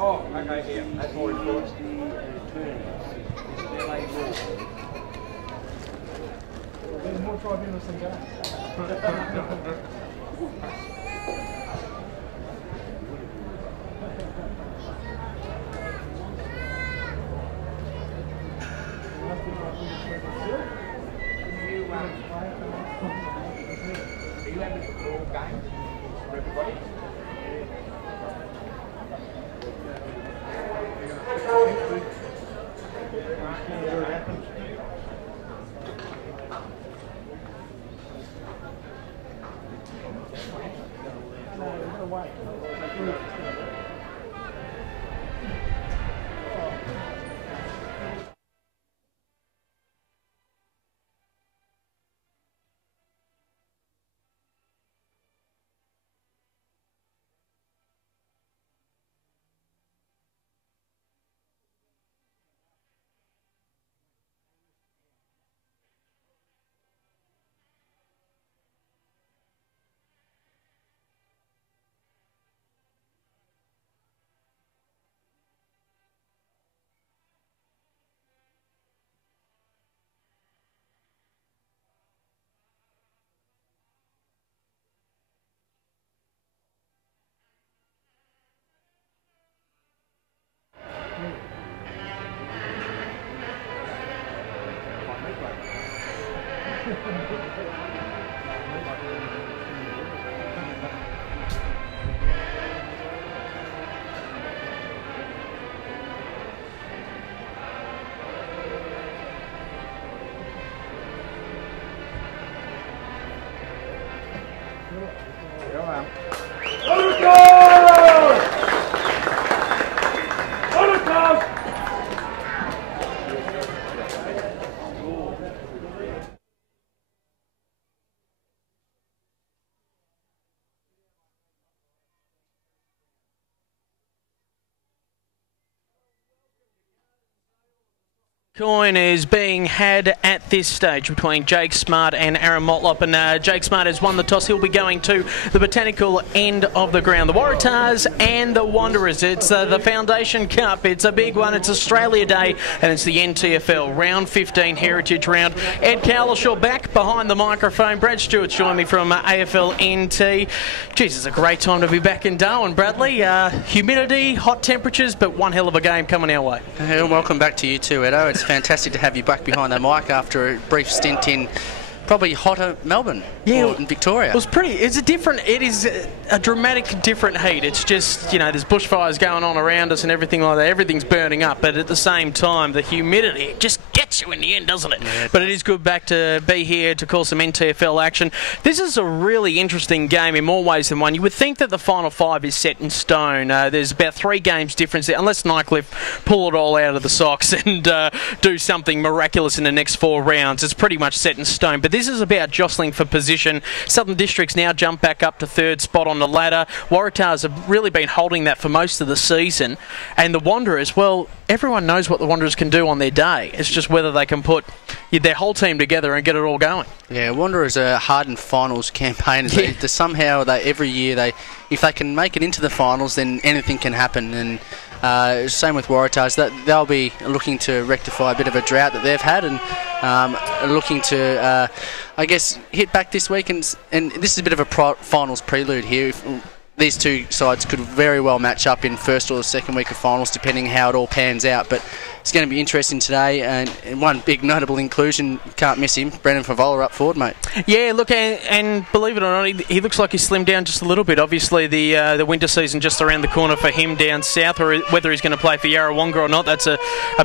Oh, okay, yeah, that's more important. There's more tribunals than guys. Are you having a little game for everybody? Coin is being had at this stage between Jake Smart and Aaron Motlop, and Jake Smart has won the toss. He'll be going to the botanical end of the ground. The Waratahs and the Wanderers. It's the Foundation Cup. It's a big one. It's Australia Day, and it's the NTFL Round 15 Heritage Round. Ed Calishaw back behind the microphone. Brad Stewart's joined me from AFLNT. Geez, it's a great time to be back in Darwin, Bradley. Humidity, hot temperatures, but one hell of a game coming our way. Welcome back to you too, Edo. It's fantastic to have you back behind the mic after a brief stint in probably hotter Melbourne or in Victoria. It was pretty. It is a dramatic different heat. It's just, you know, there's bushfires going on around us and everything like that. Everything's burning up, but at the same time, the humidity just gets gets you in the end, doesn't it? Yeah, but it is good back to be here to call some NTFL action. This is a really interesting game in more ways than one. You would think that the final 5 is set in stone. There's about 3 games difference there, unless Nycliffe pull it all out of the socks and do something miraculous in the next 4 rounds. It's pretty much set in stone. But this is about jostling for position. Southern Districts now jump back up to 3rd spot on the ladder. Waratahs have really been holding that for most of the season. And the Wanderers, well, everyone knows what the Wanderers can do on their day. It's just whether they can put their whole team together and get it all going. Yeah, Wanderers are hardened finals campaigners. Yeah. Somehow, every year, if they can make it into the finals, then anything can happen. And same with Waratahs. They'll be looking to rectify a bit of a drought that they've had, and looking to, I guess, hit back this week. And this is a bit of a finals prelude here. These 2 sides could very well match up in first or the second week of finals, depending how it all pans out. But it's going to be interesting today, and one big notable inclusion, can't miss him, Brendan Favola up forward, mate. Yeah, look, and believe it or not, he looks like he's slimmed down just a little bit. Obviously, the winter season just around the corner for him down south, or whether he's going to play for Yarrawonga or not, that's a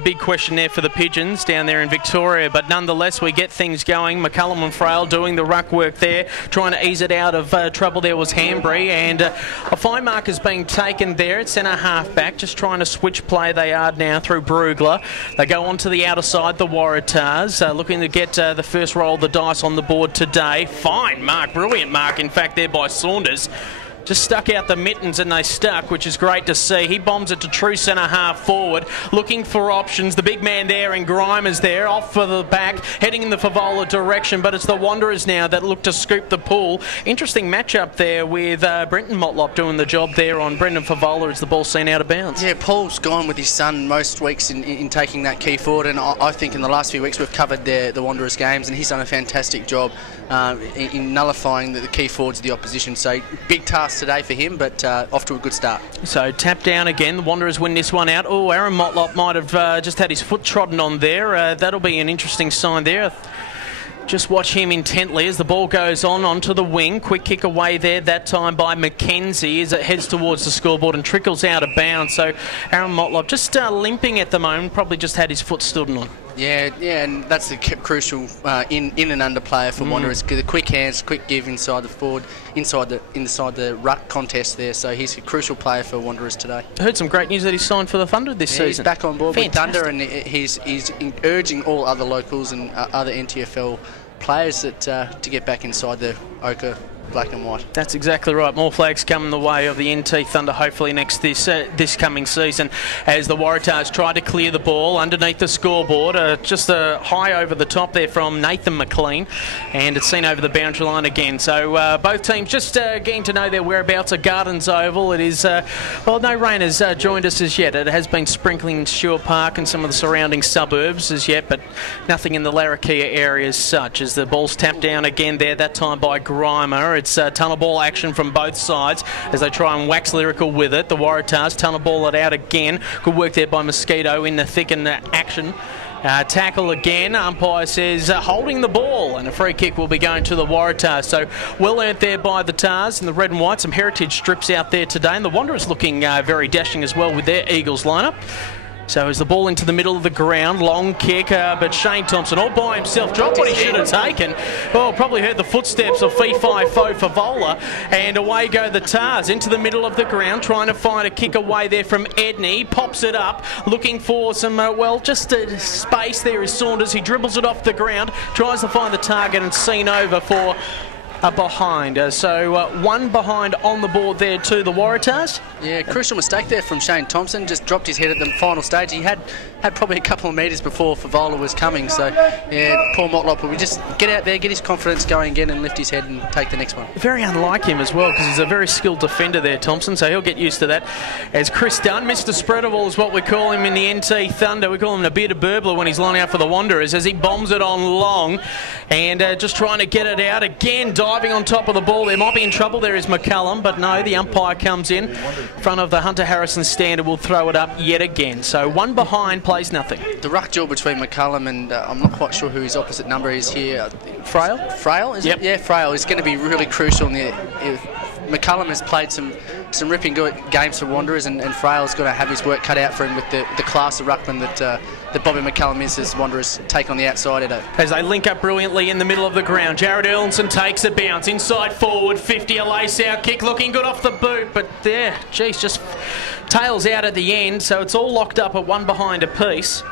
big question there for the Pigeons down there in Victoria. But nonetheless, we get things going. McCullum and Frail doing the ruck work there, trying to ease it out of trouble. There was Hanbury, and a fine mark is being taken there at centre half back, just trying to switch play they are now through Brugler. They go on to the outer side, the Waratahs, looking to get the first roll of the dice on the board today. Fine mark, brilliant mark, in fact, there by Saunders. Just stuck out the mittens and they stuck, which is great to see. He bombs it to true centre half forward, looking for options. The big man there and Grime is there, off for the back, heading in the Favola direction, but it's the Wanderers now that look to scoop the pool. Interesting matchup there with Brenton Motlop doing the job there on Brendan Favola as the ball's seen out of bounds. Yeah, Paul's gone with his son most weeks in taking that key forward, and I think in the last few weeks we've covered the Wanderers games, and he's done a fantastic job in nullifying the key forwards of the opposition. So big task today for him, but off to a good start. So tap down again. The Wanderers win this one out. Oh, Aaron Motlop might have just had his foot trodden on there. That'll be an interesting sign there. Just watch him intently as the ball goes onto the wing. Quick kick away there, that time by Mackenzie as it heads towards the scoreboard and trickles out of bounds. So Aaron Motlop just limping at the moment, probably just had his foot stood on. Yeah, and that's the crucial in and under player for Wanderers. The quick hands, quick give inside the forward, inside the ruck contest there. So he's a crucial player for Wanderers today. I heard some great news that he's signed for the Thunder this season. He's back on board with Thunder, and he's urging all other locals and other NTFL players that to get back inside the ochre, black and white. That's exactly right. More flags coming the way of the NT Thunder hopefully this coming season, as the Waratahs try to clear the ball underneath the scoreboard. Just a high over the top there from Nathan McLean, and it's seen over the boundary line again. So both teams just getting to know their whereabouts at Gardens Oval. It is, well, no rain has joined us as yet. It has been sprinkling in Stewart Park and some of the surrounding suburbs as yet, but nothing in the Larrakia area as such, as the ball's tapped down again there, that time by Grimer. It's tunnel ball action from both sides as they try and wax lyrical with it. The Waratahs tunnel ball it out again. Good work there by Mosquito in the thick and action. Tackle again. Umpire says holding the ball, and a free kick will be going to the Waratahs. So well earned there by the Tars in the red and white. Some heritage strips out there today, and the Wanderers looking very dashing as well with their Eagles lineup. So as the ball into the middle of the ground, long kick, but Shane Thompson all by himself dropped what he should have taken. Well, probably heard the footsteps of Fee-Fi Fo Favola, and away go the Tars into the middle of the ground, trying to find a kick away there from Edney. Pops it up, looking for some, well, just a space there is Saunders. He dribbles it off the ground, tries to find the target and seen over for a behind. So one behind on the board there to the Waratahs. Yeah, crucial mistake there from Shane Thompson. Just dropped his head at the final stage. He had probably a couple of metres before Favola was coming. So yeah, poor Motlop will just get out there, get his confidence going again, and lift his head and take the next one. Very unlike him as well, because he's a very skilled defender there, Thompson. So he'll get used to that. As Chris Dunn, Mr. Spreadable is what we call him in the NT Thunder. We call him a bearded burbler when he's lining out for the Wanderers, as he bombs it on long and just trying to get it out again. Diving on top of the ball. There might be in trouble. There is McCullum, but no, the umpire comes in front of the Hunter Harrison standard, will throw it up yet again. So one behind plays nothing. The ruck duel between McCullum and I'm not quite sure who his opposite number is here. Frail? Frail, is it? Yeah, Frail is going to be really crucial in the... McCullum has played some some ripping good games for Wanderers, and Frail's got to have his work cut out for him with the class of ruckman that Bobby McCallum is as Wanderers take on the outside today. As they link up brilliantly in the middle of the ground, Jared Erlinson takes a bounce, inside forward, 50, a lace-out kick, looking good off the boot, but there, geez, just tails out at the end, so it's all locked up at one behind a piece.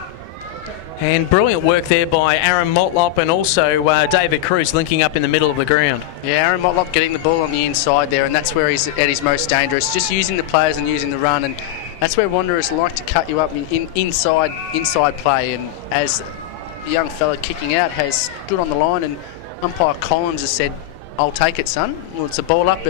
And brilliant work there by Aaron Motlop and also David Cruz linking up in the middle of the ground. Yeah, Aaron Motlop getting the ball on the inside there, and that's where he's at his most dangerous, just using the players and using the run, and that's where Wanderers like to cut you up in inside play. And as the young fella kicking out has stood on the line, and umpire Collins has said, "I'll take it, son." Well, it's a ball up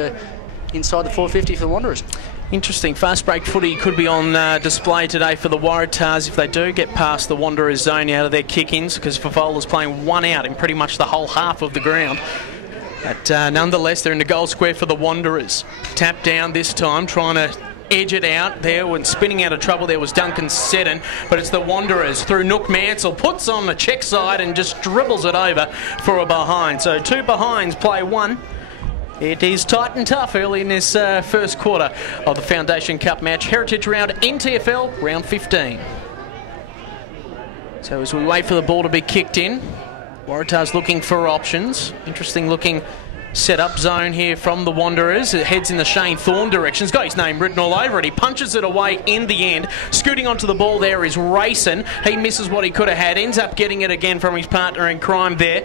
inside the 450 for the Wanderers. Interesting. Fast break footy could be on display today for the Waratahs if they do get past the Wanderers zone out of their kick-ins, because Favola's playing one out in pretty much the whole half of the ground. But nonetheless, they're in the goal square for the Wanderers. Tap down this time, trying to edge it out there. When spinning out of trouble there was Duncan Seddon, but it's the Wanderers through Nook Mansell, puts on the check side and just dribbles it over for a behind. So two behinds play one. It is tight and tough early in this first quarter of the Foundation Cup match. Heritage Round NTFL, round 15. So as we wait for the ball to be kicked in, Waratah's looking for options. Interesting looking set-up zone here from the Wanderers. It heads in the Shane Thorne direction. He's got his name written all over it. He punches it away in the end. Scooting onto the ball there is Rayson. He misses what he could have had. Ends up getting it again from his partner in crime there.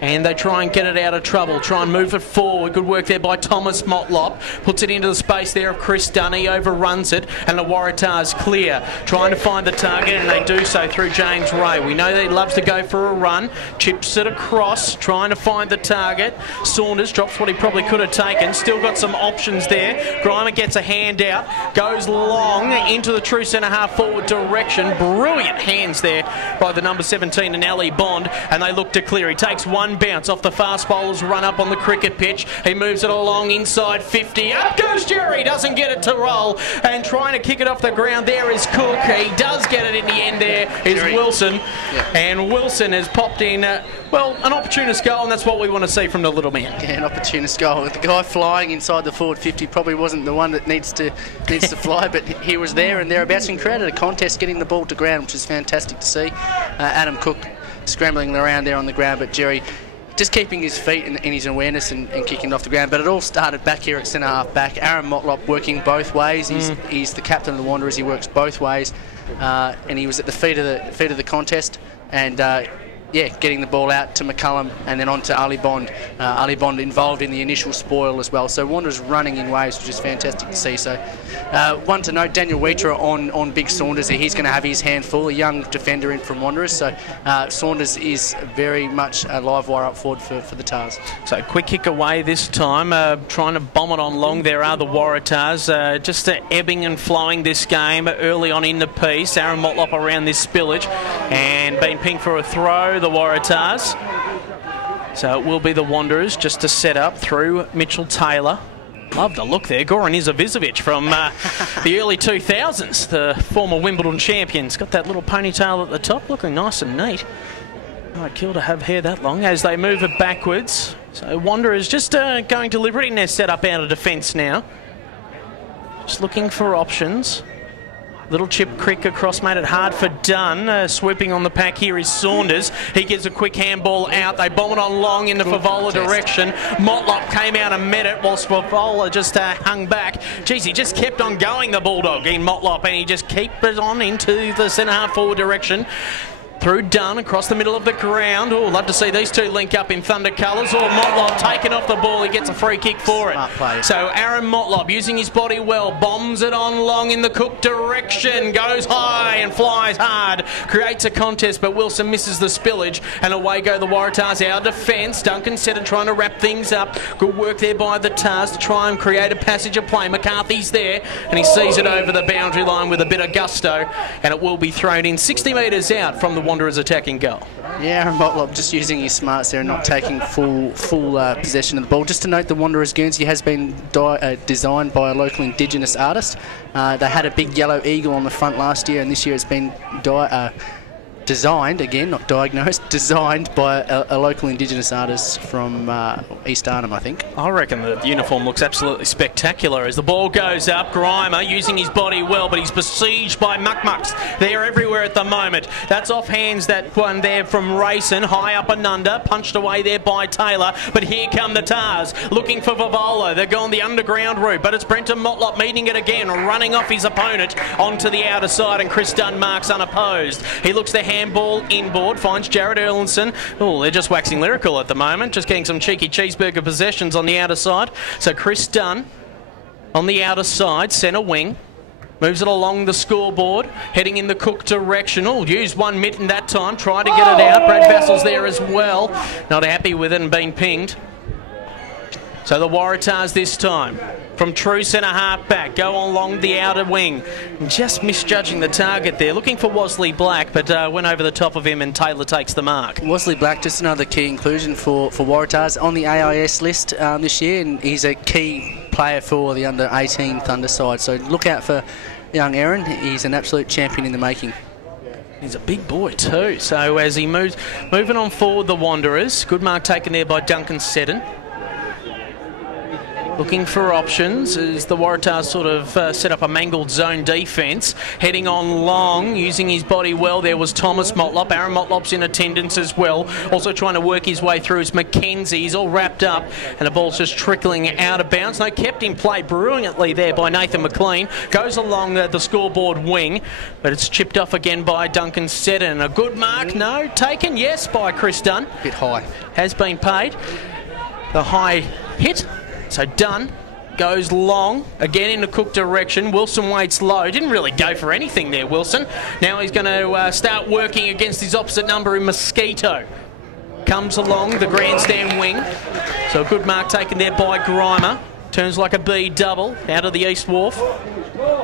And they try and get it out of trouble. Try and move it forward. Good work there by Thomas Motlop. Puts it into the space there of Chris Dunn. He overruns it. And the Waratahs clear. Trying to find the target, and they do so through James Ray. We know that he loves to go for a run. Chips it across. Trying to find the target. Saunders drops what he probably could have taken. Still got some options there. Grimer gets a hand out. Goes long into the true centre half forward direction. Brilliant hands there by the number 17 and Ali Bond. And they look to clear. He takes one bounce off the fast bowler's run up on the cricket pitch. He moves it along inside 50. Up goes Jerry. Doesn't get it to roll. And trying to kick it off the ground there is Cook. He does get it in the end there is Jerry. Wilson. Yeah. And Wilson has popped in, well, an opportunist goal, and that's what we want to see from the little man. Yeah, an opportunist goal. The guy flying inside the forward 50 probably wasn't the one that needs to fly, but he was there and thereabouts and created a contest getting the ball to ground, which is fantastic to see. Adam Cook scrambling around there on the ground, but Jerry just keeping his feet in his awareness and kicking it off the ground. But it all started back here at centre half back. Aaron Motlop working both ways. He's the captain of the Wanderers. He works both ways, and he was at the feet of the contest, and yeah, getting the ball out to McCullum and then on to Ali Bond. Ali Bond involved in the initial spoil as well. So Wanderers running in waves, which is fantastic to see. So one to note, Daniel Wheater on Big Saunders. He's going to have his hand full, a young defender in from Wanderers. So Saunders is very much a live wire up forward for the Tars. So quick kick away this time, trying to bomb it on long. There are the Waratahs, just ebbing and flowing this game early on in the piece. Aaron Motlop around this spillage and being pinged for a throw. The Waratahs. So it will be the Wanderers just to set up through Mitchell Taylor. Love the look there. Goran Izavizovic from the early 2000s, the former Wimbledon champions. Got that little ponytail at the top, looking nice and neat. I'd kill to have hair that long as they move it backwards. So Wanderers just going deliberate in their setup out of defence now. Just looking for options. Little chip crick across made it hard for Dunn. Swooping on the pack here is Saunders. He gives a quick handball out. They bomb it on long in the Favola direction. Motlop came out and met it whilst Favola just hung back. Geez, he just kept on going, the Bulldog in Motlop, and he just kept it on into the centre half forward direction. Through Dunn, across the middle of the ground. Oh, love to see these two link up in Thunder colours. Oh, Motlop taking off the ball. He gets a free kick for it. Smart play. So Aaron Motlop using his body well. Bombs it on long in the Cook direction. Goes high and flies hard. Creates a contest, but Wilson misses the spillage. And away go the Waratahs. Our defence. Duncan Seddon trying to wrap things up. Good work there by the Tars to try and create a passage of play. McCarthy's there, and he sees it over the boundary line with a bit of gusto. And it will be thrown in 60 metres out from the Wanderers attacking goal. Yeah, Aaron Motlop just using his smarts there and not taking full possession of the ball. Just to note, the Wanderers Guernsey has been designed by a local Indigenous artist. They had a big yellow eagle on the front last year, and this year it's been designed, again, not diagnosed, designed by a local Indigenous artist from East Arnhem, I think. I reckon the uniform looks absolutely spectacular as the ball goes up. Grimer using his body well, but he's besieged by muck-mucks. They're everywhere at the moment. That's off hands, that one there from Rayson, high up and under, punched away there by Taylor. But here come the Tars, looking for Vavola. They're going the underground route, but it's Brenton Motlop meeting it again, running off his opponent onto the outer side, and Chris Dunn marks unopposed. He looks the handball inboard, finds Jared Erlinson. Oh, they're just waxing lyrical at the moment, just getting some cheeky cheeseburger possessions on the outer side. So Chris Dunn on the outer side, centre wing. Moves it along the scoreboard, heading in the Cook direction. Oh, used one mitten that time, tried to get it out. Brad Vassal's there as well. Not happy with it and being pinged. So the Waratahs this time, from true centre half back, go along the outer wing. Just misjudging the target there, looking for Wasley Black, but went over the top of him and Taylor takes the mark. Wasley Black, just another key inclusion for Waratahs on the AIS list this year, and he's a key player for the under-18 Thunder side. So look out for young Aaron. He's an absolute champion in the making. He's a big boy too. So as he moving on forward, the Wanderers. Good mark taken there by Duncan Seddon. Looking for options as the Waratahs sort of set up a mangled zone defence. Heading on long, using his body well, there was Thomas Motlop. Aaron Motlop's in attendance as well. Also trying to work his way through is Mackenzie. He's all wrapped up and the ball's just trickling out of bounds. No, kept in play brilliantly there by Nathan McLean. Goes along the scoreboard wing, but it's chipped off again by Duncan Seddon. A good mark, no. Taken, yes, by Chris Dunn. Bit high. Has been paid. The high hit. So Dunn goes long, again in the Cook direction. Wilson waits low. Didn't really go for anything there, Wilson. Now he's going to start working against his opposite number in Mosquito. Comes along the grandstand wing. So a good mark taken there by Grimer. Turns like a B double out of the East Wharf.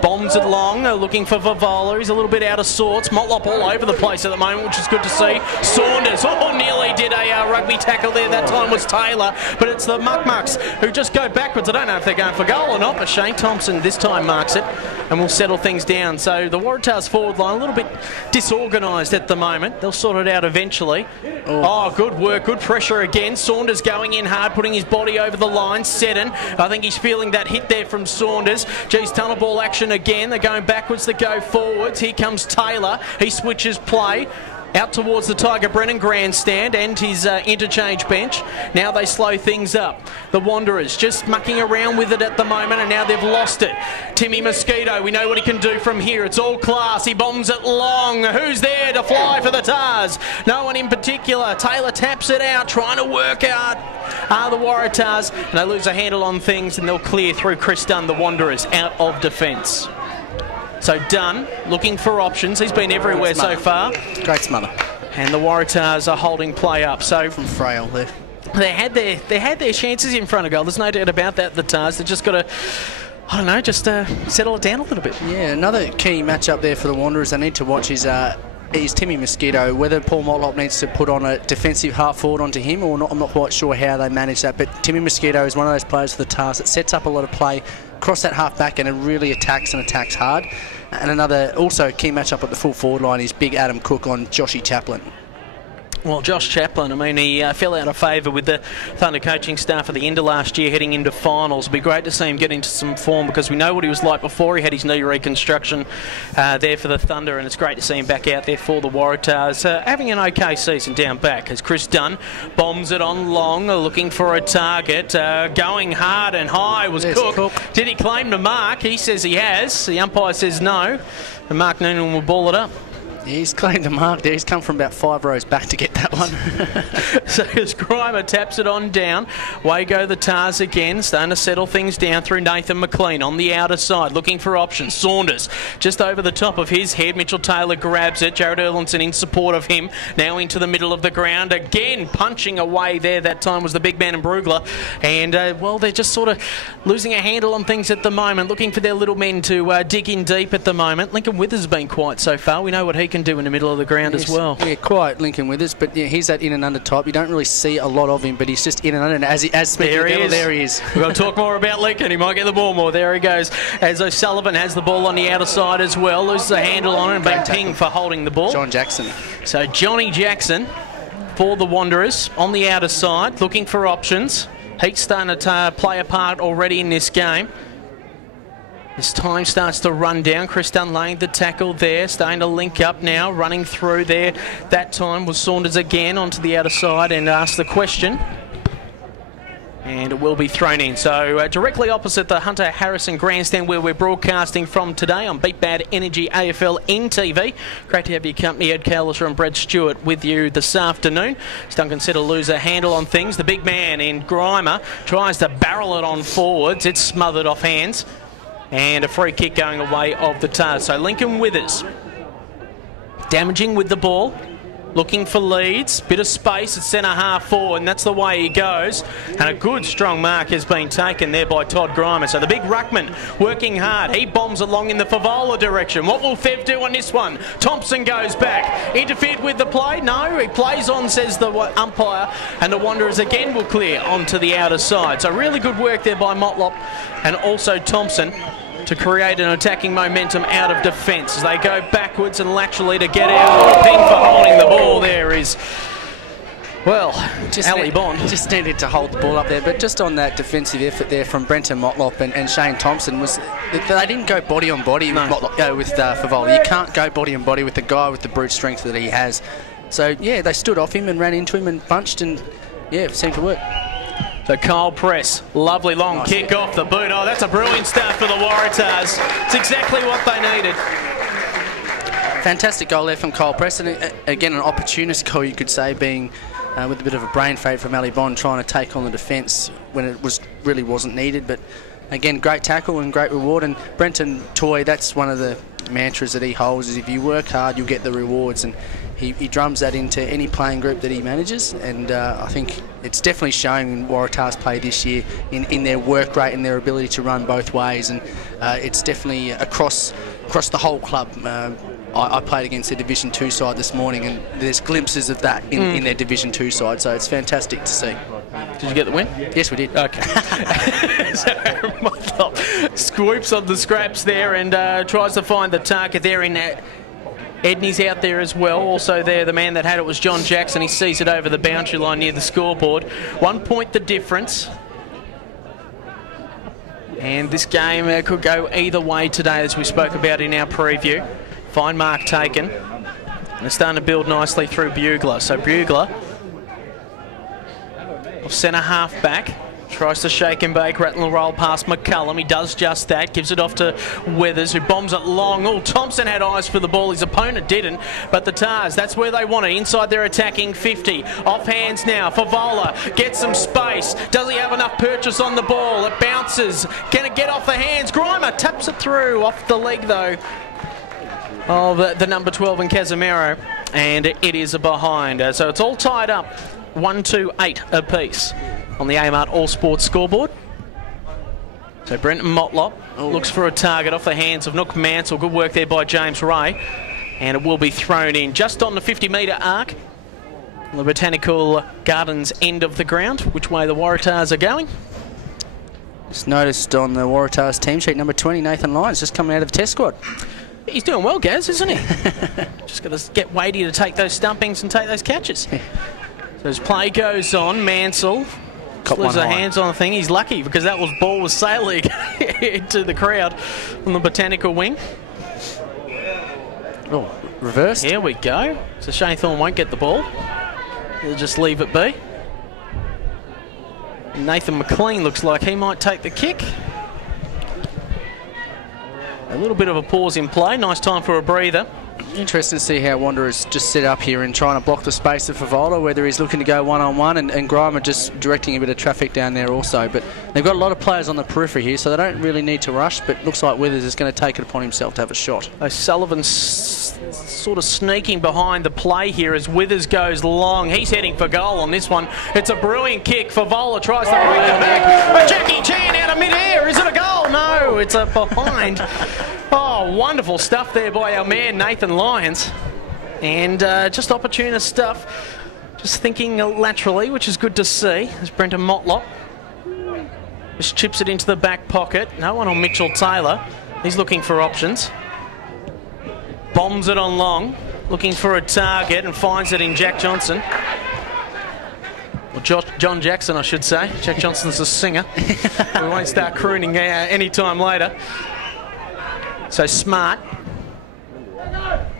Bombs it long, looking for Vavola. He's a little bit out of sorts. Motlop all over the place at the moment, which is good to see. Saunders, nearly did a rugby tackle there. That time was Taylor, but it's the Muck-Mucks who just go backwards. I don't know if they're going for goal or not, but Shane Thompson this time marks it and will settle things down. So the Waratahs forward line a little bit disorganised at the moment. They'll sort it out eventually. Oh, good work, good pressure again. Saunders going in hard, putting his body over the line. Seddon, I think he's feeling that hit there from Saunders. Geez, tunnel ball action again. They're going backwards, they go forwards. Here comes Taylor. He switches play out towards the Tiger Brennan grandstand and his interchange bench. Now they slow things up. The Wanderers just mucking around with it at the moment, and now they've lost it. Timmy Mosquito, we know what he can do from here. It's all class. He bombs it long. Who's there to fly for the Tars? No one in particular. Taylor taps it out, trying to work out the Waratahs, and they lose a handle on things, and they'll clear through Chris Dunn, the Wanderers, out of defence. So Dunn looking for options. He's been everywhere so far. Great smother. And the Waratahs are holding play up. So from Frail there. They had their chances in front of goal. There's no doubt about that. The Tars, they've just got to, I don't know, just settle it down a little bit. Yeah, another key matchup there for the Wanderers they need to watch is Timmy Mosquito. Whether Paul Motlop needs to put on a defensive half forward onto him or not, I'm not quite sure how they manage that. But Timmy Mosquito is one of those players for the Tars that sets up a lot of play across that half back and it really attacks hard. And another also key matchup at the full forward line is big Adam Cook on Joshy Chaplin. Well, Josh Chaplin, I mean, he fell out of favour with the Thunder coaching staff at the end of last year, heading into finals. It'd be great to see him get into some form because we know what he was like before. He had his knee reconstruction there for the Thunder, and it's great to see him back out there for the Waratahs. Having an okay season down back as Chris Dunn bombs it on long, looking for a target. Going hard and high was Cook. Did he claim the mark? He says he has. The umpire says no. And Mark Noonan will ball it up. Yeah, he's claimed the mark there. He's come from about 5 rows back to get that one. So as Grimer taps it on down, away go the Tars again, starting to settle things down through Nathan McLean on the outer side, looking for options. Saunders just over the top of his head. Mitchell Taylor grabs it. Jared Erlinson in support of him. Now into the middle of the ground again, punching away there. That time was the big man in Brugler. And, well, they're just sort of losing a handle on things at the moment, looking for their little men to dig in deep at the moment. Lincoln Withers has been quiet so far. We know what he can do in the middle of the ground as well. Yeah, quite Lincoln Withers, but yeah, he's that in and under type. You don't really see a lot of him, but he's just in and under. And there he is. We're going to talk more about Lincoln. He might get the ball more. There he goes. As O'Sullivan has the ball on the outer side as well. Loses the handle on it and been pinged for holding the ball. John Jackson. So Johnny Jackson for the Wanderers on the outer side, looking for options. Heat's starting to play a part already in this game. As time starts to run down, Chris Dunn laying the tackle there, starting to link up now, running through there. That time was Saunders again onto the outer side and asked the question. And it will be thrown in. So directly opposite the Hunter Harrison Grandstand where we're broadcasting from today on Beat Bad Energy AFLNTv. Great to have your company, Ed Calishaw and Brad Stewart, with you this afternoon. As Duncan said, to lose a handle on things. The big man in Grimer tries to barrel it on forwards. It's smothered off hands. And a free kick going away of the Tars. So Lincoln Withers damaging with the ball, looking for leads, bit of space at centre half forward, and that's the way he goes. And a good strong mark has been taken there by Todd Grimer. So the big ruckman working hard. He bombs along in the Favola direction. What will Fev do on this one? Thompson goes back. Interfered with the play? No, he plays on, says the umpire, and the Wanderers again will clear onto the outer side. So really good work there by Motlop and also Thompson to create an attacking momentum out of defence as they go backwards and laterally to get out. Ping for holding the ball there is, well, Ali Bond. Just needed to hold the ball up there, but just on that defensive effort there from Brenton Motlop and Shane Thompson, they didn't go body on body with Motlop, with Favola. You can't go body on body with the guy with the brute strength that he has. So yeah, they stood off him and ran into him and punched, and yeah, it seemed to work. So Kyle Press, lovely long kick off the boot. Oh, that's a brilliant start for the Waratahs. It's exactly what they needed. Fantastic goal there from Kyle Press, and again an opportunist goal, you could say, being with a bit of a brain fade from Ali Bond trying to take on the defence when it really wasn't needed. But again, great tackle and great reward. And Brenton Toy, that's one of the mantras that he holds, is if you work hard, you'll get the rewards. And he drums that into any playing group that he manages, and I think it's definitely showing in Waratah's play this year in their work rate and their ability to run both ways, and it's definitely across the whole club. I played against their Division 2 side this morning, and there's glimpses of that in their Division 2 side, so it's fantastic to see. Did you get the win? Yes, we did. Okay. So Motlop scoops on the scraps there and tries to find the target there in that. Edney's out there as well. Also there, the man that had it was John Jackson. He sees it over the boundary line near the scoreboard. 1 point the difference. And this game could go either way today, as we spoke about in our preview. Fine mark taken. And it's starting to build nicely through Bugler. So Bugler, off centre half back. Tries to shake and bake, rattle and roll past McCullum. He does just that, gives it off to Withers, who bombs it long. Oh, Thompson had eyes for the ball, his opponent didn't. But the Tars, that's where they want it, inside their attacking 50. Off hands now, Favola gets some space. Does he have enough purchase on the ball? It bounces. Can it get off the hands? Grimer taps it through, off the leg though of the number 12 in Casimiro. And it is a behind. So it's all tied up, 1-2-8 apiece on the Amart All Sports scoreboard. So Brenton Motlop looks for a target off the hands of Nook Mansell. Good work there by James Ray. And it will be thrown in just on the 50-metre arc, on the Botanical Gardens end of the ground. Which way the Waratahs are going? Just noticed on the Waratahs team sheet, number 20, Nathan Lyons, just coming out of the test squad. He's doing well, Gaz, isn't he? Just got to get weighty to take those stumpings and take those catches. So as play goes on, Mansell loses the hands on the thing. He's lucky because that ball was sailing into the crowd on the Botanical wing. Oh, reversed. Here we go. So Shane Thorne won't get the ball. He'll just leave it be. Nathan McLean looks like he might take the kick. A little bit of a pause in play. Nice time for a breather. Interesting to see how Wanderers just set up here and trying to block the space of Favola, whether he's looking to go one-on-one, and Grimer just directing a bit of traffic down there also. But they've got a lot of players on the periphery here, so they don't really need to rush, but looks like Withers is going to take it upon himself to have a shot. Sullivan's sort of sneaking behind the play here as Withers goes long. He's heading for goal on this one. It's a brilliant kick. Favola tries to bring it back. But Jackie Chan out of mid-air. Is it a goal? No, it's a behind. Oh, wonderful stuff there by our man Nathan Lyons. And just opportunist stuff. Just thinking laterally, which is good to see. There's Brenton Motlop. Just chips it into the back pocket. No one on Mitchell Taylor. He's looking for options. Bombs it on long. Looking for a target and finds it in Jack Johnson. Or John Jackson, I should say. Jack Johnson's a singer. We won't start crooning any time later. So Smart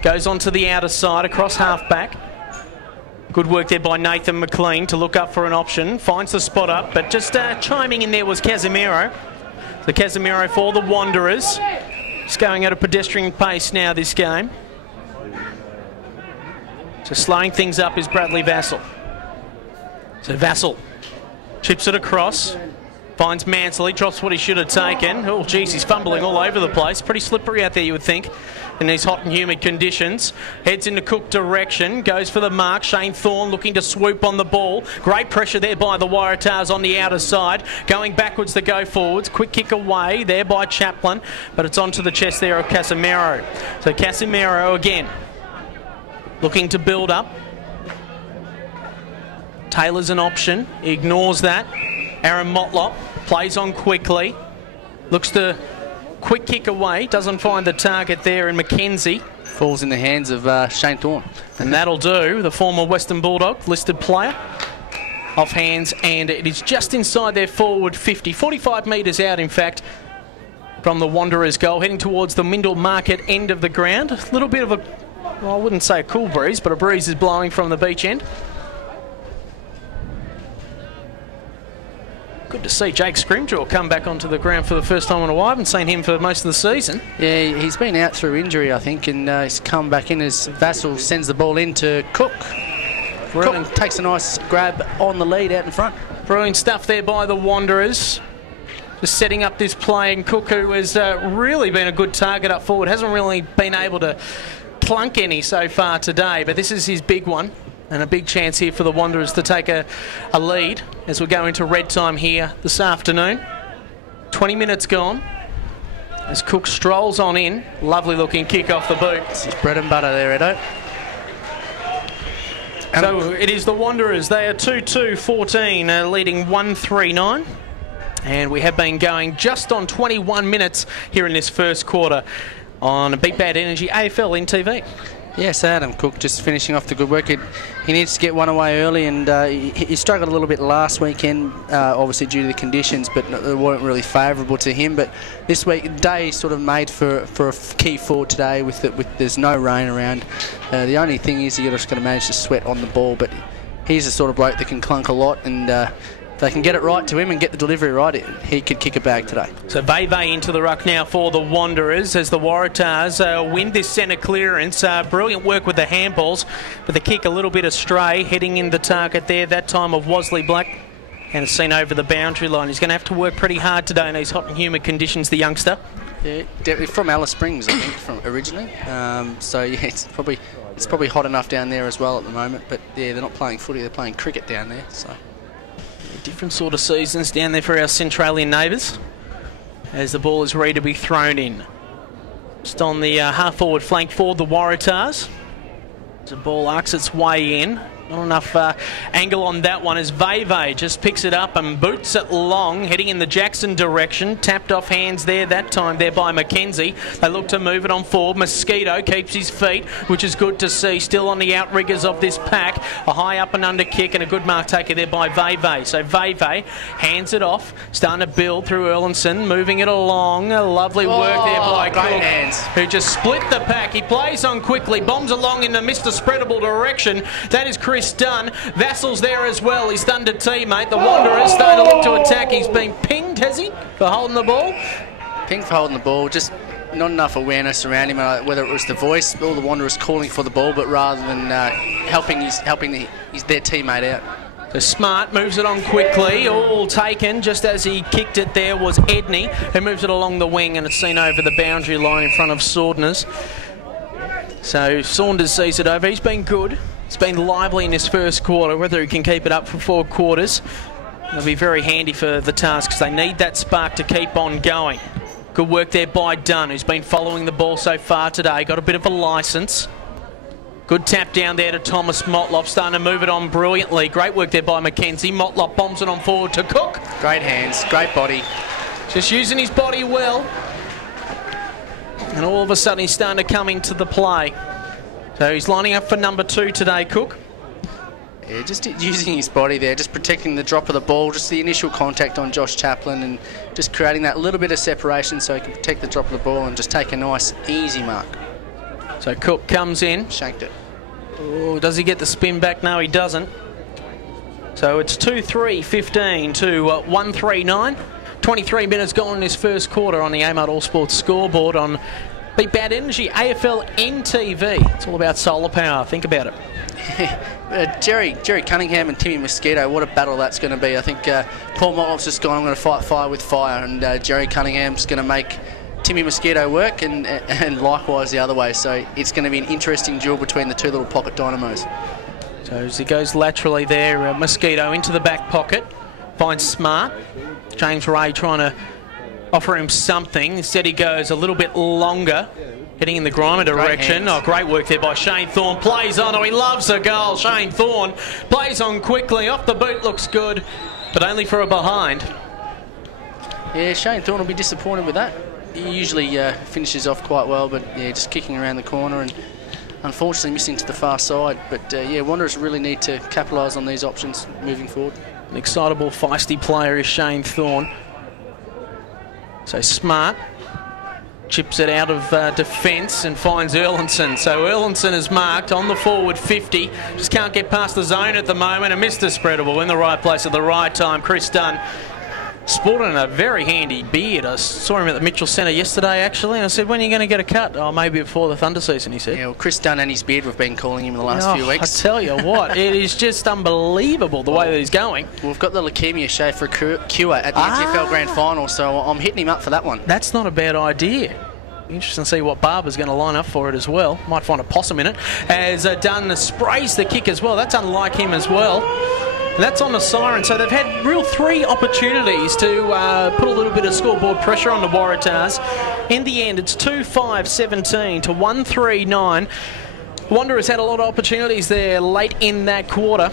goes onto the outer side, across half-back. Good work there by Nathan McLean to look up for an option. Finds the spot up, but just chiming in there was Casemiro. So Casemiro for the Wanderers. Just going at a pedestrian pace now this game. So slowing things up is Bradley Vassell. So Vassell chips it across, finds Mansley, drops what he should have taken. Oh, geez, he's fumbling all over the place. Pretty slippery out there, you would think, in these hot and humid conditions. Heads into Cook direction, goes for the mark. Shane Thorne looking to swoop on the ball. Great pressure there by the Waratahs on the outer side. Going backwards to go forwards. Quick kick away there by Chaplin, but it's onto the chest there of Casemiro. So Casemiro again, looking to build up. Taylor's an option, he ignores that. Aaron Motlop plays on quickly, looks to quick kick away, doesn't find the target there in McKenzie. Falls in the hands of Shane Thorne. And that'll do, the former Western Bulldog listed player. Off hands, and it is just inside their forward 50, 45 metres out in fact, from the Wanderers goal, heading towards the Mindle Market end of the ground. A little bit of a, well, I wouldn't say a cool breeze, but a breeze is blowing from the beach end. Good to see Jake Scrimgeour come back onto the ground for the first time in a while. I haven't seen him for most of the season. Yeah, he's been out through injury, I think, and he's come back in as Vassell sends the ball in to Cook. Cook takes a nice grab on the lead out in front. Brilliant stuff there by the Wanderers. Just setting up this play, and Cook, who has really been a good target up forward, hasn't really been able to clunk any so far today, but this is his big one. And a big chance here for the Wanderers to take a lead as we go into red time here this afternoon. 20 minutes gone as Cook strolls on in. Lovely looking kick off the boot. It's his bread and butter there, Edo. So it is the Wanderers. They are 2-2-14, leading 1-3-9. And we have been going just on 21 minutes here in this first quarter on Big Bad Energy AFLNTv. Yes, Adam Cook just finishing off the good work. He needs to get one away early, and he struggled a little bit last weekend, obviously due to the conditions, but they weren't really favourable to him. But this week, day sort of made for a key forward today with there's no rain around. The only thing is you're just going to manage to sweat on the ball, but he's the sort of bloke that can clunk a lot, and if they can get it right to him and get the delivery right, he could kick a bag today. So Veve into the ruck now for the Wanderers as the Waratahs win this centre clearance. Brilliant work with the handballs, but the kick a little bit astray, heading in the target there, that time of Wesley Black. And it's seen over the boundary line. He's going to have to work pretty hard today in these hot and humid conditions, the youngster. Yeah, definitely from Alice Springs, I think, from originally. So yeah, it's probably hot enough down there as well at the moment. But yeah, they're not playing footy; they're playing cricket down there. So different sort of seasons down there for our Centralian neighbours. As the ball is ready to be thrown in, just on the half-forward flank for the Waratahs. As the ball arcs its way in. Not enough angle on that one as Veve just picks it up and boots it long, heading in the Jackson direction. Tapped off hands there that time there by McKenzie. They look to move it on forward. Mosquito keeps his feet, which is good to see. Still on the outriggers of this pack. A high up and under kick and a good mark taker there by Veve. So Veve hands it off, starting to build through Erlinson, moving it along. A lovely work there by Cook, who just split the pack. He plays on quickly, bombs along in the Mr. Spreadable direction. That is Chris Dunn. Vassell's there as well. He's stunned a teammate. The Wanderers starting to look to attack. He's been pinged, has he, for holding the ball? Pinged for holding the ball. Just not enough awareness around him, whether it was the voice or the Wanderers calling for the ball, but rather than helping their teammate out. So Smart moves it on quickly, all taken. Just as he kicked it there was Edney, who moves it along the wing, and it's seen over the boundary line in front of Saunders. So Saunders sees it over. He's been good. It's been lively in this first quarter. Whether he can keep it up for 4 quarters, it'll be very handy for the task because they need that spark to keep on going. Good work there by Dunn, who's been following the ball so far today. Got a bit of a licence. Good tap down there to Thomas Motlop, starting to move it on brilliantly. Great work there by Mackenzie. Motlop bombs it on forward to Cook. Great hands, great body. Just using his body well. And all of a sudden he's starting to come into the play. So he's lining up for number 2 today, Cook. Yeah, just using his body there, just protecting the drop of the ball, just the initial contact on Josh Chaplin, and just creating that little bit of separation so he can protect the drop of the ball and just take a nice, easy mark. So Cook comes in. Shanked it. Oh, does he get the spin back? No, he doesn't. So it's 2-3-15 to 1-3-9. 23 minutes gone in this first quarter on the Amart All Sports scoreboard on Beat Bad Energy, AFLNTv. It's all about solar power. Think about it. Jerry Cunningham and Timmy Mosquito, what a battle that's going to be. I think Paul Motlop's just gone, I'm going to fight fire with fire, and Jerry Cunningham's going to make Timmy Mosquito work, and likewise the other way. So it's going to be an interesting duel between the two little pocket dynamos. So as he goes laterally there, Mosquito into the back pocket, finds Smart. James Ray trying to offer him something. Instead he goes a little bit longer, heading in the Grimer direction. Great work there by Shane Thorne. Plays on. Oh, he loves a goal. Shane Thorne plays on quickly. Off the boot, looks good, but only for a behind. Yeah, Shane Thorne will be disappointed with that. He usually finishes off quite well, but yeah, just kicking around the corner and unfortunately missing to the far side. But yeah, Wanderers really need to capitalise on these options moving forward. An excitable, feisty player is Shane Thorne. So Smart chips it out of defence and finds Erlinson. So Erlinson is marked on the forward 50. Just can't get past the zone at the moment. And Mr. Spreadable in the right place at the right time. Chris Dunn sporting a very handy beard. I saw him at the Mitchell Centre yesterday, actually, and I said, when are you going to get a cut? Oh, maybe before the Thunder season, he said. Yeah, well, Chris Dunn and his beard, we've been calling him in the last few weeks. I tell you what, it is just unbelievable the way that he's going. We've got the leukemia shave for cure at the NTFL Grand Final, so I'm hitting him up for that one. That's not a bad idea. Interesting to see what Barber's going to line up for it as well. Might find a possum in it. As Dunn sprays the kick as well. That's unlike him as well. And that's on the siren, so they've had real 3 opportunities to put a little bit of scoreboard pressure on the Waratahs. In the end, it's 2-5-17 to 1-3-9. Wanderers had a lot of opportunities there late in that quarter,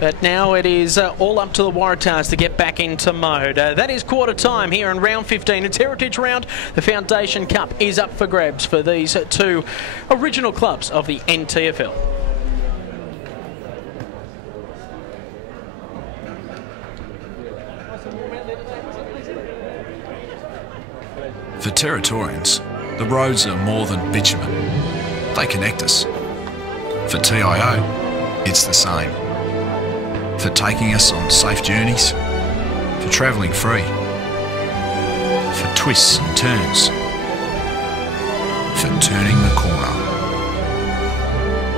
but now it is all up to the Waratahs to get back into mode. That is quarter time here in round 15. It's Heritage Round. The Foundation Cup is up for grabs for these 2 original clubs of the NTFL. For Territorians, the roads are more than bitumen. They connect us. For TIO, it's the same. For taking us on safe journeys, for travelling free, for twists and turns, for turning the corner,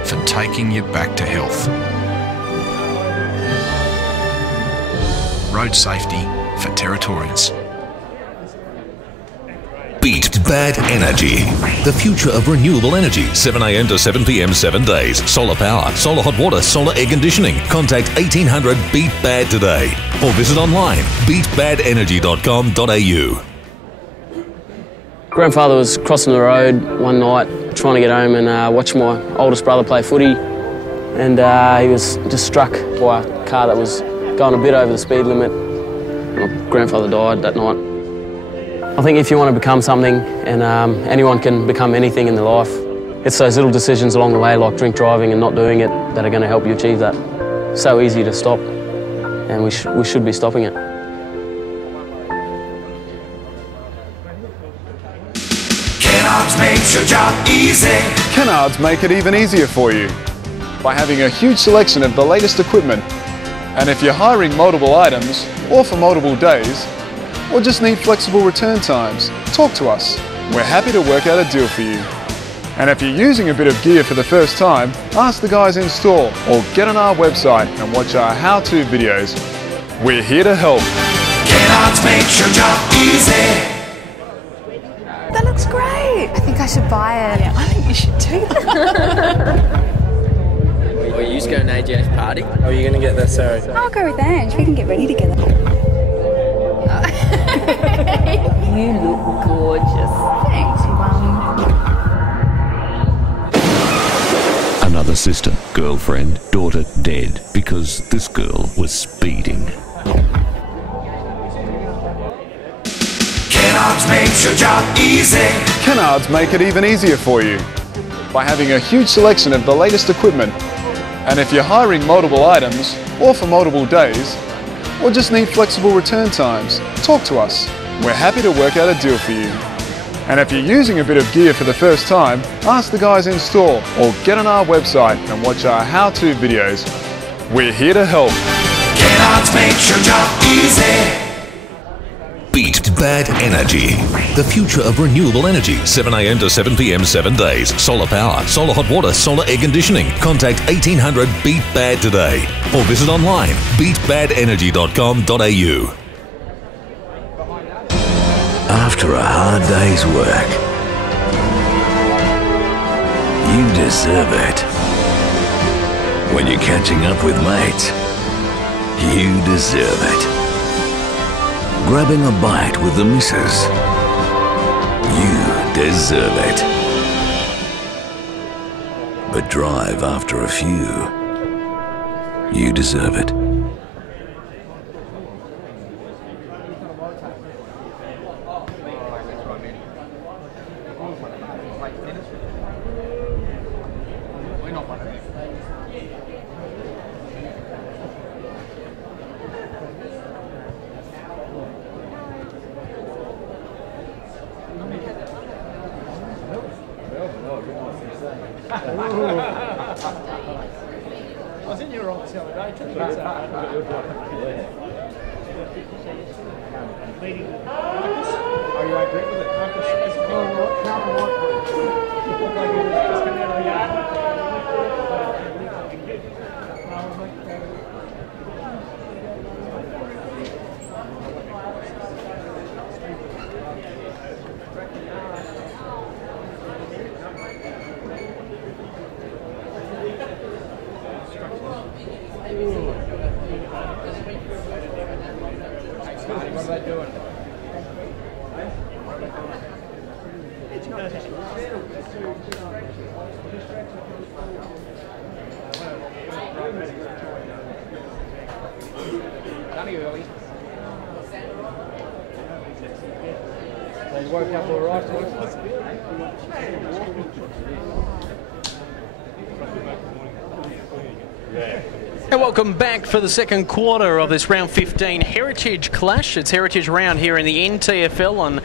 for taking you back to health. Road safety for Territorians. Beat Bad Energy. The future of renewable energy. 7 a.m. to 7 p.m. 7 days. Solar power, solar hot water, solar air conditioning. Contact 1800 Beat Bad today. Or visit online beatbadenergy.com.au. Grandfather was crossing the road one night trying to get home and watch my oldest brother play footy, and he was just struck by a car that was going a bit over the speed limit. My grandfather died that night. I think if you want to become something, and anyone can become anything in their life, it's those little decisions along the way, like drink driving and not doing it, that are going to help you achieve that. So easy to stop, and we should be stopping it. Kennards makes your job easy. Kennards make it even easier for you by having a huge selection of the latest equipment. And if you're hiring multiple items, or for multiple days, or just need flexible return times, talk to us. We're happy to work out a deal for you. And if you're using a bit of gear for the first time, ask the guys in store or get on our website and watch our how-to videos. We're here to help. Kennards makes your job easy. That looks great. I think I should buy it. Yeah, I think you should too. Are you just going to AJ's party? Or are you going to get there, Sarah? I'll go with Ange. We can get ready together. You look gorgeous. Thanks, Mum. Another sister, girlfriend, daughter dead because this girl was speeding. Kennards makes your job easy. Kennards make it even easier for you by having a huge selection of the latest equipment. And if you're hiring multiple items, or for multiple days, or just need flexible return times, talk to us. We're happy to work out a deal for you. And if you're using a bit of gear for the first time, ask the guys in store or get on our website and watch our how-to videos. We're here to help. Kennards makes your job easy. Beat Bad Energy. The future of renewable energy. 7 a.m. to 7 p.m. 7 days. Solar power, solar hot water, solar air conditioning. Contact 1800 Beat Bad today or visit online beatbadenergy.com.au. After a hard day's work, you deserve it. When you're catching up with mates, you deserve it. Grabbing a bite with the missus, you deserve it. But drive after a few, you deserve it. I was in your office the other day. Are you agree with it? What are they doing? Only early. So you woke up all right? And welcome back for the second quarter of this round 15 Heritage Clash. It's Heritage round here in the NTFL on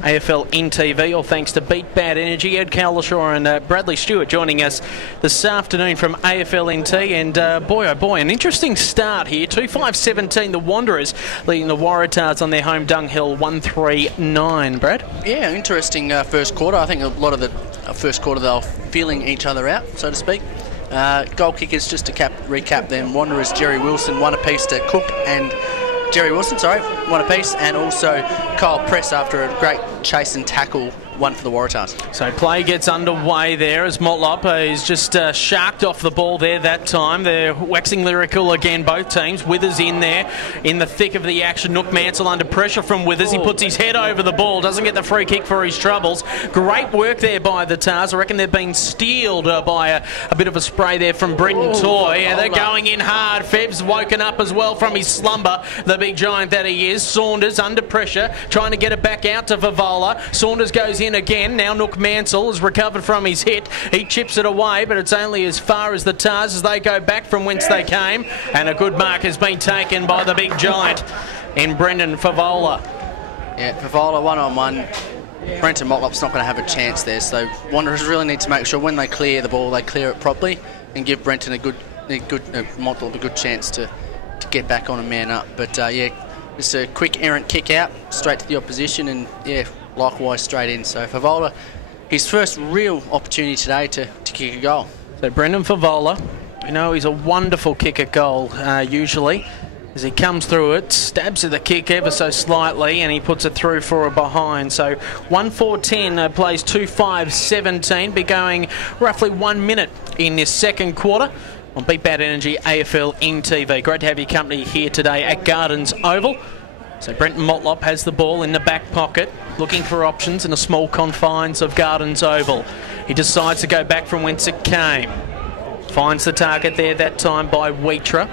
AFLNTv, all thanks to Beat Bad Energy. Ed Calishaw and Bradley Stewart joining us this afternoon from AFLNT. And boy, oh boy, an interesting start here. 2-5-17, the Wanderers leading the Waratahs on their home dunghill 1-3-9. Brad? Yeah, interesting first quarter. I think a lot of the first quarter they were feeling each other out, so to speak. Goal kickers, just to recap them, Wanderers, Jerry Wilson, one apiece to Cook and Jerry Wilson, one apiece, and also Kyle Press after a great chase and tackle, one for the Waratahs. So play gets underway there as Motlop is just sharked off the ball there that time. They're waxing lyrical again, both teams. Withers in there in the thick of the action. Nook Mansell under pressure from Withers. He puts his head over the ball, doesn't get the free kick for his troubles. Great work there by the Tars. I reckon they've been steeled by a bit of a spray there from Brenton Toy. And they're going in hard. Febb's woken up as well from his slumber, the big giant that he is. Saunders under pressure, trying to get it back out to Favola. Saunders goes in again. Now Nook Mansell has recovered from his hit. He chips it away, but it's only as far as the Tars as they go back from whence they came. And a good mark has been taken by the big giant in Brendan Favola. Yeah, Favola one-on-one. Brenton Motlop's not going to have a chance there, so Wanderers really need to make sure when they clear the ball, they clear it properly and give Brenton Motlop a good chance to get back on and man up. But yeah, just a quick errant kick out straight to the opposition, and yeah, likewise straight in. So Favola, his first real opportunity today to kick a goal. So Brendan Favola, you know, he's a wonderful kick at goal usually. As he comes through it, stabs at the kick ever so slightly, and he puts it through for a behind. So 1-4-10 plays 2-5-17, be going roughly 1 minute in this second quarter on Beat Bad Energy AFLNTv. Great to have your company here today at Gardens Oval. So Brenton Motlop has the ball in the back pocket, looking for options in the small confines of Gardens Oval. He decides to go back from whence it came. Finds the target there that time by Waratah.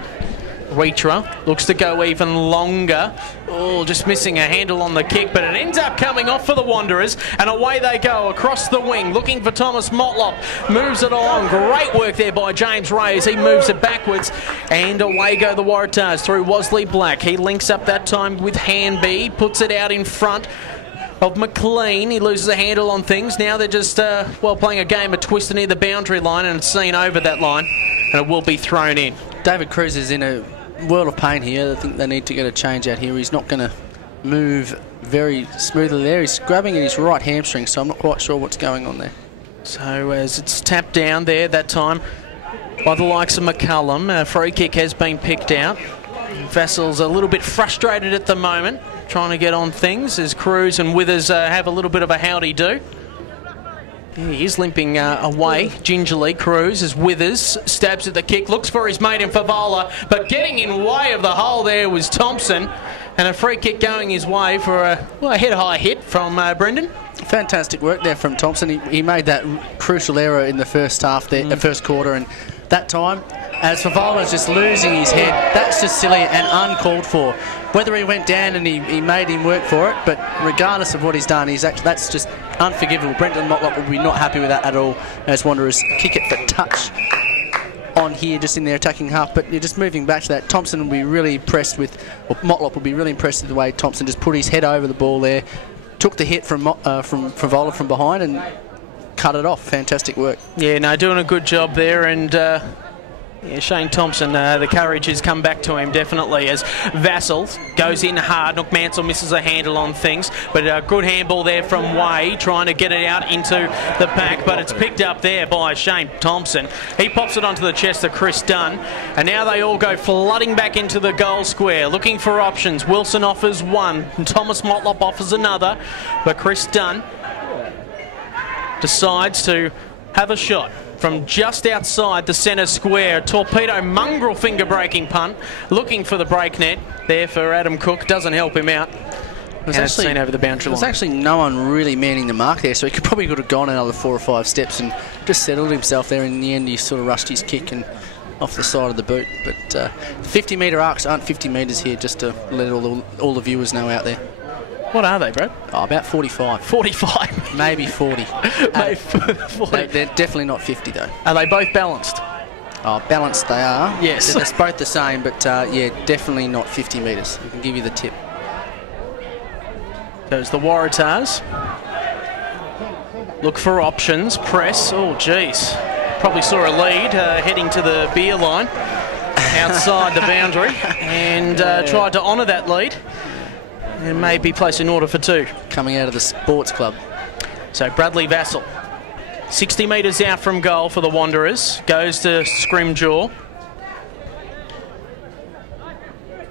Waratah looks to go even longer. Oh, just missing a handle on the kick, but it ends up coming off for the Wanderers, and away they go across the wing, looking for Thomas Motlop. Moves it along. Great work there by James Ray as he moves it backwards, and away go the Waratahs through Wesley Black. He links up that time with Hanby, puts it out in front of McLean. He loses a handle on things. Now they're just, playing a game of twister near the boundary line, and it's seen over that line, and it will be thrown in. David Cruz is in a world of pain here. I think they need to get a change out here. He's not going to move very smoothly there. He's grabbing at his right hamstring, so I'm not quite sure what's going on there. So as it's tapped down there that time by the likes of McCullum, a free kick has been picked out. Vassal's a little bit frustrated at the moment, trying to get on things as Cruz and Withers have a little bit of a howdy-do. He is limping away gingerly, Cruz, as Withers stabs at the kick, looks for his mate in Favola, but getting in way of the hole there was Thompson, and a free kick going his way for a head-high hit from Brendan. Fantastic work there from Thompson. He made that crucial error in the first half, there, first quarter, and that time, as Favola's just losing his head, that's just silly and uncalled for. Whether he went down and he made him work for it, but regardless of what he's done, that's just unforgivable. Brendan Motlop will be not happy with that at all, as Wanderers kick it for touch on here, just in their attacking half. But you're just moving back to that. Thompson will be really impressed with, or Motlop will be really impressed with the way Thompson just put his head over the ball there, took the hit from Favola from behind and cut it off. Fantastic work. Yeah, no, doing a good job there, and Shane Thompson, the courage has come back to him definitely as Vassal goes in hard. Nook Mansell misses a handle on things, but a good handball there from Way, trying to get it out into the pack, but it's picked up there by Shane Thompson. He pops it onto the chest of Chris Dunn, and now they all go flooding back into the goal square, looking for options. Wilson offers one, and Thomas Motlop offers another, but Chris Dunn decides to have a shot from just outside the centre square. Torpedo mongrel finger breaking punt, looking for the break net there for Adam Cook. Doesn't help him out. It's seen over the boundary line. There's actually no one really manning the mark there, so he probably could have gone another 4 or 5 steps and just settled himself there. In the end, he sort of rushed his kick and off the side of the boot. But 50-metre arcs aren't 50 metres here, just to let all the viewers know out there. What are they, Brad? Oh, about 45. 45? Maybe 40. Maybe 40. They're definitely not 50, though. Are they both balanced? Oh, balanced they are. Yes. They're both the same, but yeah, definitely not 50 metres. I can give you the tip. There's the Waratahs. Look for options. Press. Oh, geez. Probably saw a lead heading to the beer line outside the boundary, and tried to honour that lead. And maybe place an order for 2. Coming out of the sports club. So Bradley Vassal, 60 metres out from goal for the Wanderers. Goes to Scrimgeour.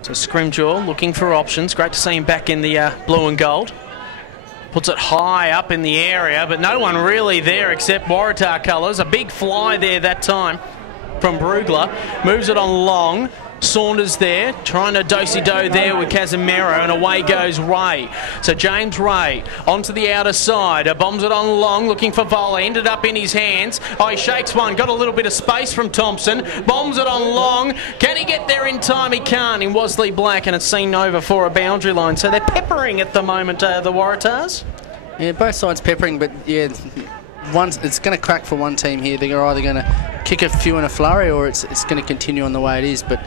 So Scrimgeour looking for options. Great to see him back in the blue and gold. Puts it high up in the area, but no one really there except Waratah colours. A big fly there that time from Brugler. Moves it on long. Saunders there, trying to do-si-do there with Casimiro, and away goes Ray. So James Ray onto the outer side, bombs it on long, looking for volley, ended up in his hands. Oh, he shakes one, got a little bit of space from Thompson, bombs it on long. Can he get there in time? He can't in Wesley Black, and it's seen over for a boundary line. So they're peppering at the moment, the Waratahs. Yeah, both sides peppering, but yeah, it's going to crack for one team here. They're either going to kick a few in a flurry, or it's going to continue on the way it is. But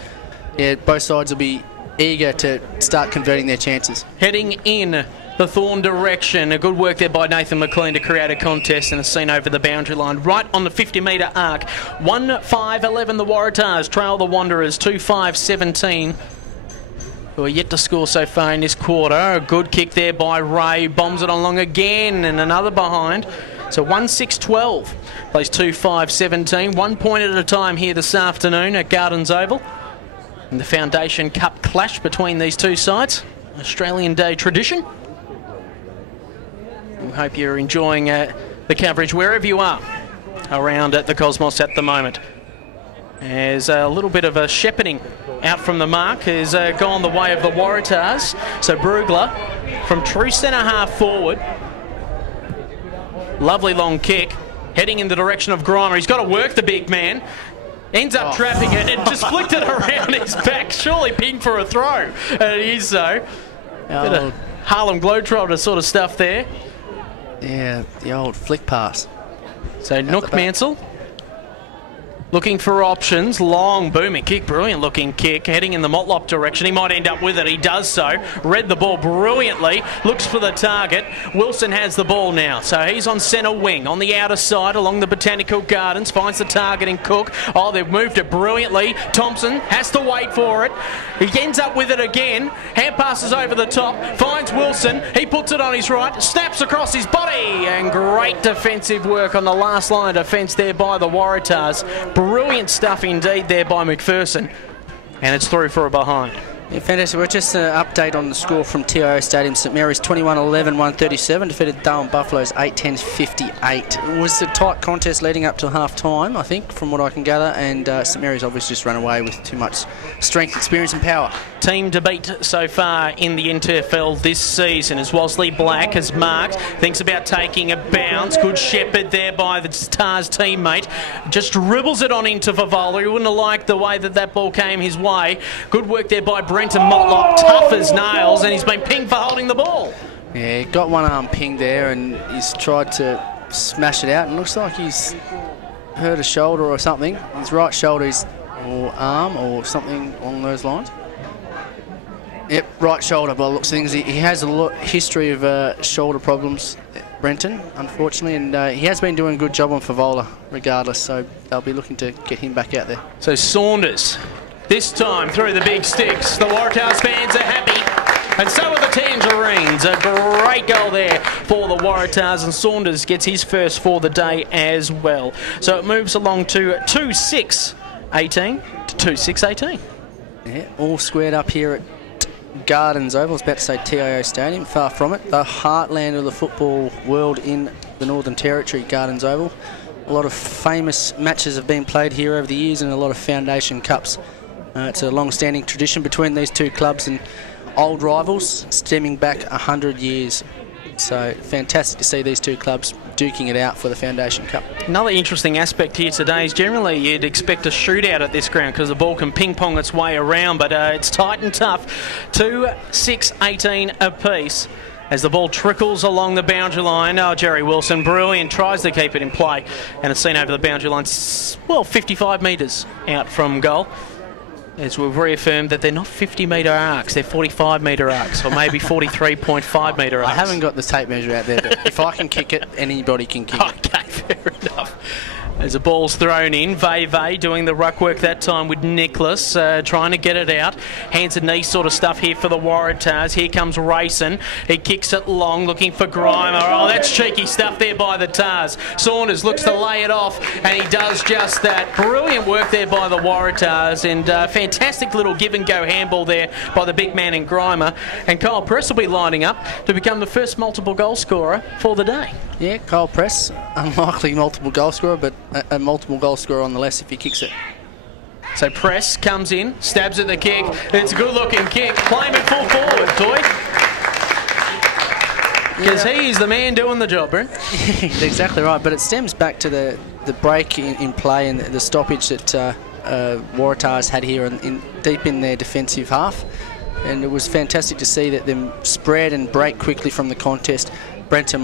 yeah, both sides will be eager to start converting their chances. Heading in the Thorn direction. A good work there by Nathan McLean to create a contest, and a seen over the boundary line right on the 50-metre arc. 1-5-11 the Waratahs trail the Wanderers 2-5-17. Who are yet to score so far in this quarter. A good kick there by Ray. Bombs it on long again, and another behind. So 1-6-12. Plays 2-5-17. 1 point at a time here this afternoon at Gardens Oval. In the Foundation Cup clash between these two sides. Australian Day tradition. We hope you're enjoying the coverage wherever you are around at the Cosmos at the moment. There's a little bit of a shepherding out from the mark has gone the way of the Waratahs. So Brugler from true centre half forward. Lovely long kick, heading in the direction of Grimer. He's got to work the big man. Ends up trapping it and just flicked it around his back. Surely ping for a throw. And it is so. Bit of Harlem Globetrotter sort of stuff there. Yeah, the old flick pass. So Nook Mansell looking for options. Long booming kick, brilliant looking kick, heading in the Motlop direction. He might end up with it. He does so. Read the ball brilliantly. Looks for the target. Wilson has the ball now. So he's on centre wing on the outer side along the Botanical Gardens. Finds the target in Cook. Oh, they've moved it brilliantly. Thompson has to wait for it. He ends up with it again. Hand passes over the top. Finds Wilson. He puts it on his right. Snaps across his body. And great defensive work on the last line of defence there by the Waratahs. Brilliant stuff indeed there by McPherson. And it's through for a behind. Yeah, fantastic. Well, just an update on the score from TIO Stadium. St Mary's 21-11, 137. Defeated Darwin Buffaloes 8-10-58. It was a tight contest leading up to half-time, I think, from what I can gather. And St Mary's obviously just run away with too much strength, experience and power. Team to beat so far in the NTFL this season as Wolseley Black has marked. Thinks about taking a bounce. Good shepherd there by the Tars teammate. Just dribbles it on into Favola. He wouldn't have liked the way that that ball came his way. Good work there by Brenton Motlop. Tough as nails, and he's been pinged for holding the ball. Yeah, he got one arm pinged there, and he's tried to smash it out, and looks like he's hurt a shoulder or something. His right shoulder or arm or something along those lines. Yep, right shoulder by the looks of things. He has a history of shoulder problems, Brenton, unfortunately, and he has been doing a good job on Favola regardless, so they'll be looking to get him back out there. So Saunders, this time through the big sticks. The Waratahs fans are happy, and so are the Tangerines. A great goal there for the Waratahs, and Saunders gets his first for the day as well. So it moves along to 2-6-18 to 2-6-18. Yeah, all squared up here at Gardens Oval. I was about to say TIO Stadium, far from it. The heartland of the football world in the Northern Territory, Gardens Oval. A lot of famous matches have been played here over the years and a lot of foundation cups. It's a long-standing tradition between these two clubs and old rivals stemming back 100 years. So fantastic to see these two clubs duking it out for the Foundation Cup. Another interesting aspect here today is generally you'd expect a shootout at this ground because the ball can ping-pong its way around, but it's tight and tough. 2-6-18 apiece as the ball trickles along the boundary line. Oh, Jerry Wilson, brilliant, tries to keep it in play, and it's seen over the boundary line, well, 55 metres out from goal. As we've reaffirmed that they're not 50-metre arcs, they're 45-metre arcs, or maybe 43.5-metre arcs. I haven't got the tape measure out there, but if I can kick it, anybody can kick it. Okay, fair enough. As the ball's thrown in, Veve doing the ruck work that time with Nicholas, trying to get it out. Hands and knees sort of stuff here for the Waratahs. Here comes Rayson. He kicks it long, looking for Grimer. Oh, that's cheeky stuff there by the Tars. Saunders looks to lay it off, and he does just that. Brilliant work there by the Waratahs, and fantastic little give-and-go handball there by the big man in Grimer. And Kyle Press will be lining up to become the first multiple goal scorer for the day. Yeah, Kyle Press, unlikely multiple goal scorer, but a multiple goal scorer on the less if he kicks it. So Press comes in, stabs at the kick. It's a good-looking kick. Play him at full forward, Toy. Because he is the man doing the job, Brent. Exactly right, but it stems back to the break in play and the stoppage that Waratahs had here deep in their defensive half. And it was fantastic to see that them spread and break quickly from the contest. Brenton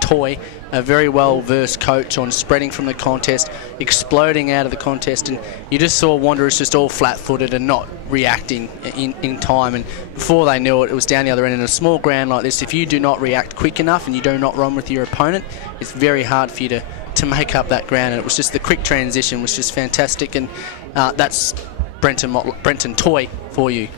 Toy, a very well-versed coach on spreading from the contest, exploding out of the contest, and you just saw Wanderers just all flat-footed and not reacting in time, and before they knew it, it was down the other end. In a small ground like this, if you do not react quick enough and you do not run with your opponent, it's very hard for you to make up that ground, and it was just the quick transition was just fantastic, and that's Brenton Toy for you.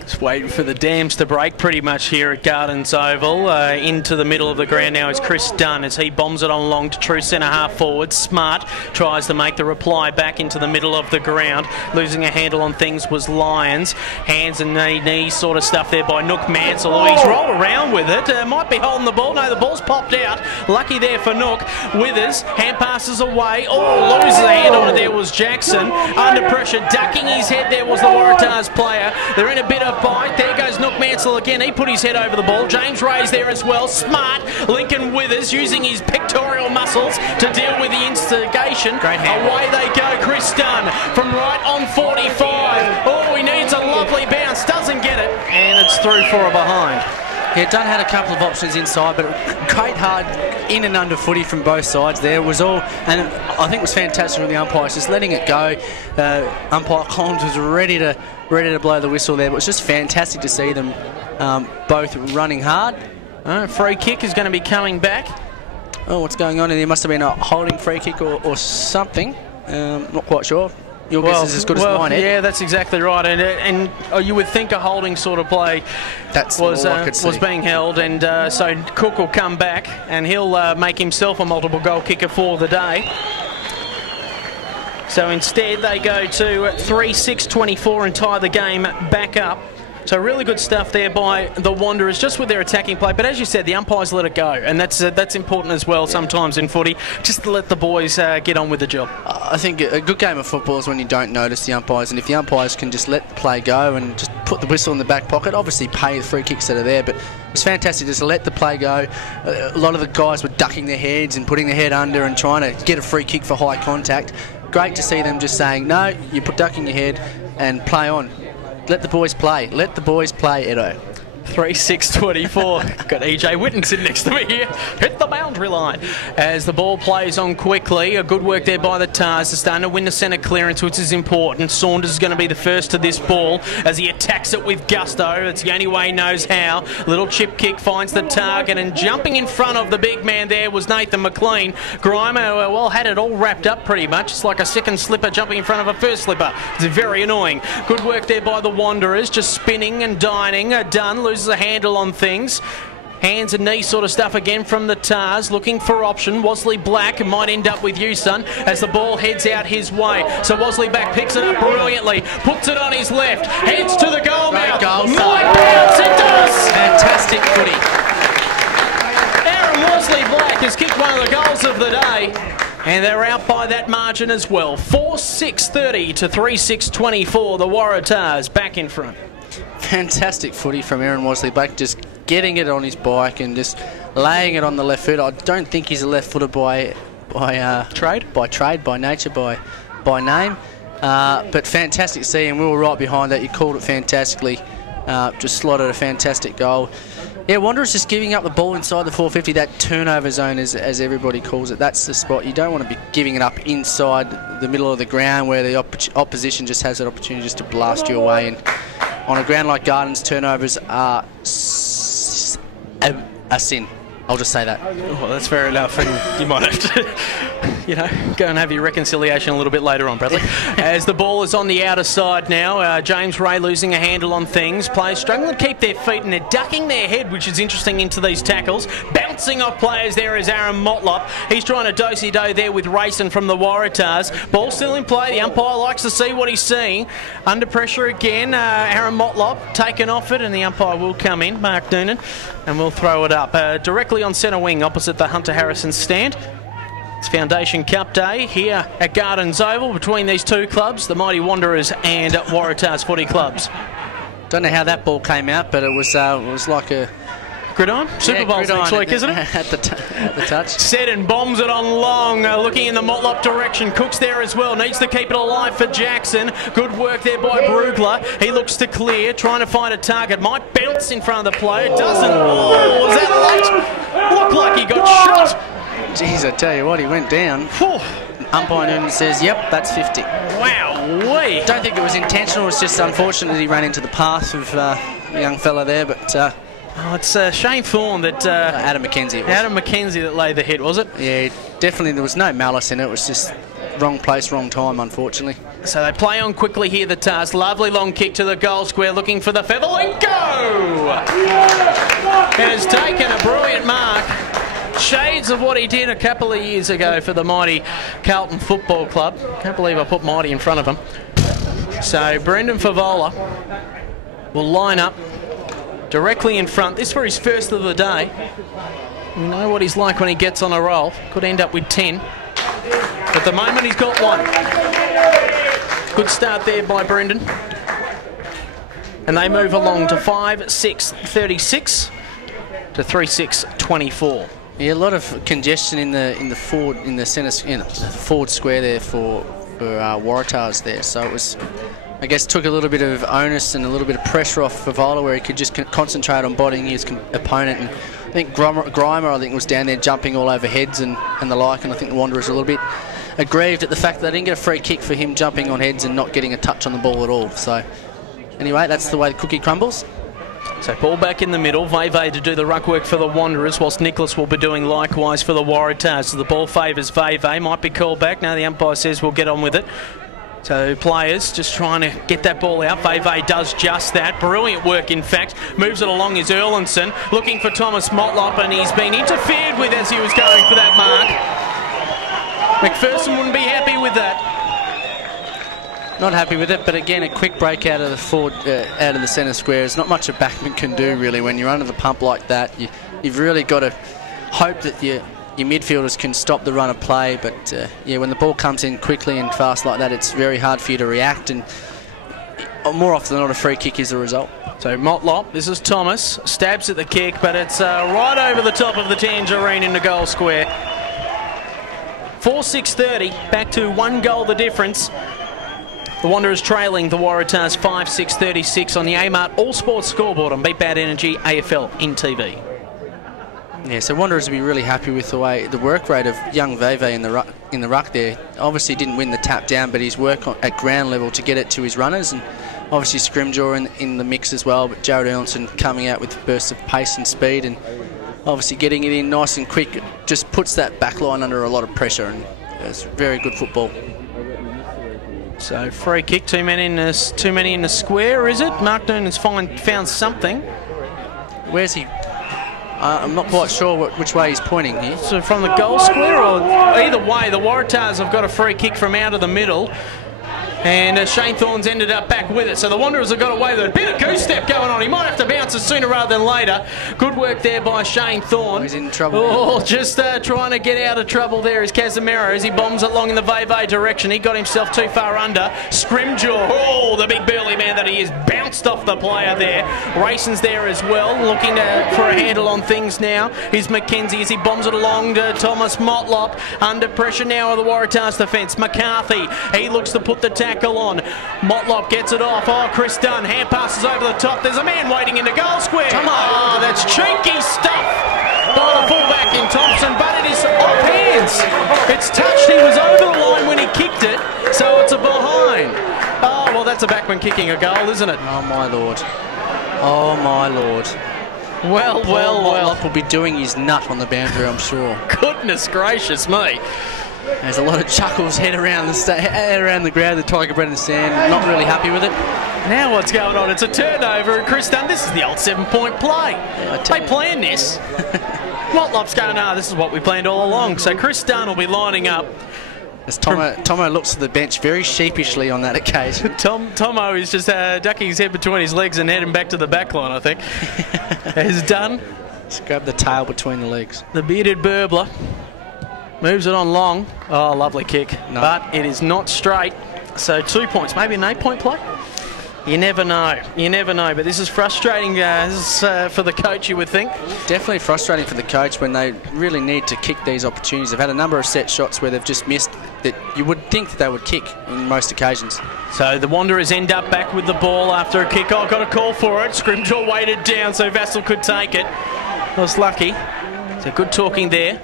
Just waiting for the dams to break pretty much here at Gardens Oval. Into the middle of the ground now is Chris Dunn as he bombs it on along to true centre half forward. Smart tries to make the reply back into the middle of the ground. Losing a handle on things was Lyons. Hands and knees sort of stuff there by Nook Mansell. Oh, he's rolled around with it. Might be holding the ball. No, the ball's popped out. Lucky there for Nook. Withers, hand passes away. Oh, loses a hand on it. There was Jackson. Under pressure, ducking his head there was the Waratahs player. They're in a bit of bite. There goes Nook Mansell again. He put his head over the ball. James Ray's there as well. Smart. Lincoln Withers using his pectoral muscles to deal with the instigation. Great hand. Away they go. Chris Dunn from right on 45. Oh, he needs a lovely bounce. Doesn't get it. And it's through for a behind. Yeah, Dunn had a couple of options inside, but great hard in and under footy from both sides there. It was all, and I think it was fantastic from the umpires, just letting it go. Umpire Collins was ready to blow the whistle there, but it was just fantastic to see them both running hard. Free kick is going to be coming back. Oh, what's going on in there? Must have been a holding free kick or something. Not quite sure. Your guess is as good as mine, Ed. Yeah, that's exactly right. And you would think a holding sort of play was being held, and so Cook will come back and he'll make himself a multiple goal kicker for the day. So instead they go to 3-6-24 and tie the game back up. So really good stuff there by the Wanderers, just with their attacking play. But as you said, the umpires let it go, and that's important as well sometimes in footy, just to let the boys get on with the job. I think a good game of football is when you don't notice the umpires, and if the umpires can just let the play go and just put the whistle in the back pocket, obviously pay the free kicks that are there, but it's fantastic just to let the play go. A lot of the guys were ducking their heads and putting their head under and trying to get a free kick for high contact. Great to see them just saying, no, you put ducking your head and play on. Let the boys play. Let the boys play, Edo. 3-6-24. Got EJ Witten sitting next to me here. Hit the boundary line. As the ball plays on quickly. A good work there by the Tars. They're starting to win the centre clearance, which is important. Saunders is going to be the first to this ball as he attacks it with gusto. It's the only way he knows how. Little chip kick finds the target, and jumping in front of the big man there was Nathan McLean. Grimer, well, had it all wrapped up pretty much. It's like a second slipper jumping in front of a first slipper. It's very annoying. Good work there by the Wanderers, just spinning and dining. Dunn loses a handle on things. Hands and knees sort of stuff again from the Tars, looking for option. Wasley Black might end up with you, son, as the ball heads out his way. So Wasley Black picks it up brilliantly, puts it on his left, heads to the goal mouth. Might bounce, it does! Fantastic footy. Aaron Wasley Black has kicked one of the goals of the day, and they're out by that margin as well. 4-6-30 to 3-6-24. The Waratahs back in front. Fantastic footy from Aaron Wasley Black, just getting it on his bike and just laying it on the left foot. I don't think he's a left footer by nature, by name. But fantastic to see him. We were right behind that. You called it fantastically. Just slotted a fantastic goal. Yeah, Wanderers just giving up the ball inside the 450, that turnover zone as everybody calls it. That's the spot. You don't want to be giving it up inside the middle of the ground where the opposition just has that opportunity just to blast you away. And on a ground like Gardens, turnovers are a sin. I'll just say that. Oh, that's fair enough, and you might have to, go and have your reconciliation a little bit later on, Bradley. As the ball is on the outer side now, James Ray losing a handle on things. Players struggling to keep their feet, and they're ducking their head, which is interesting into these tackles. Bouncing off players there is Aaron Motlop. He's trying to do-si-do there with Rayson from the Waratahs. Ball still in play. The umpire likes to see what he's seeing. Under pressure again, Aaron Motlop taken off it, and the umpire will come in, Mark Noonan, and we'll throw it up. Directly on centre wing opposite the Hunter Harrison stand. It's Foundation Cup Day here at Gardens Oval between these two clubs, the Mighty Wanderers and Waratahs Footy Clubs. Don't know how that ball came out, but it was like a gridiron? Super Bowl's next week, isn't it? At the touch. Set and bombs it on long, looking in the Motlop direction. Cook's there as well, needs to keep it alive for Jackson. Good work there by Brugler. He looks to clear, trying to find a target. Might bounce in front of the player, doesn't. Oh, was that late? Looked like he got shot. Jeez, I tell you what, he went down. Whew. Umpire Noonan says, yep, that's 50. Wow-wee. Don't think it was intentional, it's just unfortunate he ran into the path of the young fella there, but... it's Shane Thorne that... Adam McKenzie. Adam McKenzie that laid the hit, was it? Yeah, definitely there was no malice in it. It was just wrong place, wrong time, unfortunately. So they play on quickly here, the Tars. Lovely long kick to the goal square, looking for the feather and go! It has taken a brilliant mark. Shades of what he did a couple of years ago for the mighty Carlton Football Club. Can't believe I put mighty in front of him. So Brendan Favola will line up directly in front. This for his first of the day. We know what he's like when he gets on a roll. Could end up with 10. At the moment he's got one. Good start there by Brendan. And they move along to 5-6-36 to 3-6-24. Yeah, a lot of congestion in the forward square there for Waratahs there. So it was, I guess, took a little bit of onus and a little bit of pressure off Favola, where he could just concentrate on bodying his opponent. And I think Grimer, I think, was down there jumping all over heads and the like. And I think the Wanderers are a little bit aggrieved at the fact that they didn't get a free kick for him jumping on heads and not getting a touch on the ball at all. So anyway, that's the way the cookie crumbles. So ball back in the middle, Veve to do the ruck work for the Wanderers, whilst Nicholas will be doing likewise for the Waratahs. So the ball favours Veve, might be called back. Now the umpire says we'll get on with it. So players just trying to get that ball out. Veve does just that. Brilliant work, in fact. Moves it along is Erlinson, looking for Thomas Motlop, and he's been interfered with as he was going for that mark. McPherson wouldn't be happy with that. Not happy with it, but again, a quick break out of the forward, out of the centre square. There's not much a backman can do, really, when you're under the pump like that. You've really got to hope that your midfielders can stop the run of play. But yeah, when the ball comes in quickly and fast like that, it's very hard for you to react, and more often than not, a free kick is the result. So Motlop, this is Thomas, stabs at the kick, but it's right over the top of the Tangerine in the goal square. 4-6-30, back to 1 goal the difference. The Wanderers trailing the Waratahs 5-6-36 on the Amart All Sports scoreboard on Beat Bad Energy AFLNTv. Yeah, so Wanderers will be really happy with the work rate of young Veve in the ruck there. Obviously didn't win the tap down, but his work at ground level to get it to his runners, and obviously Scrimgeour in the mix as well. But Jared Erlinson coming out with bursts of pace and speed, and obviously getting it in nice and quick just puts that back line under a lot of pressure, and it's very good football. So free kick, too many in the square, is it? Mark Noonan's found something. Where's he? I'm not quite sure which way he's pointing here. So from the goal square, or either way, the Waratahs have got a free kick from out of the middle. And Shane Thorne's ended up back with it. So the Wanderers have got away with it. A bit of goose step going on. He might have to bounce it sooner rather than later. Good work there by Shane Thorne. He's in trouble. Oh, just trying to get out of trouble there is Casemiro as he bombs it along in the Veve direction. He got himself too far under. Scrimgeour, oh, the big burly man that he is, bounced off the player there. Rayson's there as well, looking for a handle on things now. Here's McKenzie as he bombs it along to Thomas Motlop. Under pressure now of the Waratahs defence. McCarthy, he looks to put the tackle on. Motlop gets it off. Oh, Chris Dunn, hand passes over the top. There's a man waiting in the goal square. Come on. Oh, that's cheeky stuff by the fullback in Thompson, but it is off hands. It's touched. He was over the line when he kicked it, so it's a behind. Oh, well, that's a backman kicking a goal, isn't it? Oh, my Lord. Oh, my Lord. Well. Motlop will be doing his nut on the boundary, I'm sure. Goodness gracious me. There's a lot of chuckles head around the ground. The Tiger Brennan stand, not really happy with it. Now what's going on? It's a turnover, and Chris Dunn, this is the old 7-point play. They planned this. Motlop's going, this is what we planned all along. So Chris Dunn will be lining up. As Tomo looks to the bench very sheepishly on that occasion. Tomo is just ducking his head between his legs and heading back to the back line, I think. Is Dunn. Just grab the tail between the legs. The bearded burbler moves it on long. Oh, lovely kick. No. But it is not straight. So 2 points. Maybe an 8-point play? You never know. You never know. But this is frustrating for the coach, you would think. Definitely frustrating for the coach when they really need to kick these opportunities. They've had a number of set shots where they've just missed that you would think that they would kick in most occasions. So the Wanderers end up back with the ball after a kick. Oh, got a call for it. Scrimgeour weighted down so Vassell could take it. Was lucky. So good talking there.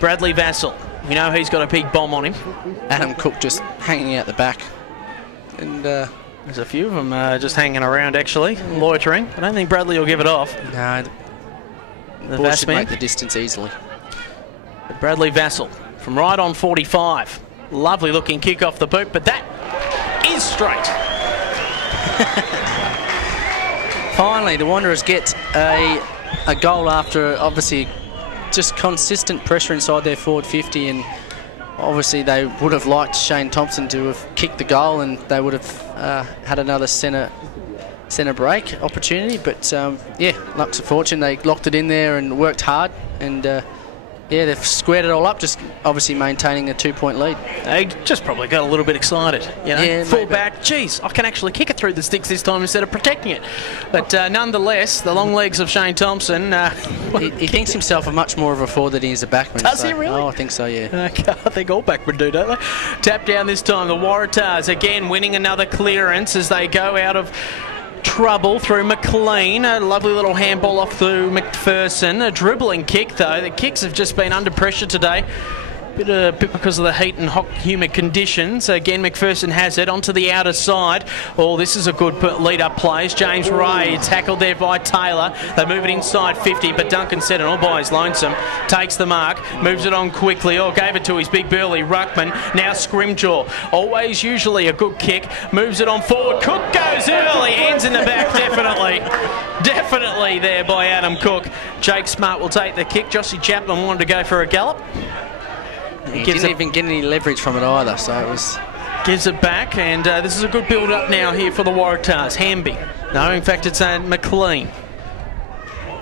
Bradley Vassell, you know he's got a big bomb on him. Adam Cook just hanging out the back. And there's a few of them just hanging around, actually, loitering. I don't think Bradley will give it off. No, the ball should make the distance easily. But Bradley Vassell from right on 45. Lovely looking kick off the boot, but that is straight. Finally, the Wanderers get a goal after obviously just consistent pressure inside their forward 50, and obviously they would have liked Shane Thompson to have kicked the goal, and they would have had another centre break opportunity. But yeah, luck to fortune, they locked it in there and worked hard, and Yeah, they've squared it all up, just obviously maintaining a 2-point lead. They just probably got a little bit excited, you know. Yeah, Full back, geez, I can actually kick it through the sticks this time instead of protecting it. But nonetheless, the long legs of Shane Thompson. He thinks himself much more of a forward than he is a backman. Does he really? Oh, I think so, yeah. I think all backmen do, don't they? Tap down this time. The Waratahs again winning another clearance as they go out of trouble through McLean. A lovely little handball off through McPherson. A dribbling kick, though. The kicks have just been under pressure today. Bit because of the heat and hot, humid conditions. Again, McPherson has it onto the outer side. Oh, this is a good lead-up play. James Ray tackled there by Taylor. They move it inside 50, but Duncan said it all by his lonesome. Takes the mark, moves it on quickly. Oh, gave it to his big burly ruckman. Now Scrimjaw. Always usually a good kick. Moves it on forward. Cook goes early. Hands in the back, definitely. Definitely there by Adam Cook. Jake Smart will take the kick. Jossie Chaplin wanted to go for a gallop. He didn't even get any leverage from it either, so it was... Gives it back, and this is a good build-up now here for the Waratahs. Hamby. No, in fact, it's McLean.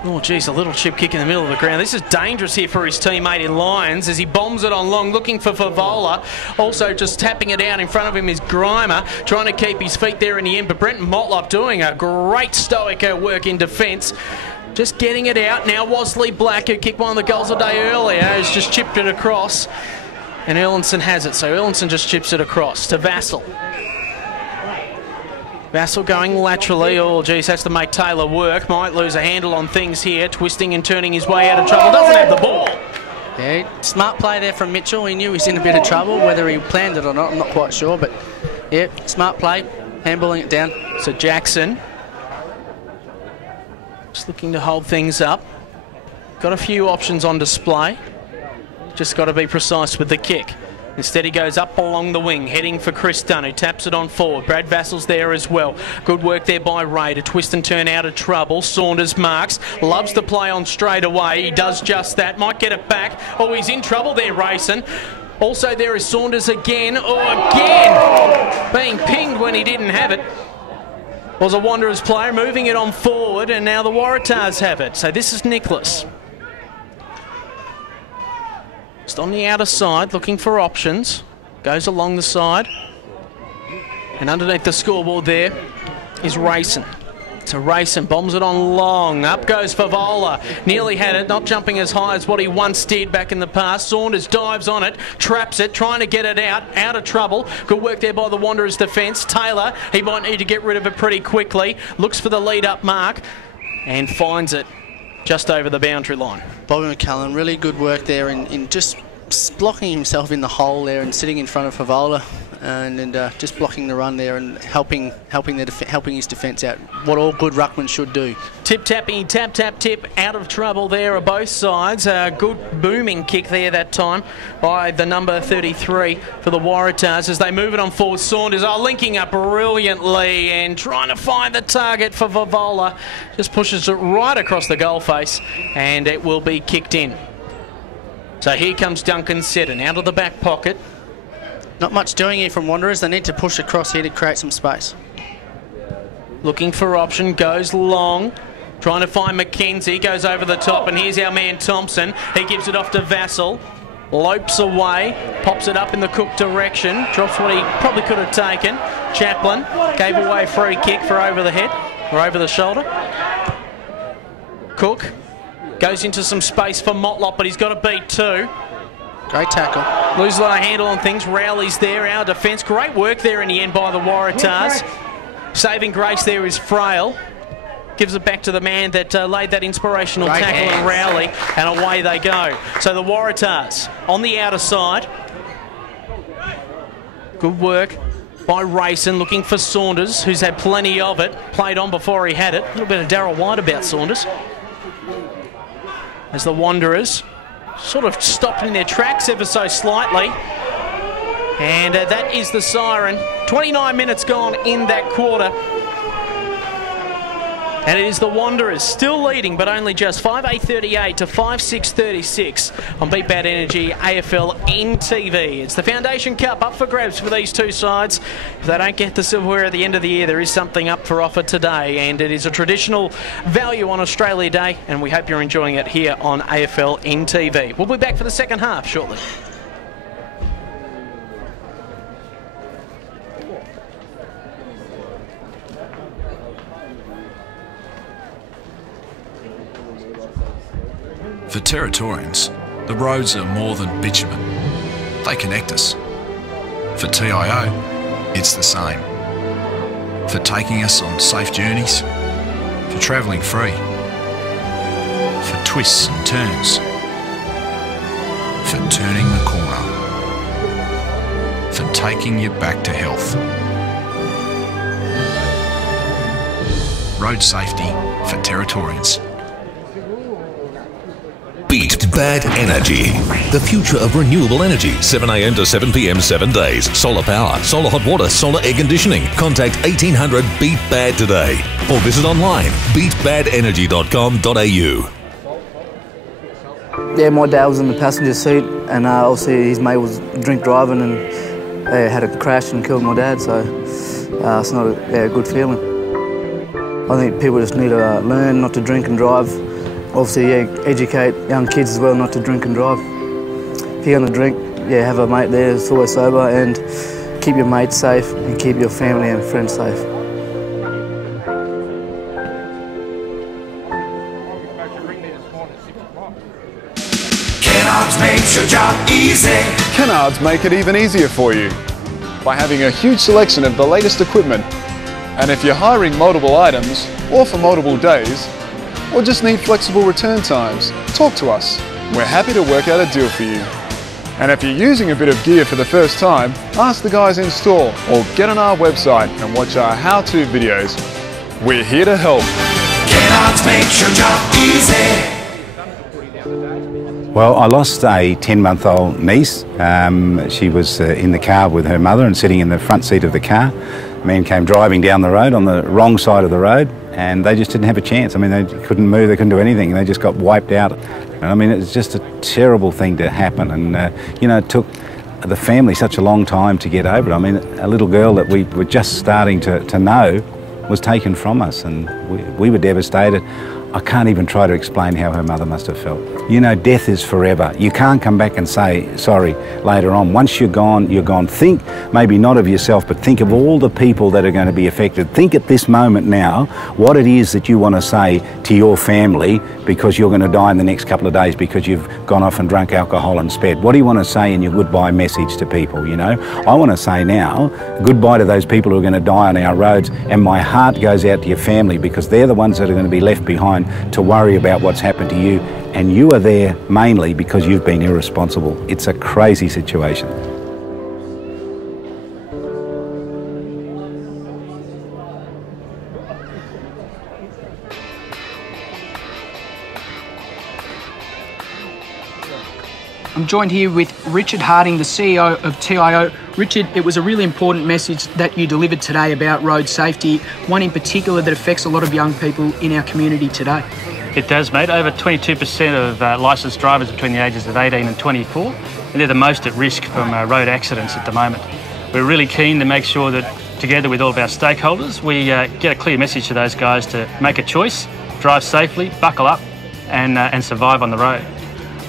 Oh, geez, a little chip kick in the middle of the ground. This is dangerous here for his teammate in Lions as he bombs it on long, looking for Favola. Also, just tapping it out in front of him is Grimer, trying to keep his feet there in the end. But Brenton Motlop doing a great stoic work in defence. Just getting it out. Now Wasley Black, who kicked one of the goals a day earlier, has just chipped it across. And Erlinson has it, so Erlinson just chips it across to Vassell. Vassell going laterally. Oh, geez, has to make Taylor work. Might lose a handle on things here. Twisting and turning his way out of trouble. Doesn't have the ball. Yeah, smart play there from Mitchell. He knew he was in a bit of trouble. Whether he planned it or not, I'm not quite sure. But, yeah, smart play. Handballing it down. So Jackson just looking to hold things up. Got a few options on display. Just got to be precise with the kick. Instead he goes up along the wing, heading for Chris Dunn, who taps it on forward. Brad Vassell's there as well. Good work there by Ray to twist and turn out of trouble. Saunders marks, loves to play on straight away. He does just that, might get it back. Oh, he's in trouble there, racing. Also there is Saunders again. Oh, again! Being pinged when he didn't have it. Was a Wanderers player moving it on forward, and now the Waratahs have it. So this is Nicholas. Just on the outer side, looking for options. Goes along the side. And underneath the scoreboard there is Rayson. So Rayson bombs it on long. Up goes Favola. Nearly had it, not jumping as high as what he once did back in the past. Saunders dives on it, traps it, trying to get it out of trouble. Good work there by the Wanderers defence. Taylor, he might need to get rid of it pretty quickly. Looks for the lead-up mark and finds it just over the boundary line. Bobby McCallum, really good work there in just blocking himself in the hole there and sitting in front of Favola and just blocking the run there and helping his defence out. What all good ruckmen should do. Tip-tapping, tap-tap-tip, out of trouble there on both sides. A good booming kick there that time by the number 33 for the Waratahs as they move it on forward. Saunders are linking up brilliantly and trying to find the target for Favola. Just pushes it right across the goal face and it will be kicked in. So here comes Duncan Seddon out of the back pocket. Not much doing here from Wanderers. They need to push across here to create some space. Looking for option, goes long. Trying to find McKenzie, goes over the top, and here's our man Thompson. He gives it off to Vassell. Lopes away, pops it up in the Cook direction. Drops what he probably could have taken. Chaplin gave away a free kick for over the head, or over the shoulder. Cook goes into some space for Motlop, but he's got to beat two. Great tackle. Lose a lot of handle on things. Rowley's there, our defence. Great work there in the end by the Waratahs. Saving grace there is Frail. Gives it back to the man that laid that inspirational tackle in Rowley, and away they go. So the Waratahs on the outer side. Good work by Rayson, looking for Saunders, who's had plenty of it. Played on before he had it. A little bit of Darryl White about Saunders. As the Wanderers sort of stopped in their tracks ever so slightly. And that is the siren. 29 minutes gone in that quarter. And it is the Wanderers still leading, but only just 5:8:38 to 5:6:36 on Beat Bad Energy AFLNTv. It's the Foundation Cup up for grabs for these two sides. If they don't get the silverware at the end of the year, there is something up for offer today, and it is a traditional value on Australia Day, and we hope you're enjoying it here on AFLNTv. We'll be back for the second half shortly. For Territorians, the roads are more than bitumen. They connect us. For TIO, it's the same. For taking us on safe journeys, for travelling free, for twists and turns, for turning the corner, for taking you back to health. Road safety for Territorians. Beat Bad Energy, the future of renewable energy. 7 a.m. to 7 p.m. 7 days. Solar power, solar hot water, solar air conditioning. Contact 1800 Beat Bad today or visit online beatbadenergy.com.au. Yeah, my dad was in the passenger seat, and obviously his mate was drink driving, and they had a crash and killed my dad. So it's not a good feeling. I think people just need to learn not to drink and drive. Obviously, yeah, educate young kids as well not to drink and drive. If you're going to drink, yeah, have a mate there that's always sober, and keep your mates safe and keep your family and friends safe. Kennards makes your job easy. Kennards make it even easier for you by having a huge selection of the latest equipment. And if you're hiring multiple items or for multiple days, or just need flexible return times, talk to us. We're happy to work out a deal for you. And if you're using a bit of gear for the first time, ask the guys in store or get on our website and watch our how-to videos. We're here to help. Kennards makes your job easy. Well, I lost a 10-month-old niece. She was in the car with her mother and sitting in the front seat of the car. A man came driving down the road on the wrong side of the road, and they just didn't have a chance. I mean, they couldn't move, they couldn't do anything, they just got wiped out. And I mean, it's just a terrible thing to happen, and you know, it took the family such a long time to get over it. I mean, a little girl that we were just starting to know was taken from us, and we were devastated. I can't even try to explain how her mother must have felt. You know, death is forever. You can't come back and say sorry later on. Once you're gone, you're gone. Think maybe not of yourself, but think of all the people that are going to be affected. Think at this moment now what it is that you want to say to your family, because you're going to die in the next couple of days because you've gone off and drunk alcohol and sped. What do you want to say in your goodbye message to people, you know? I want to say now, goodbye to those people who are going to die on our roads, and my heart goes out to your family, because they're the ones that are going to be left behind to worry about what's happened to you, and you are there mainly because you've been irresponsible. It's a crazy situation. I'm joined here with Richard Harding, the CEO of TIO. Richard, it was a really important message that you delivered today about road safety, one in particular that affects a lot of young people in our community today. It does, mate. Over 22% of licensed drivers between the ages of 18 and 24, and they're the most at risk from road accidents at the moment. We're really keen to make sure that, together with all of our stakeholders, we get a clear message to those guys to make a choice, drive safely, buckle up, and survive on the road.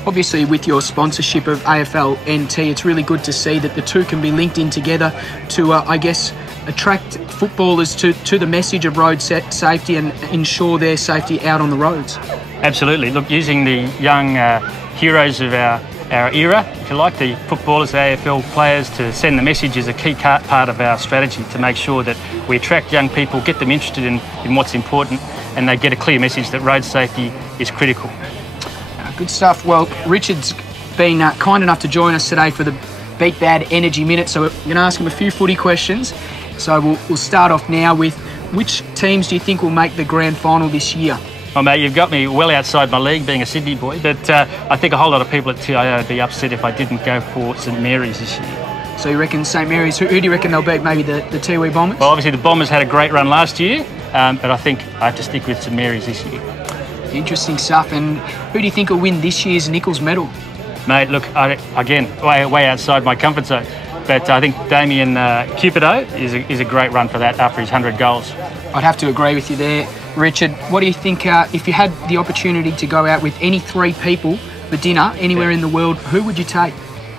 Obviously, with your sponsorship of AFLNT, it's really good to see that the two can be linked in together to, I guess, attract footballers to the message of road safety and ensure their safety out on the roads. Absolutely. Look, using the young heroes of our era, if you like, the footballers, the AFL players, to send the message is a key part of our strategy to make sure that we attract young people, get them interested in what's important, and they get a clear message that road safety is critical. Good stuff. Well, Richard's been kind enough to join us today for the Beat Bad Energy Minute, so we're going to ask him a few footy questions. So we'll start off now with, which teams do you think will make the grand final this year? Oh, mate, you've got me well outside my league, being a Sydney boy, but I think a whole lot of people at TIO would be upset if I didn't go for St Mary's this year. So you reckon St Mary's, who do you reckon they'll beat? Maybe the Tiwi Bombers? Well, obviously the Bombers had a great run last year, but I think I have to stick with St Mary's this year. Interesting stuff. And who do you think will win this year's Nichols medal? Mate, look, again, way outside my comfort zone. But I think Damien Cupido is a great run for that after his 100 goals. I'd have to agree with you there. Richard, what do you think, if you had the opportunity to go out with any 3 people for dinner anywhere in the world, who would you take?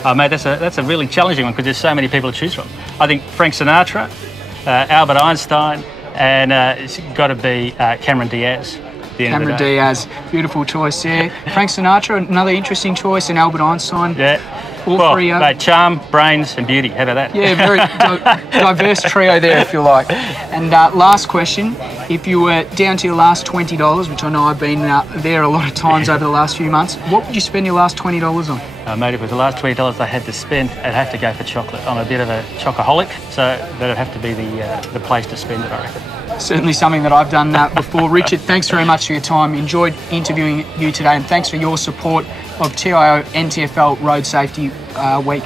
Oh, mate, that's a really challenging one because there's so many people to choose from. I think Frank Sinatra, Albert Einstein, and it's got to be Cameron Diaz. Cameron Diaz, beautiful choice there. Frank Sinatra, another interesting choice, and Albert Einstein. Yeah. All three. Mate, charm, brains, and beauty. How about that? Yeah, very diverse trio there, if you like. And last question: if you were down to your last $20, which I know I've been there a lot of times over the last few months, what would you spend your last $20 on? Mate, if it was the last $20 I had to spend, I'd have to go for chocolate. I'm a bit of a chocoholic, so that'd have to be the place to spend it, I reckon. Certainly something that I've done before. Richard, thanks very much for your time. Enjoyed interviewing you today, and thanks for your support of TIO NTFL Road Safety Week.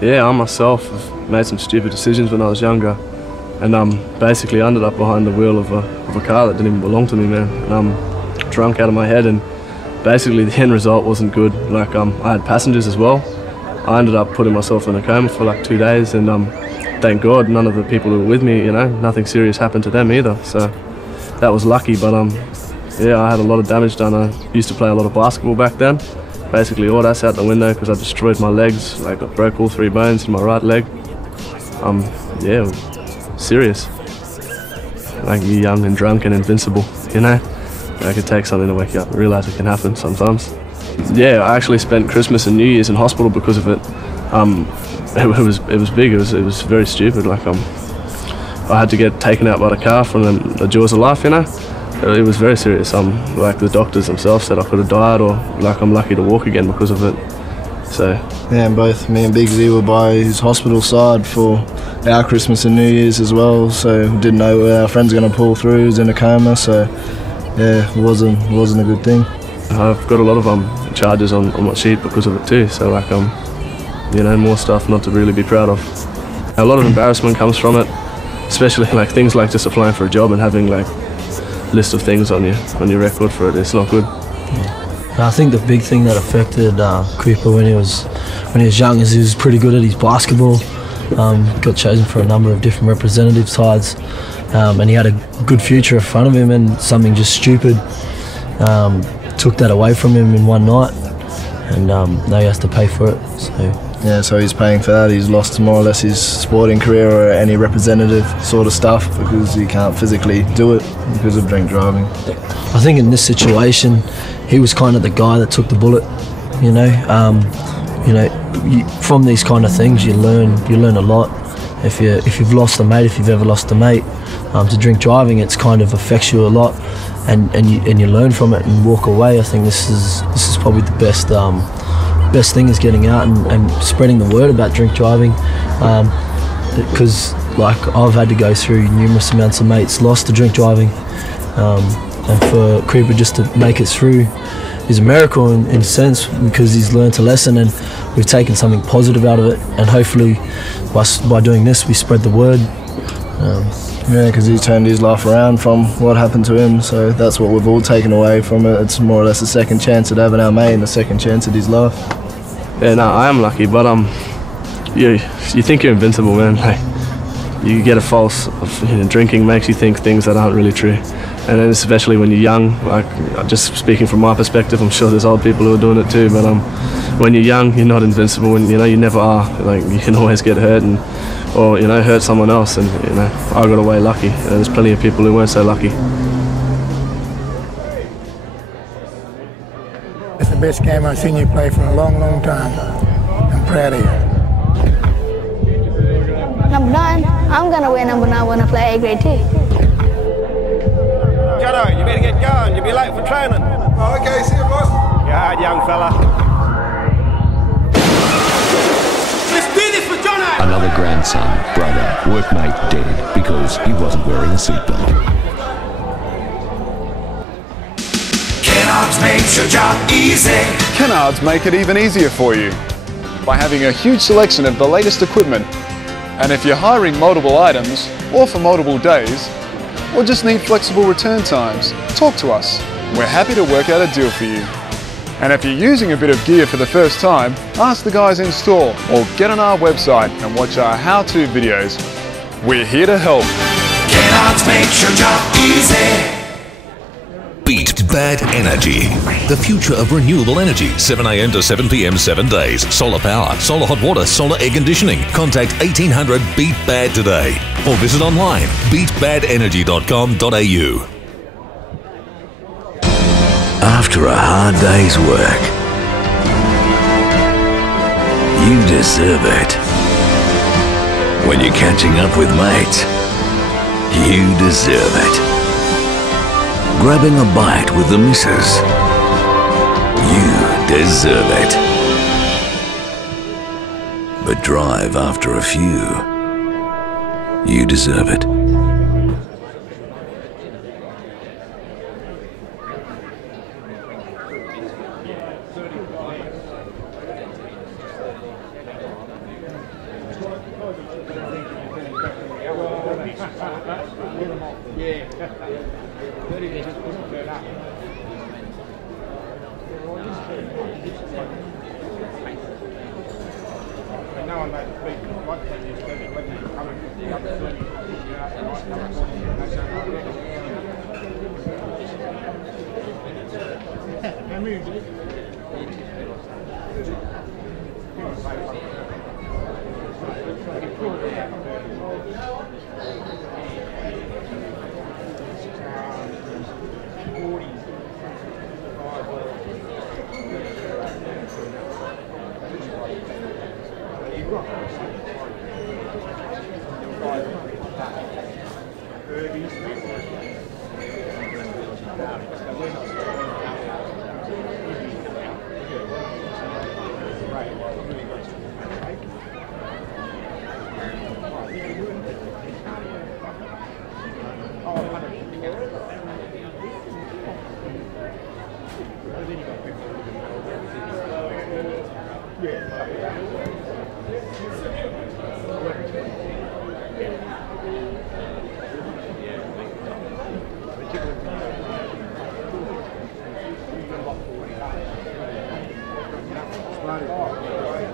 Yeah, I myself have made some stupid decisions when I was younger, and basically ended up behind the wheel of a car that didn't even belong to me, man. And I'm drunk out of my head, and basically the end result wasn't good. Like I had passengers as well. I ended up putting myself in a coma for like 2 days, and thank God none of the people who were with me, nothing serious happened to them either. So that was lucky, but yeah, I had a lot of damage done. I used to play a lot of basketball back then. Basically all that's out the window because I destroyed my legs. Like I broke all 3 bones in my right leg. Yeah, serious. Like you're young and drunk and invincible, Like it takes something to wake you up and realise it can happen sometimes. Yeah, I actually spent Christmas and New Year's in hospital because of it. It was big. It was very stupid. Like I had to get taken out by the car from the jaws of life. It was very serious. Like the doctors themselves said I could have died, or like I'm lucky to walk again because of it. So yeah, and both me and Big Z were by his hospital side for our Christmas and New Year's as well. So we didn't know where our friend's going to pull through. He was in a coma. So yeah, it wasn't a good thing. I've got a lot of charges on my sheet because of it too, so like more stuff not to really be proud of. A lot of embarrassment comes from it, especially like things like just applying for a job and having like a list of things on your record for it. It's not good. I think the big thing that affected Cooper when he was young is he was pretty good at his basketball. Got chosen for a number of different representative sides, and he had a good future in front of him, and something just stupid took that away from him in one night, and now he has to pay for it. So yeah, so he's paying for that. He's lost more or less his sporting career or any representative sort of stuff because he can't physically do it because of drink driving. I think in this situation, he was kind of the guy that took the bullet. From these kind of things, you learn a lot. If you've lost a mate, if you've ever lost a mate, to drink driving, it's kind of affects you a lot, and you learn from it and walk away. I think this is probably the best thing is getting out and spreading the word about drink driving, because like I've had to go through numerous amounts of mates lost to drink driving, and for Creeper just to make it through is a miracle in a sense, because he's learnt a lesson and we've taken something positive out of it, and hopefully by doing this we spread the word. Yeah, because he turned his life around from what happened to him, so that's what we've all taken away from it. It's more or less a second chance at having our mate and a second chance at his life. Yeah, no, I am lucky, but you think you're invincible, man. Like, you get a false drinking makes you think things that aren't really true, and then especially when you're young. Like, just speaking from my perspective, I'm sure there's old people who are doing it too, but when you're young, you're not invincible, and you never are. Like, you can always get hurt or hurt someone else, and I got away lucky, and there's plenty of people who weren't so lucky. It's the best game I've seen you play for a long, long time. I'm proud of you. Number 9, I'm gonna wear number 9 when I play A grade 2. Jono, you better get going. You'll be late for training. Oh, okay, see you, boss. You're hard, young fella. Let's do this for Jono! Another grandson, brother, workmate dead because he wasn't wearing a seatbelt. Kennards makes your job easy. Kennards make it even easier for you by having a huge selection of the latest equipment. And if you're hiring multiple items, or for multiple days, or just need flexible return times, talk to us. We're happy to work out a deal for you. And if you're using a bit of gear for the first time, ask the guys in store or get on our website and watch our how-to videos. We're here to help. Canards makes your job easy. Beat Bad Energy. The future of renewable energy. 7 a.m. to 7 p.m. 7 days. Solar power, solar hot water, solar air conditioning. Contact 1800 Beat Bad today or visit online beatbadenergy.com.au. After a hard day's work, you deserve it. When you're catching up with mates, you deserve it. Grabbing a bite with the missus, you deserve it. But drive after a few, you deserve it.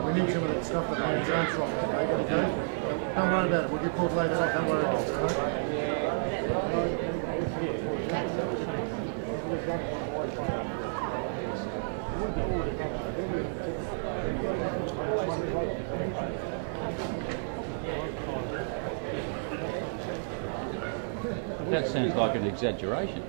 We need some of that stuff that hangs out from today, okay? Don't worry about it, we'll get pulled later on, don't worry about it, That sounds like an exaggeration.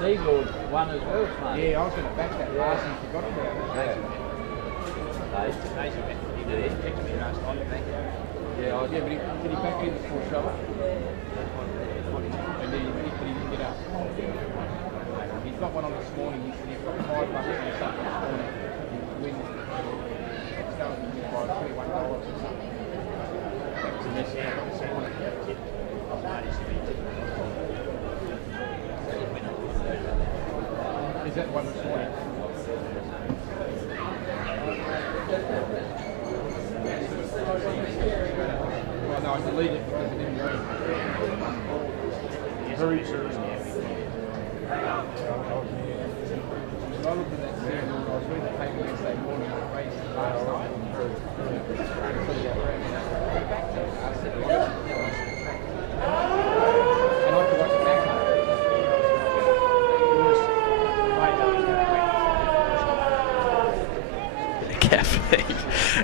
Seagull won as well, mate. Yeah, I was going to back that last and forgot about it. Yeah, but did he back in the full show? And then he didn't get up. He's got one on this morning. He's got $5 or something this morning. Win. It's going to be by $21 or something. Is that the one this morning? Well, no, I deleted it because it didn't go. Very serious. I looked at that series, I was reading the paper Wednesday morning, I raised it last night. And I forgot to back it.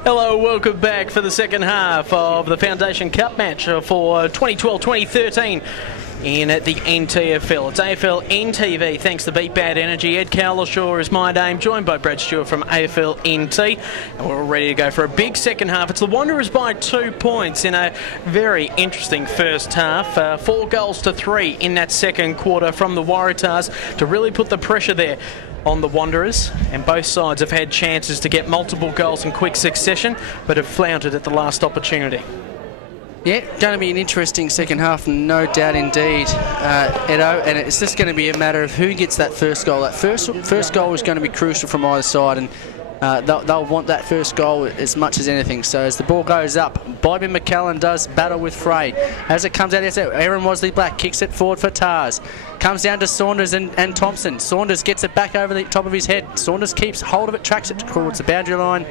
Hello, welcome back for the second half of the Foundation Cup match for 2012-2013 in the NTFL. It's AFLNTv, thanks to Beat Bad Energy. Ed Calishaw is my name, joined by Brad Stewart from AFLNT, and we're all ready to go for a big second half. It's the Wanderers by 2 points in a very interesting first half. 4 goals to 3 in that second quarter from the Waratahs to really put the pressure there on the Wanderers, and both sides have had chances to get multiple goals in quick succession, but have floundered at the last opportunity. Yeah, going to be an interesting second half, no doubt indeed, Edo, and it's just going to be a matter of who gets that first goal. That first goal is going to be crucial from either side, and they'll want that first goal as much as anything. So as the ball goes up, Bobby McCallum does battle with Frey. As it comes out, Aaron Wasley-Black kicks it forward for Tars. Comes down to Saunders and Thompson. Saunders gets it back over the top of his head. Saunders keeps hold of it, tracks it towards the boundary line.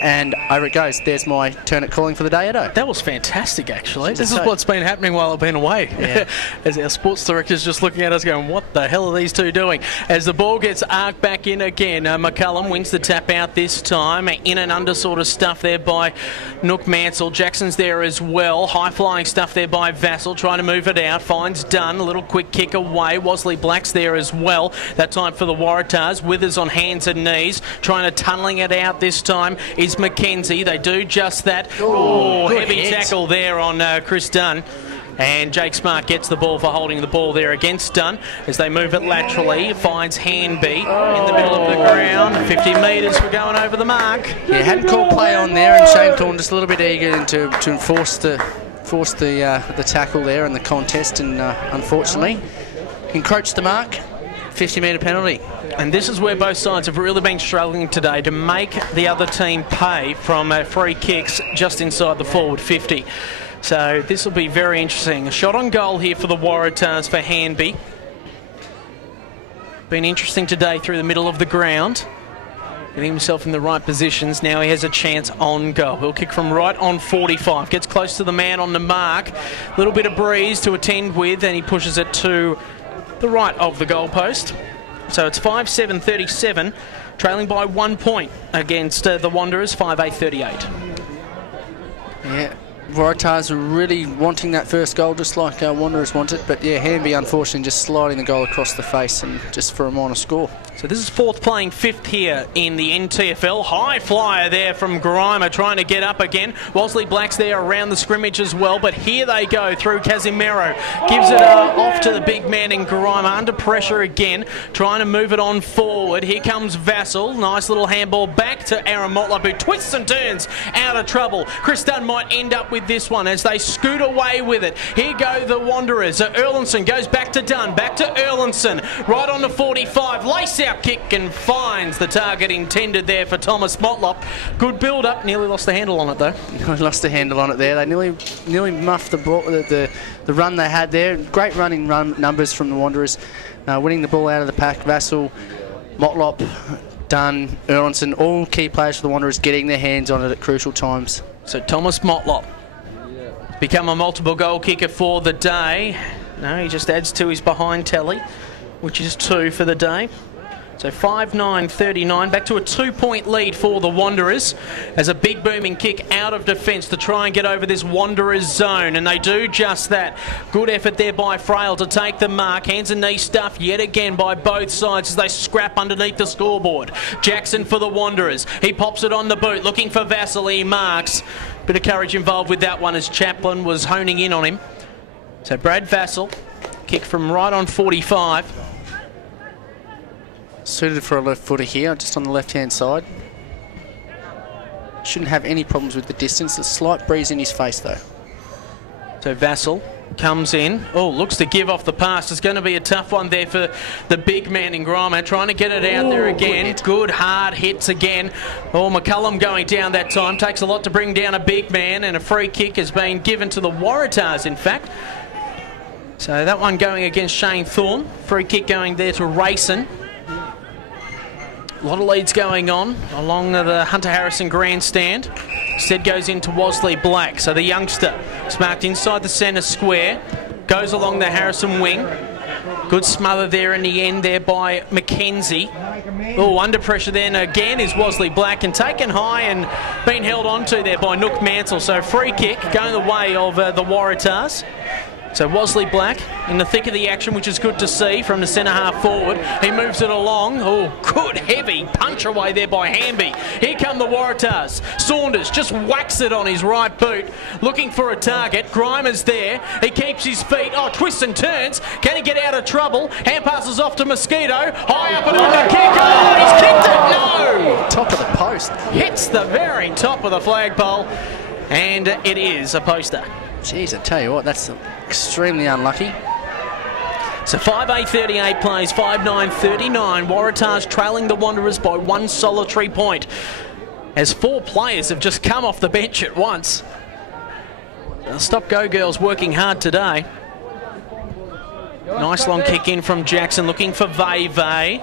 And over it goes. There's my turn at calling for the day, Edo. That was fantastic, actually. This is what's been happening while I've been away. Yeah. As our sports director's just looking at us going, what the hell are these two doing? As the ball gets arced back in again, McCullum wins the tap out this time. In and under sort of stuff there by Nook Mansell. Jackson's there as well. High-flying stuff there by Vassell. Trying to move it out. Finds Dunn. A little quick kick away. Wasley-Black's there as well. That time for the Waratahs. Withers on hands and knees. Trying to tunneling it out this time is Mackenzie. They do just that. Oh, heavy tackle there on Chris Dunn. And Jake Smart gets the ball for holding the ball there against Dunn. As they move it laterally, finds Hanby in the middle of the ground. 50 metres for going over the mark. Yeah, hadn't called play on there, and Shane Thorne just a little bit eager to enforce the tackle there in the contest, and unfortunately encroached the mark. 50-metre penalty. And this is where both sides have really been struggling today to make the other team pay from free kicks just inside the forward 50. So this will be very interesting. A shot on goal here for the Waratahs for Hanby. Been interesting today through the middle of the ground. Getting himself in the right positions. Now he has a chance on goal. He'll kick from right on 45. Gets close to the man on the mark. A little bit of breeze to attend with, and he pushes it to the right of the goalpost. So it's 5-7-37, trailing by 1 point against the Wanderers, 5-8-38. Yeah, Waratahs are really wanting that first goal, just like Wanderers want it. But yeah, Hanby unfortunately just sliding the goal across the face, and just for a minor score. So this is fourth playing fifth here in the NTFL. High flyer there from Grimer trying to get up again. Wasley-Black's there around the scrimmage as well, but here they go through Casimiro. Gives it off to the big man in Grimer, under pressure again, trying to move it on forward. Here comes Vassell. Nice little handball back to Aaron Motlop, who twists and turns out of trouble. Chris Dunn might end up with this one as they scoot away with it. Here go the Wanderers. Erlinson goes back to Dunn, back to Erlinson. Right on the 45. Lace out kick and finds the target intended there for Thomas Motlop. Good build up, nearly lost the handle on it though. Lost the handle on it there. They nearly muffed the run they had there. Great running numbers from the Wanderers, winning the ball out of the pack. Vassell, Motlop, Dunn, Erlinson, all key players for the Wanderers getting their hands on it at crucial times. So Thomas Motlop become a multiple goal kicker for the day. No, he just adds to his behind tally, which is 2 for the day. So 5-9-39, back to a 2-point lead for the Wanderers as a big booming kick out of defence to try and get over this Wanderers zone, and they do just that. Good effort there by Frail to take the mark. Hands and knee stuff yet again by both sides as they scrap underneath the scoreboard. Jackson for the Wanderers. He pops it on the boot, looking for Vassell. He marks. Bit of courage involved with that one as Chaplin was honing in on him. So Brad Vassell, kick from right on 45. Suited for a left footer here, just on the left-hand side. Shouldn't have any problems with the distance. A slight breeze in his face, though. So Vassell comes in. Oh, looks to give off the pass. It's going to be a tough one there for the big man in Grimer. Trying to get it out there again. Good hard hits again. Oh, McCullum going down that time. Takes a lot to bring down a big man, and a free kick has been given to the Waratahs, in fact. So that one going against Shane Thorne. Free kick going there to Rayson. A lot of leads going on along the Hunter Harrison grandstand. Instead goes into Wasley-Black. So the youngster is marked inside the centre square. Goes along the Harrison wing. Good smother there in the end there by Mackenzie. Oh, under pressure then again is Wasley-Black, and taken high and being held onto there by Nook Mansell. So free kick going the way of the Waratahs. So Wasley-Black in the thick of the action, which is good to see from the centre half forward. He moves it along. Oh, good heavy punch away there by Hanby. Here come the Waratahs. Saunders just whacks it on his right boot, looking for a target. Grimer's there. He keeps his feet. Oh, twists and turns. Can he get out of trouble? Hand passes off to Mosquito. High up and on the kick. Oh, he's kicked it. No! Top of the post. Hits the very top of the flagpole, and it is a poster. Jeez, I tell you what, that's extremely unlucky. So 5:38 plays, 5:9:39. Waratahs trailing the Wanderers by 1 solitary point, as 4 players have just come off the bench at once. The stop-go girls working hard today. Nice long kick in from Jackson, looking for Veve.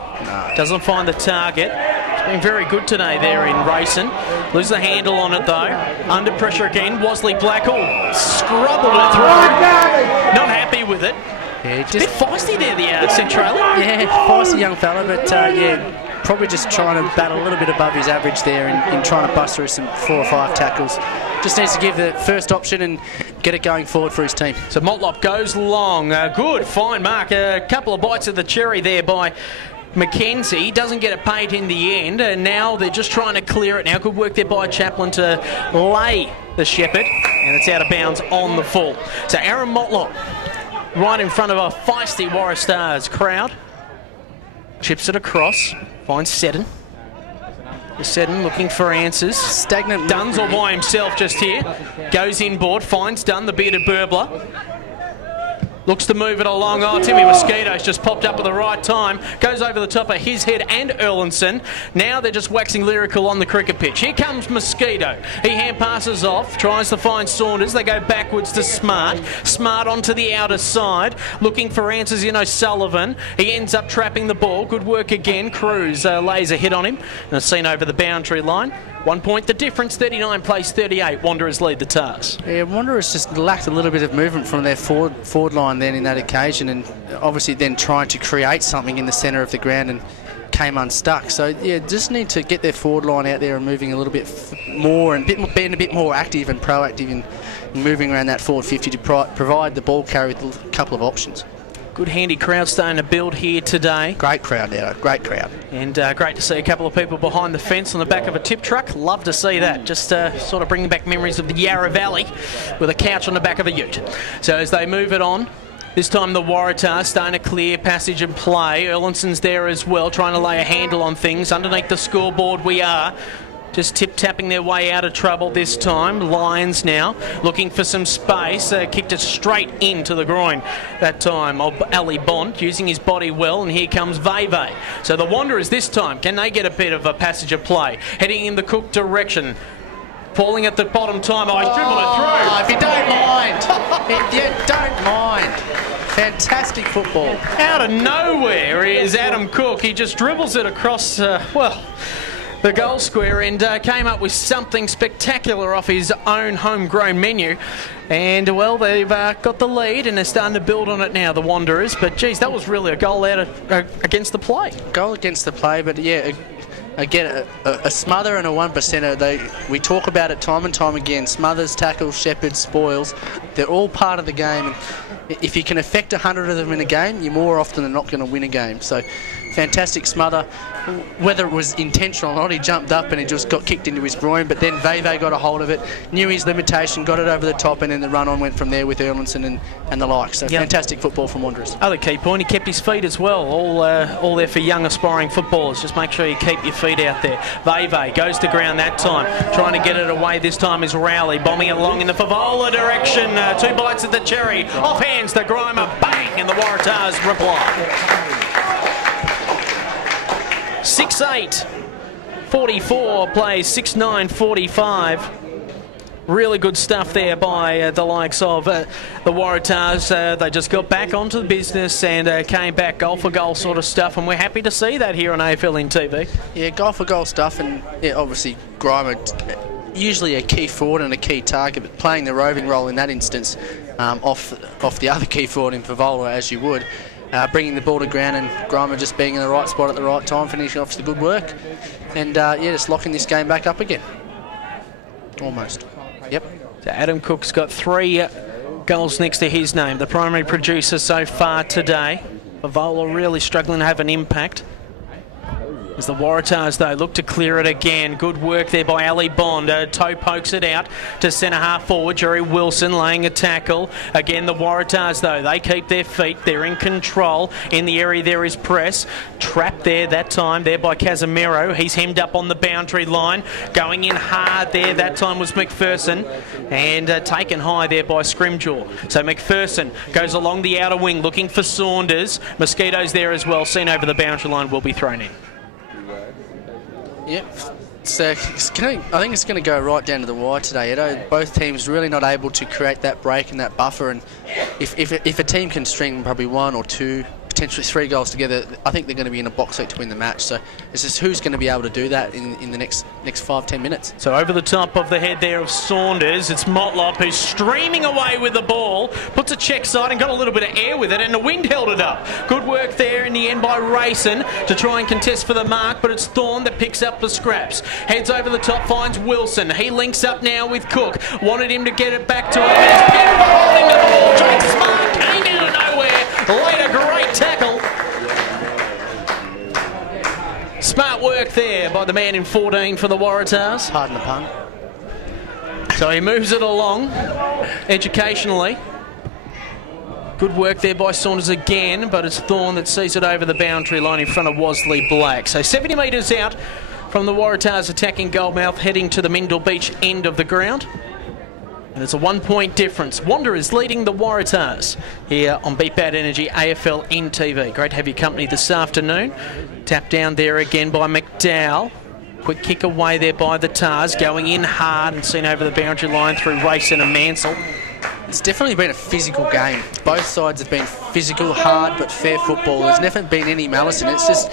Doesn't find the target. It's been very good today there in racing. Lose the handle on it though. Under pressure again. Wasley Blackall scrubbled it through. Not happy with it. Yeah, just a bit feisty there, the Centralia. Yeah, feisty young fella, but yeah, probably just trying to battle a little bit above his average there in trying to bust through some 4 or 5 tackles. Just needs to give the first option and get it going forward for his team. So Motlop goes long. Good, fine mark. A couple of bites of the cherry there by Mackenzie. Doesn't get it paid in the end, and now they're just trying to clear it now. Good work there by Chaplin to lay the shepherd, and it's out of bounds on the full. So Aaron Motlop right in front of a feisty Waratahs crowd. Chips it across, finds Seddon. Seddon looking for answers. Stagnant. Dunn's all by himself just here. Goes inboard, finds Dunn, the bearded burbler. Looks to move it along. Oh, Timmy Mosquito's just popped up at the right time. Goes over the top of his head and Erlinson. Now they're just waxing lyrical on the cricket pitch. Here comes Mosquito. He hand passes off, tries to find Saunders. They go backwards to Smart. Smart onto the outer side, looking for answers in O'Sullivan. He ends up trapping the ball. Good work again. Cruz lays a hit on him. And it's seen over the boundary line. 1 point the difference, 39 plays 38. Wanderers lead the Tars. Yeah, Wanderers just lacked a little bit of movement from their forward line then in that occasion, and obviously then trying to create something in the centre of the ground and came unstuck. So yeah, just need to get their forward line out there and moving a little bit more and being a bit more active and proactive in moving around that forward 50 to provide the ball carry with a couple of options. Good handy crowd starting to build here today. Great crowd now, great crowd. And great to see a couple of people behind the fence on the back of a tip truck. Love to see that. Just sort of bringing back memories of the Yarra Valley with a couch on the back of a ute. So as they move it on, this time the Waratahs starting to clear passage and play. Erlinson's there as well, trying to lay a handle on things. Underneath the scoreboard we are. Just tip-tapping their way out of trouble this time. Lions now looking for some space. Kicked it straight into the groin that time of Ali Bond, using his body well, and here comes Veve. So the Wanderers this time, can they get a bit of a passage of play? Heading in the Cook direction. Falling at the bottom time. Oh, he's dribbled it through. If you don't mind. If you don't mind. Fantastic football. Out of nowhere is Adam Cook. He just dribbles it across, the goal square and came up with something spectacular off his own homegrown menu. And, well, they've got the lead and they're starting to build on it now, the Wanderers. But, geez, that was really a goal out against the play. Goal against the play, but, yeah, again, a smother and a 1%er. We talk about it time and time again. Smothers, tackles, shepherds, spoils. They're all part of the game. And if you can affect 100 of them in a game, you're more often than not going to win a game. So, fantastic smother. Whether it was intentional or not, he jumped up and he just got kicked into his groin, but then Veve got a hold of it, knew his limitation, got it over the top, and then the run-on went from there with Erlinson and the like. So fantastic football from Wanderers. Other key point, he kept his feet as well. All there for young aspiring footballers. Just make sure you keep your feet out there. Veve goes to ground that time. Trying to get it away this time is Rowley, bombing it along in the Favola direction. 2 bites at the cherry. Off hands to Grimer, bang, and the Waratahs reply. 6-8, 44 plays 6-9, 45. Really good stuff there by the likes of the Waratahs. They just got back onto the business and came back goal for goal sort of stuff, and we're happy to see that here on AFLNTv. Yeah, goal for goal stuff, and yeah, obviously Grimer usually a key forward and a key target, but playing the roving role in that instance off the other key forward in Favola as you would. Bringing the ball to ground and Grimer just being in the right spot at the right time, finishing off the good work, and yeah, just locking this game back up again. Almost. Yep. So Adam Cook's got 3 goals next to his name, the primary producer so far today. Favola really struggling to have an impact. As the Waratahs, though, look to clear it again. Good work there by Ali Bond. Toe pokes it out to centre half forward. Jerry Wilson laying a tackle. Again, the Waratahs, though, they keep their feet. They're in control. In the area there is press. Trapped there that time there by Casemiro. He's hemmed up on the boundary line. Going in hard there. That time was McPherson. And taken high there by Scrimgeour. So McPherson goes along the outer wing looking for Saunders. Mosquitoes there as well. Seen over the boundary line, will be thrown in. Yep. So I think it's going to go right down to the wire today, Edo. Both teams really not able to create that break and that buffer. And if a team can string probably 1 or 2, potentially 3 goals together, I think they're going to be in a box seat to win the match. So it's just who's going to be able to do that in the next 5-10 minutes. So over the top of the head there of Saunders, it's Motlop who's streaming away with the ball, puts a check side and got a little bit of air with it, and the wind held it up. Good work there in the end by Rayson to try and contest for the mark, but it's Thorne that picks up the scraps. Heads over the top, finds Wilson. He links up now with Cook. Wanted him to get it back to him. It's Penfold into the ball. Jake Smart came out of nowhere. Laid a great tackle. Smart work there by the man in 14 for the Waratahs. Pardon the pun. So he moves it along educationally. Good work there by Saunders again, but it's Thorne that sees it over the boundary line in front of Wasley Black. So 70 metres out from the Waratahs attacking Goldmouth, heading to the Mendel Beach end of the ground. And it's a 1-point difference. Wanderers leading the Waratahs here on Beat Bad Energy AFLNTv. Great to have your company this afternoon. Tap down there again by McDowell. Quick kick away there by the Tars, going in hard and seen over the boundary line through Rayson and Mansell. It's definitely been a physical game. Both sides have been physical, hard but fair football. There's never been any malice in it. It's just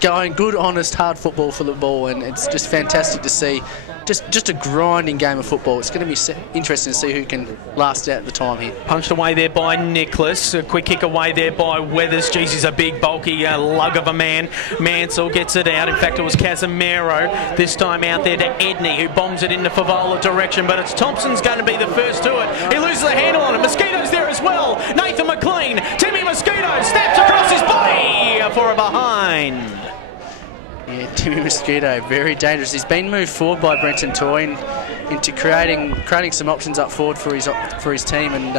going good, honest, hard football for the ball, and it's just fantastic to see. Just a grinding game of football. It's going to be interesting to see who can last out the time here. Punched away there by Nicholas. A quick kick away there by Weathers. Jeez, he's a big, bulky lug of a man. Mansell gets it out. In fact, it was Casemiro. This time out there to Edney, who bombs it into Favola direction, but it's Thompson's going to be the first to it. He loses the handle on it. Mosquito's there as well. Nathan McLean. Timmy Mosquito snaps across his body for a behind. Yeah, Timmy Mosquito, very dangerous. He's been moved forward by Brenton Toy into creating some options up forward for his team. And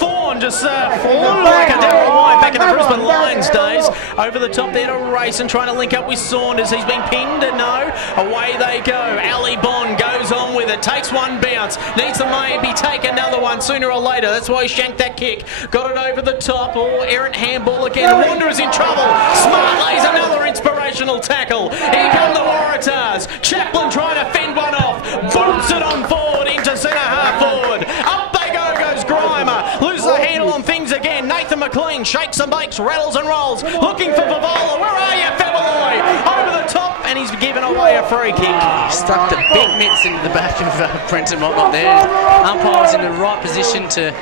Thorne just flew like a Darryl White back in the Brisbane Lions days. Over the top there to Rayson, trying to link up with Saunders. He's been pinned, and no, away they go. Ali Bond goes on with it, takes one bounce, needs to maybe take another one sooner or later. That's why he shanked that kick. Got it over the top, errant handball again. Wanderers in trouble. Smart lays another inspirational tackle. Here come the Waratahs. Chaplin trying to fend one off. Boots it on forward into centre half forward. Up they go, goes Grimer. Loses the handle on things again. Nathan McLean shakes and bakes, rattles and rolls. Looking for Favola. Where are you, Favola? Over the top, and he's given away a free kick. Stuck the big mitts into the back of Brenton Motlop there. Umpire was in the right position to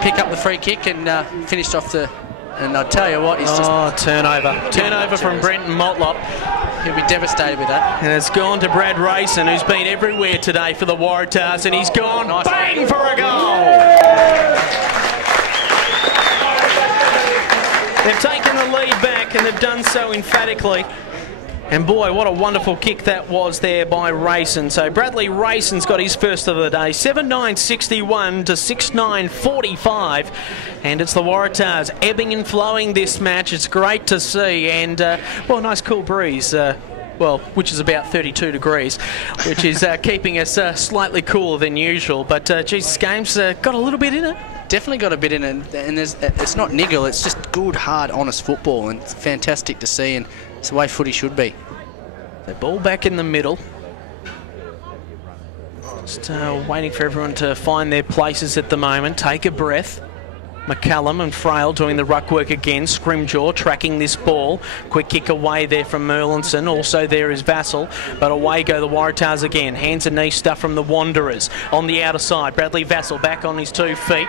pick up the free kick and finished off the... And I'll tell you what, he's just... Turnover from Brenton Motlop. He'll be devastated with that. And it's gone to Brad Rayson, who's been everywhere today for the Waratahs, and he's gone bang for a goal. They've taken the lead back, and they've done so emphatically. And boy, what a wonderful kick that was there by Rayson. So Bradley Rayson's got his first of the day, 7-9-61 to 6-9-45. And it's the Waratahs ebbing and flowing this match. It's great to see. And, well, a nice cool breeze. Which is about 32 degrees, which is keeping us slightly cooler than usual. But, geez, this game's got a little bit in it. Definitely got a bit in it. And it's not niggle, it's just good, hard, honest football. And it's fantastic to see. And it's the way footy should be. The ball back in the middle. Just waiting for everyone to find their places at the moment. Take a breath. McCallum and Frail doing the ruck work again. Scrimgeour tracking this ball. Quick kick away there from Merlinson. Also there is Vassell. But away go the Waratahs again. Hands and knee stuff from the Wanderers. On the outer side, Bradley Vassell back on his 2 feet.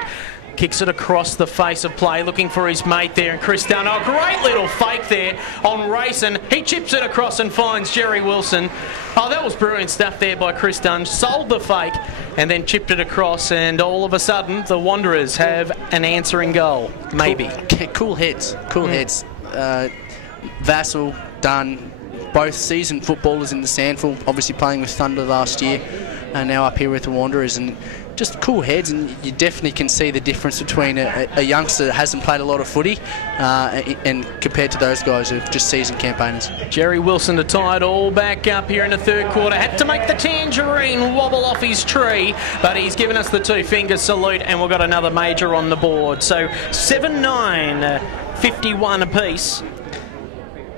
Kicks it across the face of play, looking for his mate there, and Chris Dunn. Oh, great little fake there on Rayson. He chips it across and finds Jerry Wilson. Oh, that was brilliant stuff there by Chris Dunn. Sold the fake and then chipped it across, and all of a sudden the Wanderers have an answering goal. Maybe. Cool heads. Cool heads. Vassell, Dunn, both seasoned footballers in the SANFL, obviously playing with Thunder last year, and now up here with the Wanderers, and just cool heads, and you definitely can see the difference between a youngster that hasn't played a lot of footy and compared to those guys who are just seasoned campaigners. Jerry Wilson to tie it all back up here in the third quarter. Had to make the tangerine wobble off his tree, but he's given us the two-finger salute, and we've got another major on the board. So 7-9, 51 apiece.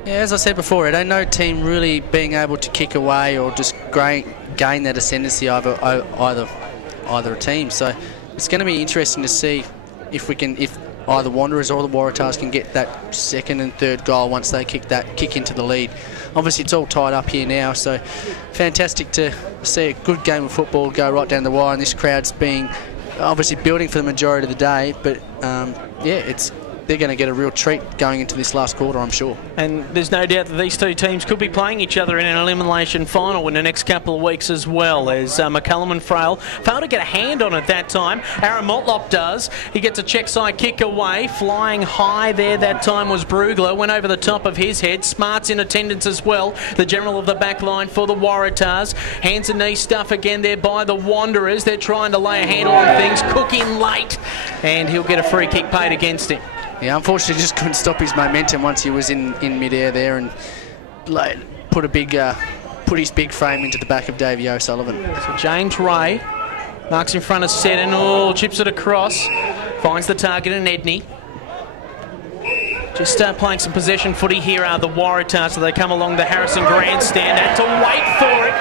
Yeah, as I said before, it ain't no team really being able to kick away or just gain that ascendancy over either team. So it's going to be interesting to see if either Wanderers or the Waratahs can get that second and third goal once they kick into the lead. Obviously, it's all tied up here now, so fantastic to see a good game of football go right down the wire, and this crowd's being obviously building for the majority of the day, but yeah, they're going to get a real treat going into this last quarter, I'm sure. And there's no doubt that these two teams could be playing each other in an elimination final in the next couple of weeks as well, as McCullum and Frail failed to get a hand on it that time. Aaron Motlop does. He gets a check side kick away. Flying high there that time was Brugler. Went over the top of his head. Smart's in attendance as well, the general of the back line for the Waratahs. Hands and knee stuff again there by the Wanderers. They're trying to lay a handle on things. Cook in late, and he'll get a free kick paid against him. Yeah, unfortunately, just couldn't stop his momentum once he was in midair there, and put his big frame into the back of Davey O'Sullivan. So James Ray marks in front of Seddon. Chips it across, finds the target in Edney. Just playing some possession footy here are the Waratahs, so they come along the Harrison grandstand. Had to wait for it,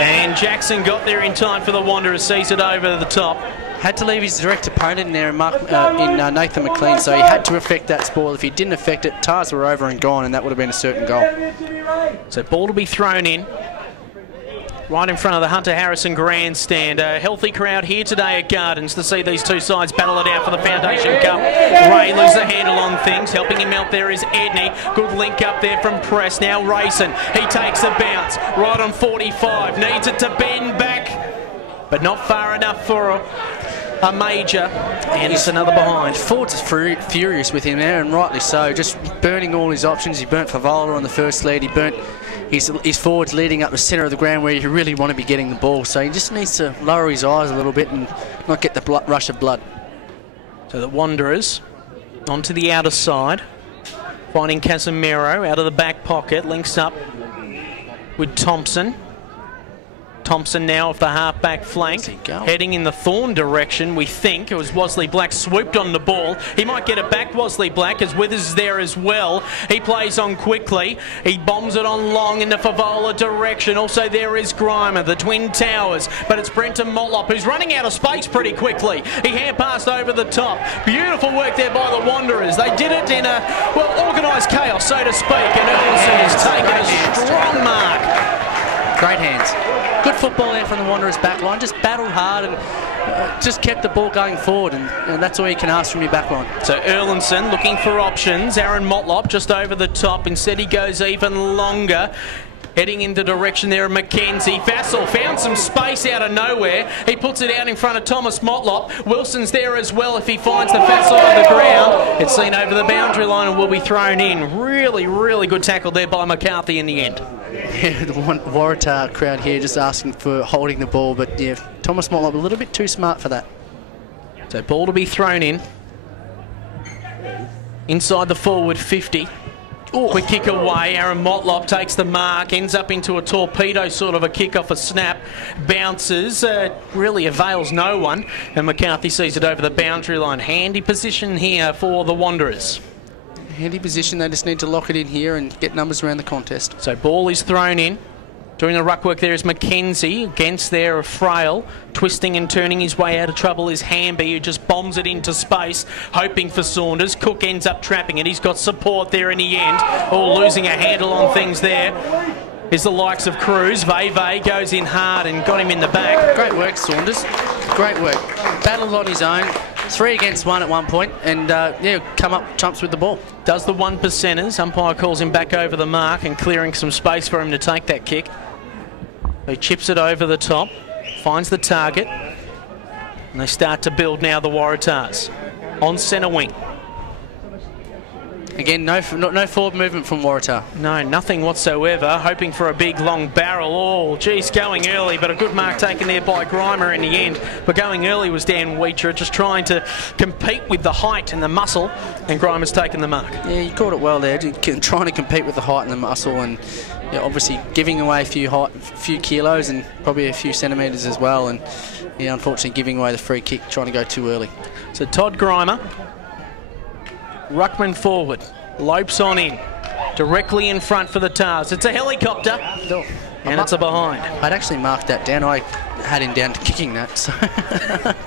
and Jackson got there in time for the Wanderers. Sees it over the top. Had to leave his direct opponent in there in Nathan McLean, so he had to affect that spoil. If he didn't affect it, Tars were over and gone, and that would have been a certain goal. So ball to be thrown in right in front of the Hunter Harrison grandstand. A healthy crowd here today at Gardens to see these two sides battle it out for the Foundation Cup. Ray loses the handle on things. Helping him out there is Edney. Good link up there from Press. Now Rayson. He takes a bounce right on 45. Needs it to bend back, but not far enough for a major, and it's another behind. Fords is furious with him there, and rightly so. Just burning all his options. He burnt Favola on the first lead. He burnt his forwards leading up the centre of the ground where you really want to be getting the ball. So he just needs to lower his eyes a little bit and not get the rush of blood. So the Wanderers onto the outer side, finding Casemiro out of the back pocket, links up with Thompson. Thompson now off the half-back flank, heading in the Thorn direction, we think. It was Wosley Black swooped on the ball. He might get it back, Wosley Black, as Withers is there as well. He plays on quickly. He bombs it on long in the Favola direction. Also there is Grimer, the Twin Towers, but it's Brenton Motlop, who's running out of space pretty quickly. He hand-passed over the top. Beautiful work there by the Wanderers. They did it in a, well, organised chaos, so to speak, and Erlinson has taken a strong mark. Great hands. Good football there from the Wanderers back line. Just battled hard and just kept the ball going forward, and that's all you can ask from your back line. So Erlinson looking for options. Aaron Motlop just over the top. Instead he goes even longer. Heading in the direction there of Mackenzie. Fassel found some space out of nowhere. He puts it out in front of Thomas Motlop. Wilson's there as well if he finds the fat side of the ground. It's seen over the boundary line and will be thrown in. Really, really good tackle there by McCarthy in the end. Yeah, the Waratah crowd here just asking for holding the ball, but yeah, Thomas Motlop a little bit too smart for that. So ball to be thrown in. Inside the forward 50. Quick kick away. Aaron Motlop takes the mark, ends up into a torpedo sort of a kick off a snap, bounces, really avails no one, and McCarthy sees it over the boundary line. Handy position here for the Wanderers. Handy position, they just need to lock it in here and get numbers around the contest. So ball is thrown in. Doing the ruck work there is Mackenzie. Against there, Frail. Twisting and turning his way out of trouble is Hamby, who just bombs it into space, hoping for Saunders. Cook ends up trapping it. He's got support there in the end. Oh, losing a handle on things there is the likes of Cruz. Veve goes in hard and got him in the back. Great work, Saunders. Great work. Battled on his own. 3 against 1 at one point, and yeah, come up chumps with the ball. Does the 1%ers. Umpire calls him back over the mark and clearing some space for him to take that kick. He chips it over the top, finds the target, and they start to build now, the Waratahs. On centre wing. Again, no forward movement from Waratah. No, nothing whatsoever. Hoping for a big, long barrel. Oh, geez, going early, but a good mark taken there by Grimer in the end. But going early was Dan Weecher, just trying to compete with the height and the muscle, and Grimer's taken the mark. Yeah, you caught it well there, trying to compete with the height and the muscle, and yeah, obviously giving away a few kilos and probably a few centimetres as well, and yeah, unfortunately giving away the free kick, trying to go too early. So Todd Grimer, ruckman forward, Lopes on in, directly in front for the Tars. It's a helicopter, and it's a behind. I'd actually marked that down. I had him down to kicking that, so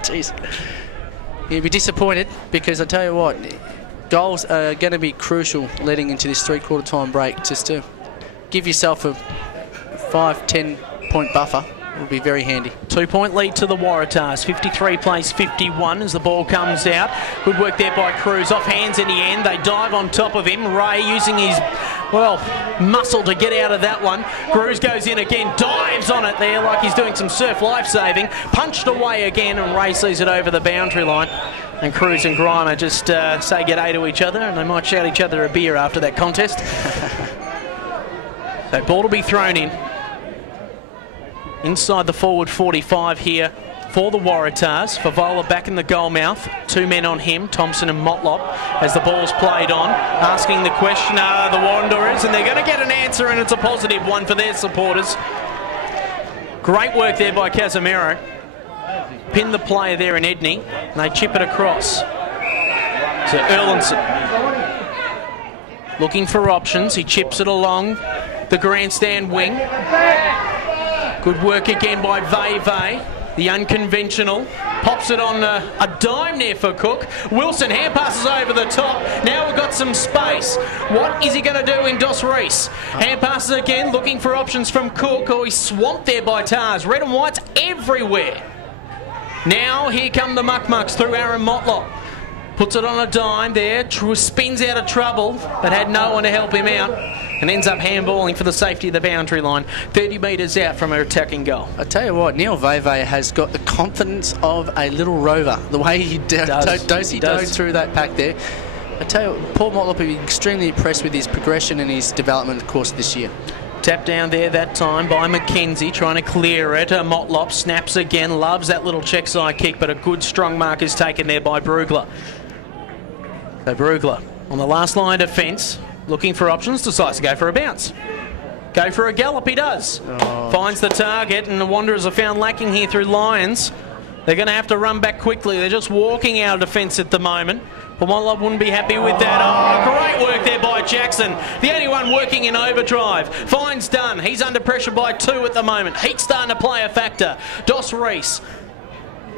jeez. He'd be disappointed, because I tell you what, goals are going to be crucial leading into this three-quarter time break. Just to give yourself a 5-10 point buffer will be very handy. 2-point lead to the Waratahs. 53 plays 51 as the ball comes out. Good work there by Cruz. Off hands in the end. They dive on top of him. Ray using his, well, muscle to get out of that one. Cruz goes in again, dives on it there like he's doing some surf life-saving. Punched away again, and Ray sees it over the boundary line. And Cruz and Grimer just say g'day to each other, and they might shout each other a beer after that contest. So ball will be thrown in. Inside the forward 45 here for the Waratahs. Favola back in the goal mouth. Two men on him, Thompson and Motlop, as the ball's played on. Asking the question, are the Wanderers? And they're going to get an answer, and it's a positive one for their supporters. Great work there by Casimiro. Pinned the player there in Edney, and they chip it across. So Erlandson looking for options. He chips it along the grandstand wing. Good work again by Veve, the unconventional. Pops it on a dime there for Cook. Wilson hand passes over the top. Now we've got some space. What is he going to do in Dos Reis? Hand passes again, looking for options from Cook. Oh, he's swamped there by Tars. Red and white's everywhere. Now here come the Muck-Mucks through Aaron Motlop. Puts it on a dime there, spins out of trouble, but had no one to help him out, and ends up handballing for the safety of the boundary line, 30 metres out from her attacking goal. I tell you what, Neil Veve has got the confidence of a little rover, the way he dove through that pack there. I tell you, Paul Motlop will be extremely impressed with his progression and his development, of course, this year. Tap down there that time by McKenzie, trying to clear it. Motlop snaps again, loves that little check side kick, but a good strong mark is taken there by Brugler. So Brugler on the last line of defence, looking for options, decides to go for a bounce. Go for a gallop, he does. Oh. Finds the target, and the Wanderers are found lacking here through Lions. They're going to have to run back quickly. They're just walking out of defence at the moment. Motlop wouldn't be happy with that. Oh, great work there by Jackson. The only one working in overdrive. Finds Dunn. He's under pressure by 2 at the moment. Heat's starting to play a factor. Dos Reis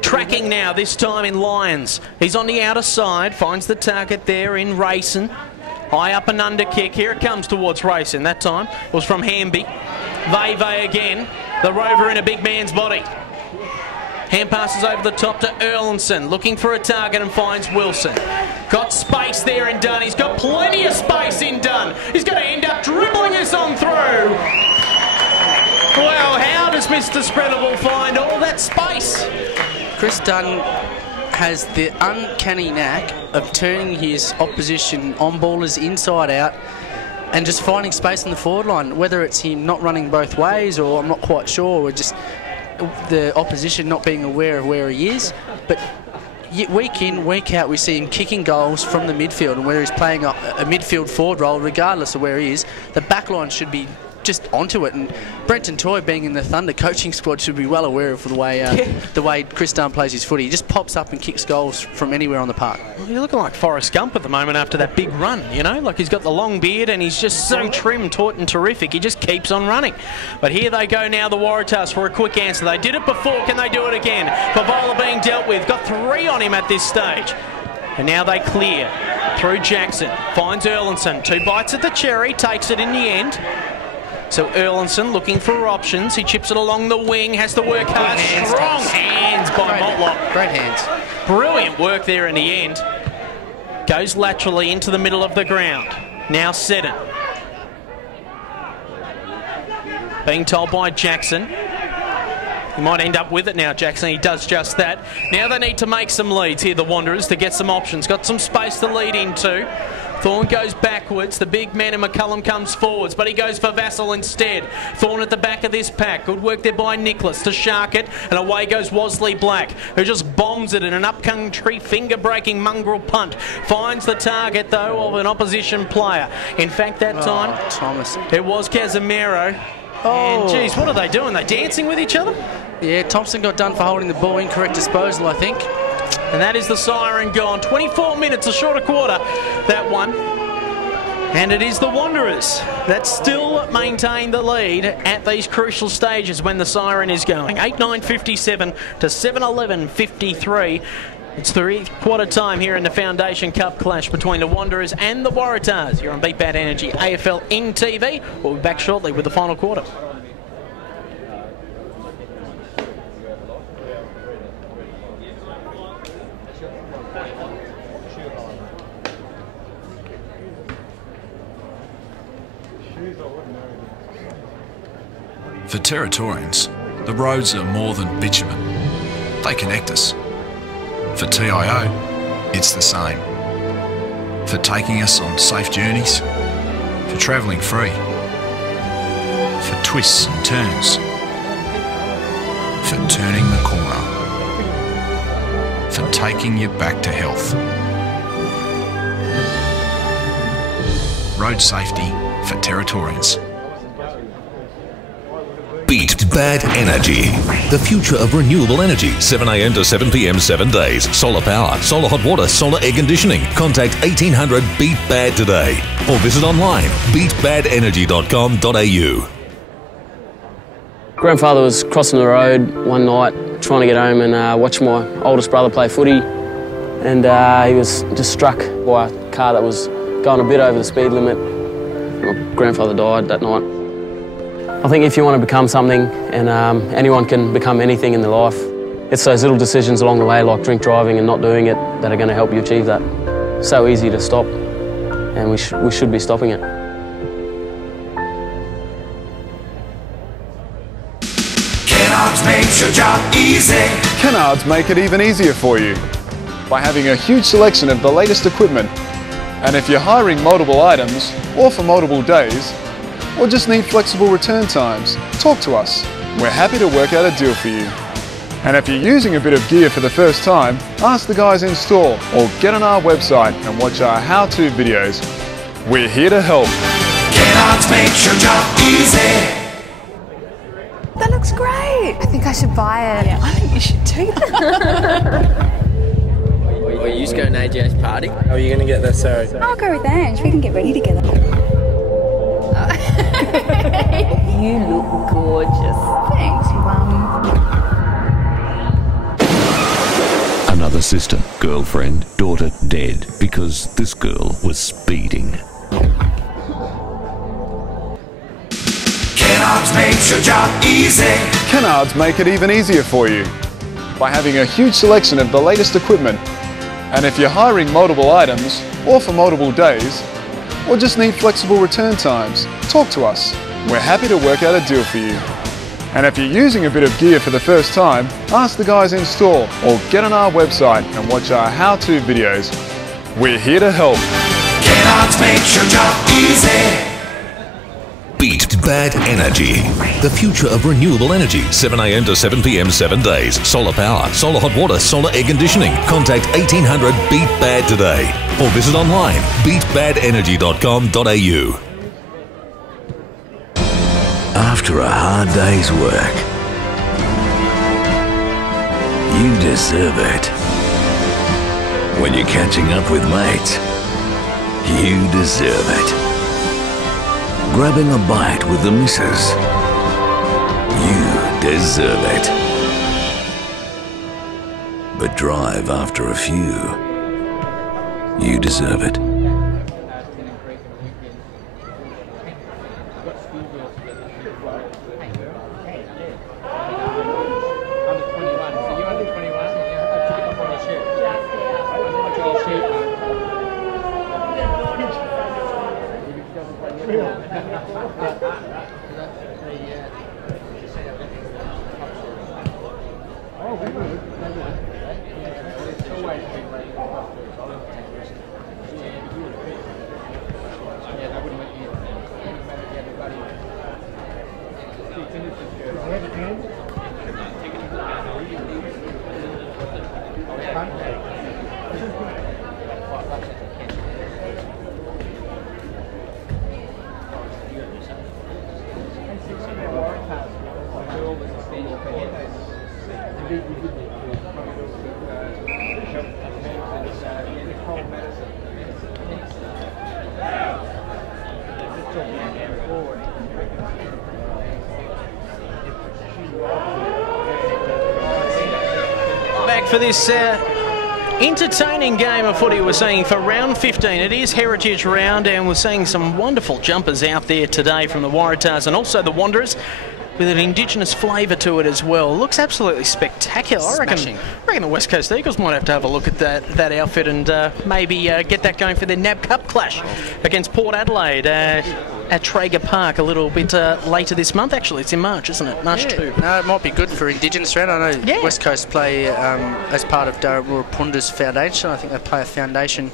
tracking now, this time in Lions. He's on the outer side. Finds the target there in Rayson. High up and under kick. Here it comes towards Rayson. That time was from Hamby. Veve again. The rover in a big man's body. Hand passes over the top to Erlandson, looking for a target and finds Wilson. Got space there in Dunn. He's got plenty of space in Dunn. He's going to end up dribbling this on through. Well, how does Mr. Spreadable find all that space? Chris Dunn has the uncanny knack of turning his opposition on-ballers inside out and just finding space in the forward line, whether it's him not running both ways or I'm not quite sure, or just the opposition not being aware of where he is. But week in, week out, we see him kicking goals from the midfield, and whether he's playing a midfield forward role, regardless of where he is, the back line should be just onto it. And Brenton Toy, being in the Thunder coaching squad, should be well aware of the way Chris Dunn plays his footy. He just pops up and kicks goals from anywhere on the park. Well, you're looking like Forrest Gump at the moment after that big run, you know, like he's got the long beard and he's just so trim, taut and terrific. He just keeps on running. But here they go now, the Waratahs, for a quick answer. They did it before, can they do it again? Favola being dealt with, got 3 on him at this stage. And now they clear through Jackson, finds Erlandson, 2 bites at the cherry, takes it in the end. So Erlandson looking for options. He chips it along the wing, has to work hard. Strong hands by Motlop. Great hands. Brilliant work there in the end. Goes laterally into the middle of the ground. Now Seddon. Being told by Jackson. He might end up with it now, Jackson. He does just that. Now they need to make some leads here, the Wanderers, to get some options. Got some space to lead into. Thorne goes backwards. The big man in McCullum comes forwards, but he goes for Vassal instead. Thorne at the back of this pack. Good work there by Nicholas to shark it, and away goes Wasley Black, who just bombs it in an upcountry finger-breaking mongrel punt. Finds the target, though, of an opposition player. In fact, that time, Thomas. It was Casemiro. And, geez, what are they doing? They dancing with each other? Yeah, Thompson got done for holding the ball. Incorrect disposal, I think. And that is the siren gone. 24 minutes, a short a quarter, that one. And it is the Wanderers that still maintain the lead at these crucial stages when the siren is going. 8:09:57 to 7:11:53. It's three-quarter time here in the Foundation Cup clash between the Wanderers and the Waratahs. You're on Beat Bad Energy, AFLNTv. We'll be back shortly with the final quarter. For Territorians, the roads are more than bitumen. They connect us. For TIO, it's the same. For taking us on safe journeys, for travelling free, for twists and turns, for turning the corner, for taking you back to health. Road safety for Territorians. Beat Bad Energy. The future of renewable energy. 7 a.m. to 7 p.m. 7 days. Solar power, solar hot water, solar air conditioning. Contact 1800 Beat Bad today. Or visit online beatbadenergy.com.au. Grandfather was crossing the road one night trying to get home and watch my oldest brother play footy, and he was just struck by a car that was going a bit over the speed limit. My grandfather died that night. I think if you want to become something, and anyone can become anything in their life, it's those little decisions along the way, like drink driving and not doing it, that are going to help you achieve that. So easy to stop, and we should be stopping it. Kennards makes your job easy. Kennards make it even easier for you by having a huge selection of the latest equipment. And if you're hiring multiple items, or for multiple days, or just need flexible return times, talk to us. We're happy to work out a deal for you. And if you're using a bit of gear for the first time, ask the guys in store or get on our website and watch our how-to videos. We're here to help. Kennards makes your job easy. That looks great. I think I should buy it. Yeah, I think you should too. Are you just going to AJ's party? Or are you going to get there, Sarah? I'll go with Ange. We can get ready together. You look gorgeous. Thanks, Mum. Another sister, girlfriend, daughter dead because this girl was speeding. Kennards makes your job easy. Kennards make it even easier for you by having a huge selection of the latest equipment. And if you're hiring multiple items, or for multiple days, or just need flexible return times, talk to us. We're happy to work out a deal for you. And if you're using a bit of gear for the first time, ask the guys in store or get on our website and watch our how-to videos. We're here to help. Kennards makes your job easy. Beat Bad Energy. The future of renewable energy. 7 a.m. to 7 p.m. 7 days. Solar power, solar hot water, solar air conditioning. Contact 1800 Beat Bad today. Or visit online beatbadenergy.com.au. After a hard day's work, you deserve it. When you're catching up with mates, you deserve it. Grabbing a bite with the missus, you deserve it. But drive after a few, you deserve it. for this entertaining game of footy we're seeing for round 15. It is Heritage Round, and we're seeing some wonderful jumpers out there today from the Waratahs and also the Wanderers, with an Indigenous flavour to it as well. Looks absolutely spectacular. I reckon the West Coast Eagles might have a look at that outfit and maybe get that going for their NAB Cup clash against Port Adelaide at Traeger Park a little bit later this month. Actually, it's in March, isn't it? March 2. No, it might be good for Indigenous round. I know West Coast play as part of Warapunda's foundation. I think they play a foundation,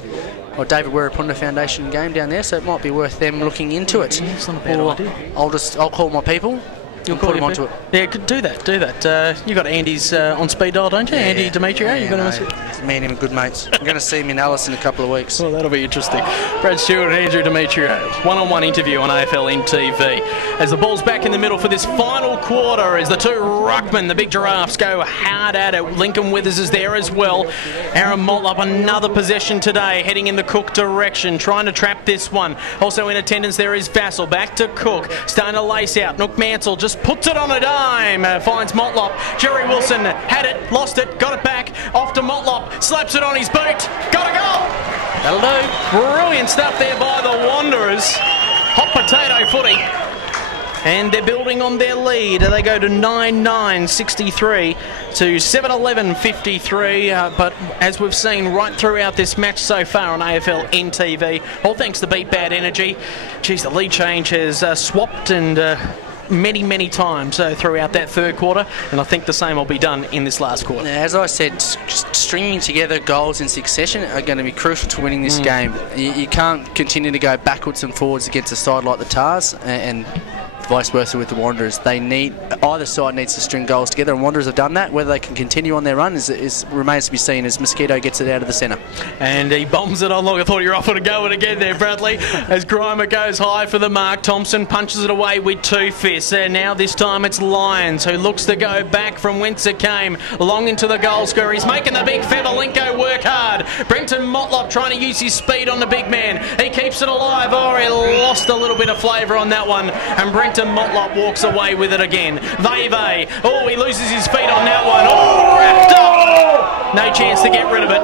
or David Warapunda Foundation game down there, so it might be worth them looking into it. Yeah, it's not a bad idea. I'll call my people. You'll put him onto it. Yeah, do that. You got Andy's on speed dial, don't you? Andy Demetrio, you got him. Me and him are good mates. I'm going to see him in Alice in a couple of weeks. Well, that'll be interesting. Brad Stewart and Andrew Demetrio, one-on-one interview on AFLNTv. As the ball's back in the middle for this final quarter, as the two ruckmen, the big giraffes, go hard at it. Lincoln Withers is there as well. Aaron Motlop, another possession today, heading in the Cook direction, trying to trap this one. Also in attendance there is Vassell, back to Cook, starting to lace out. Nook Mansell just puts it on a dime, finds Motlop. Jerry Wilson had it, lost it, got it back, off to Motlop, slaps it on his boot, got a goal! That'll do. Brilliant stuff there by the Wanderers. Hot potato footy. And they're building on their lead. They go to 9-9-63 to 7-11-53. But as we've seen right throughout this match so far on AFLNTv, all thanks to Beat Bad Energy. Geez, the lead change has swapped and many times throughout that third quarter, and I think the same will be done in this last quarter. As I said, just stringing together goals in succession are going to be crucial to winning this game. You can't continue to go backwards and forwards against a side like the Tars and vice versa with the Wanderers. Either side needs to string goals together, and Wanderers have done that. Whether they can continue on their run remains to be seen as Mosquito gets it out of the centre. And he bombs it on long. I thought you were off on a go it again there, Bradley. As Grimer goes high for the mark, Thompson punches it away with 2 fists. And now this time it's Lyons who looks to go back from whence it came, long into the goal scorer. He's making the big Fevelinko work hard. Brenton Motlop trying to use his speed on the big man. He keeps it alive. Oh, he lost a little bit of flavour on that one. And Brenton Motlop walks away with it again. Veve, oh, he loses his feet on that one. Oh, wrapped up. No chance to get rid of it.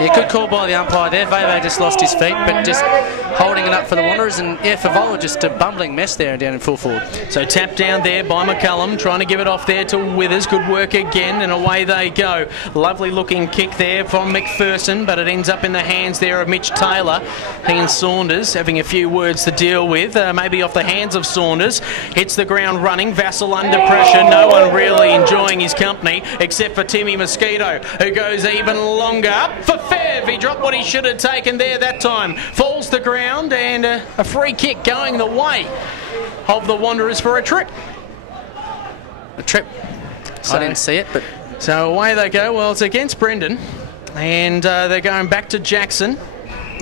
Yeah, good call by the umpire there. Veve just lost his feet, but just holding it up for the Wanderers. And yeah, Favola just a bumbling mess there down in full forward. So tap down there by McCullum, trying to give it off there to Withers. Good work again, and away they go. Lovely looking kick there from McPherson, but it ends up in the hands there of Mitch Taylor. He and Saunders having a few words to deal with, maybe off the hands of Saunders. Hits the ground running. Vassell under pressure. No one really enjoying his company except for Timmy Mosquito, who goes even longer. Up for Fev. He dropped what he should have taken there that time. Falls to ground, and a free kick going the way of the Wanderers for a trip. A trip. So, I didn't see it, but... So away they go. Well, it's against Brendan, and they're going back to Jackson.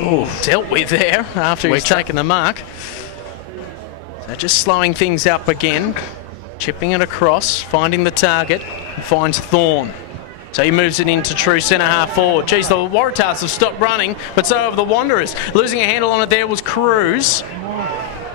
Ooh, dealt with there after he's taken the mark. So just slowing things up again. Chipping it across, finding the target, and finds Thorne. So he moves it into true centre half forward. Geez, the Waratahs have stopped running, but so have the Wanderers. Losing a handle on it there was Cruz.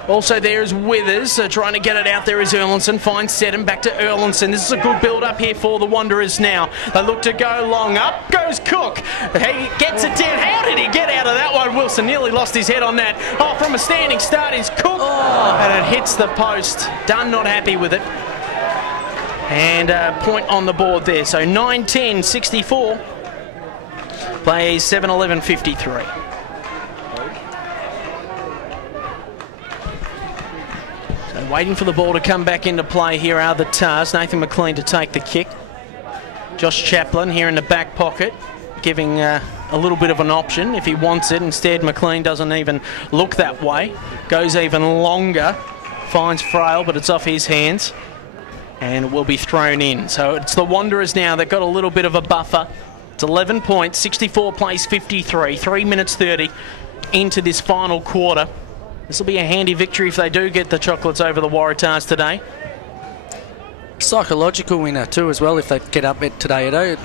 Also there is Withers, trying to get it out there is Erlinson. Finds Seddon, back to Erlinson. This is a good build-up here for the Wanderers now. They look to go long. Up goes Cook. He gets it down. How did he get out of that one? Wilson nearly lost his head on that. Oh, from a standing start is Cook. And it hits the post. Dunn not happy with it. And a point on the board there. So 9-10-64. Play 7-11-53. So waiting for the ball to come back into play here are the Tars. Nathan McLean to take the kick. Josh Chaplin here in the back pocket, giving a little bit of an option if he wants it. Instead, McLean doesn't even look that way. Goes even longer. Finds Frail, but it's off his hands. And it will be thrown in. So it's the Wanderers now that got a little bit of a buffer. It's 11 points, 64 plays 53, 3 minutes 30 into this final quarter. This will be a handy victory if they do get the chocolates over the Waratahs today. Psychological winner too as well if they get up today,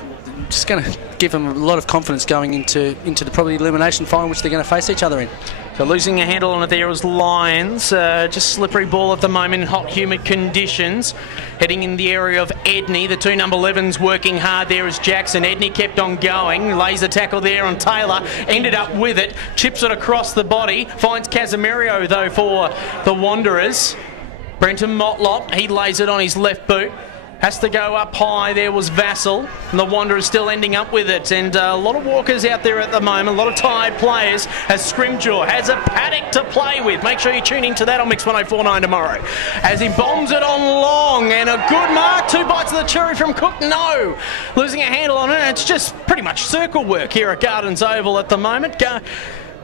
just going to give them a lot of confidence going into the probably elimination final, which they're going to face each other in. So losing a handle on it there was Lions. Just slippery ball at the moment in hot, humid conditions. Heading in the area of Edney. The two number 11s working hard there as Jackson. Edney kept on going. Lays a tackle there on Taylor. Ended up with it. Chips it across the body. Finds Casimirio though for the Wanderers. Brenton Motlop, he lays it on his left boot. Has to go up high. There was Vassal, and the Wanderers still ending up with it. And a lot of walkers out there at the moment, a lot of tired players. As Scrimgeour has a paddock to play with. Make sure you tune into that on Mix 104.9 tomorrow. As he bombs it on long, and a good mark. 2 bites of the cherry from Cook. No, losing a handle on it. It's just pretty much circle work here at Gardens Oval at the moment.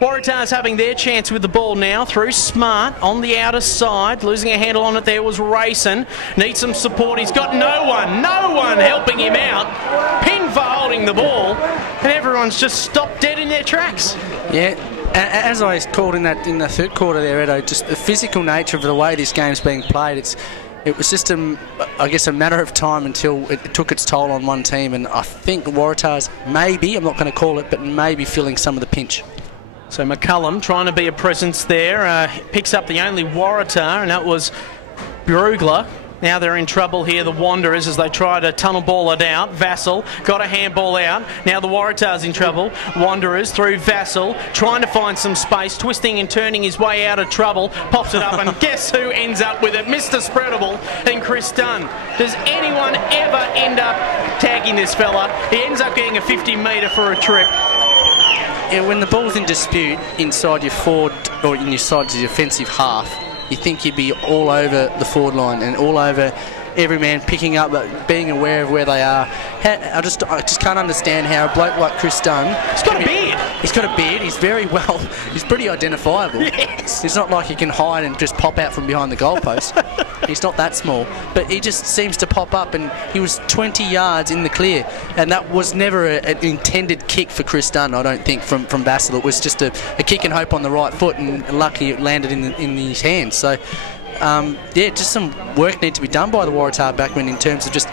Waratahs having their chance with the ball now through Smart on the outer side. Losing a handle on it there was Rayson. Needs some support. He's got no one helping him out. Pin for holding the ball. And everyone's just stopped dead in their tracks. Yeah, as I called in the third quarter there, Edo, just the physical nature of the way this game's being played. It was just, I guess, a matter of time until it took its toll on one team. And I think the Waratahs maybe, I'm not going to call it, but maybe feeling some of the pinch. So McCullum trying to be a presence there, picks up the only Waratah, and that was Brugler. Now they're in trouble here, the Wanderers, as they try to tunnel ball it out. Vassal got a handball out. Now the Waratahs in trouble. Wanderers through Vassal, trying to find some space, twisting and turning his way out of trouble. Pops it up, and guess who ends up with it? Mr. Spreadable and Chris Dunn. Does anyone ever end up tagging this fella? He ends up getting a 50-metre for a trip. Yeah, when the ball's in dispute inside your forward or in your side defensive half, you think you'd be all over the forward line and all over every man picking up, but being aware of where they are. I just can't understand how a bloke like Chris Dunn... He's got a beard. He's got a beard. He's very well... He's pretty identifiable. Yes. It's not like he can hide and just pop out from behind the goalpost. He's not that small. But he just seems to pop up, and he was 20 yards in the clear. And that was never an intended kick for Chris Dunn, I don't think, from Vassal. It was just a kick and hope on the right foot, and luckily it landed in his hands. So... yeah, just some work need to be done by the Waratah backmen in terms of just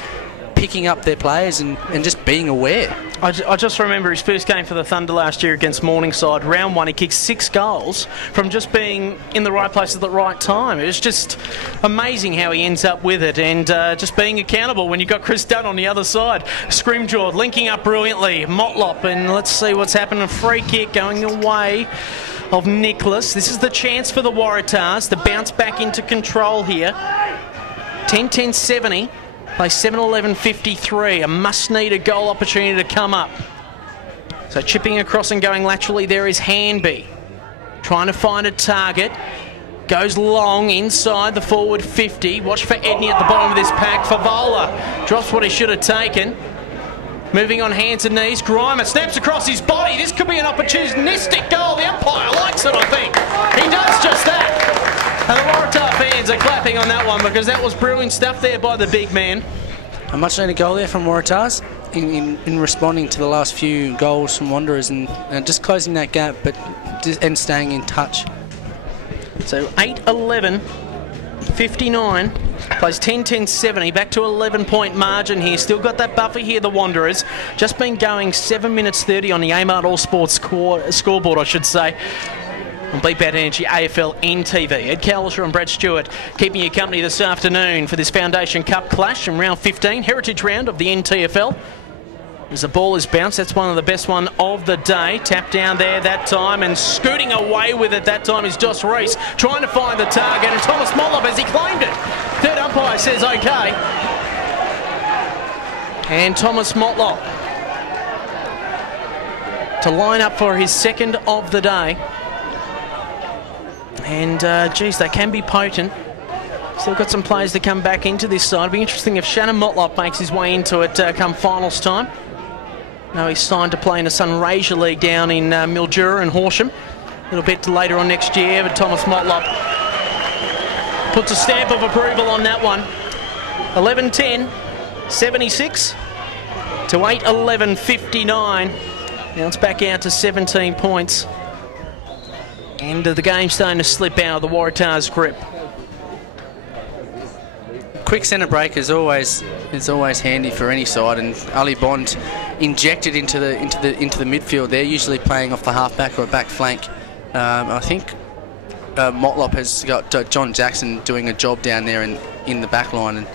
picking up their players and just being aware. I just remember his first game for the Thunder last year against Morningside. Round 1, he kicked 6 goals from just being in the right place at the right time. It was just amazing how he ends up with it, and just being accountable when you've got Chris Dunn on the other side. Scrimgeour linking up brilliantly. Motlop, and let's see what's happened. A free kick going away of Nicholas. This is the chance for the Waratahs to bounce back into control here. 10-10-70. Play 7-11-53. A must-need goal opportunity to come up. So chipping across and going laterally there is Hanby. Trying to find a target. Goes long inside the forward 50. Watch for Edney at the bottom of this pack. Favola drops what he should have taken. Moving on hands and knees. Grimer snaps across his body. This could be an opportunistic goal. The umpire likes it, I think. He does just that. And the Waratah fans are clapping on that one because that was brilliant stuff there by the big man. A much needed goal there from Waratahs in responding to the last few goals from Wanderers and just closing that gap and staying in touch. So 8-11, 59, plays 10-10-70, back to 11-point margin here. Still got that buffer here, the Wanderers. Just been going 7 minutes 30 on the Amart All Sports scoreboard, I should say. On Beat Bad Energy AFLNTv. Ed Calishaw and Brad Stewart keeping you company this afternoon for this Foundation Cup clash in round 15, heritage round of the NTFL. As the ball is bounced, that's one of the best one of the day. Tap down there that time, and scooting away with it that time is Josh Reese, trying to find the target, and Thomas Motlop as he claimed it. Third umpire says okay. And Thomas Motlop to line up for his second of the day. And, geez, they can be potent. Still got some players to come back into this side. It'll be interesting if Shannon Motlop makes his way into it come finals time. No, he's signed to play in the Sunraysia League down in Mildura and Horsham. A little bit later on next year, but Thomas Motlop puts a stamp of approval on that one. 11-10, 76 to 8-11, 59. Now it's back out to 17 points. And the game's starting to slip out of the Waratahs' grip. Quick centre break is always handy for any side, and Ali Bond injected into the midfield. They're usually playing off the half-back or a back flank. I think Motlop has got John Jackson doing a job down there in the back line, and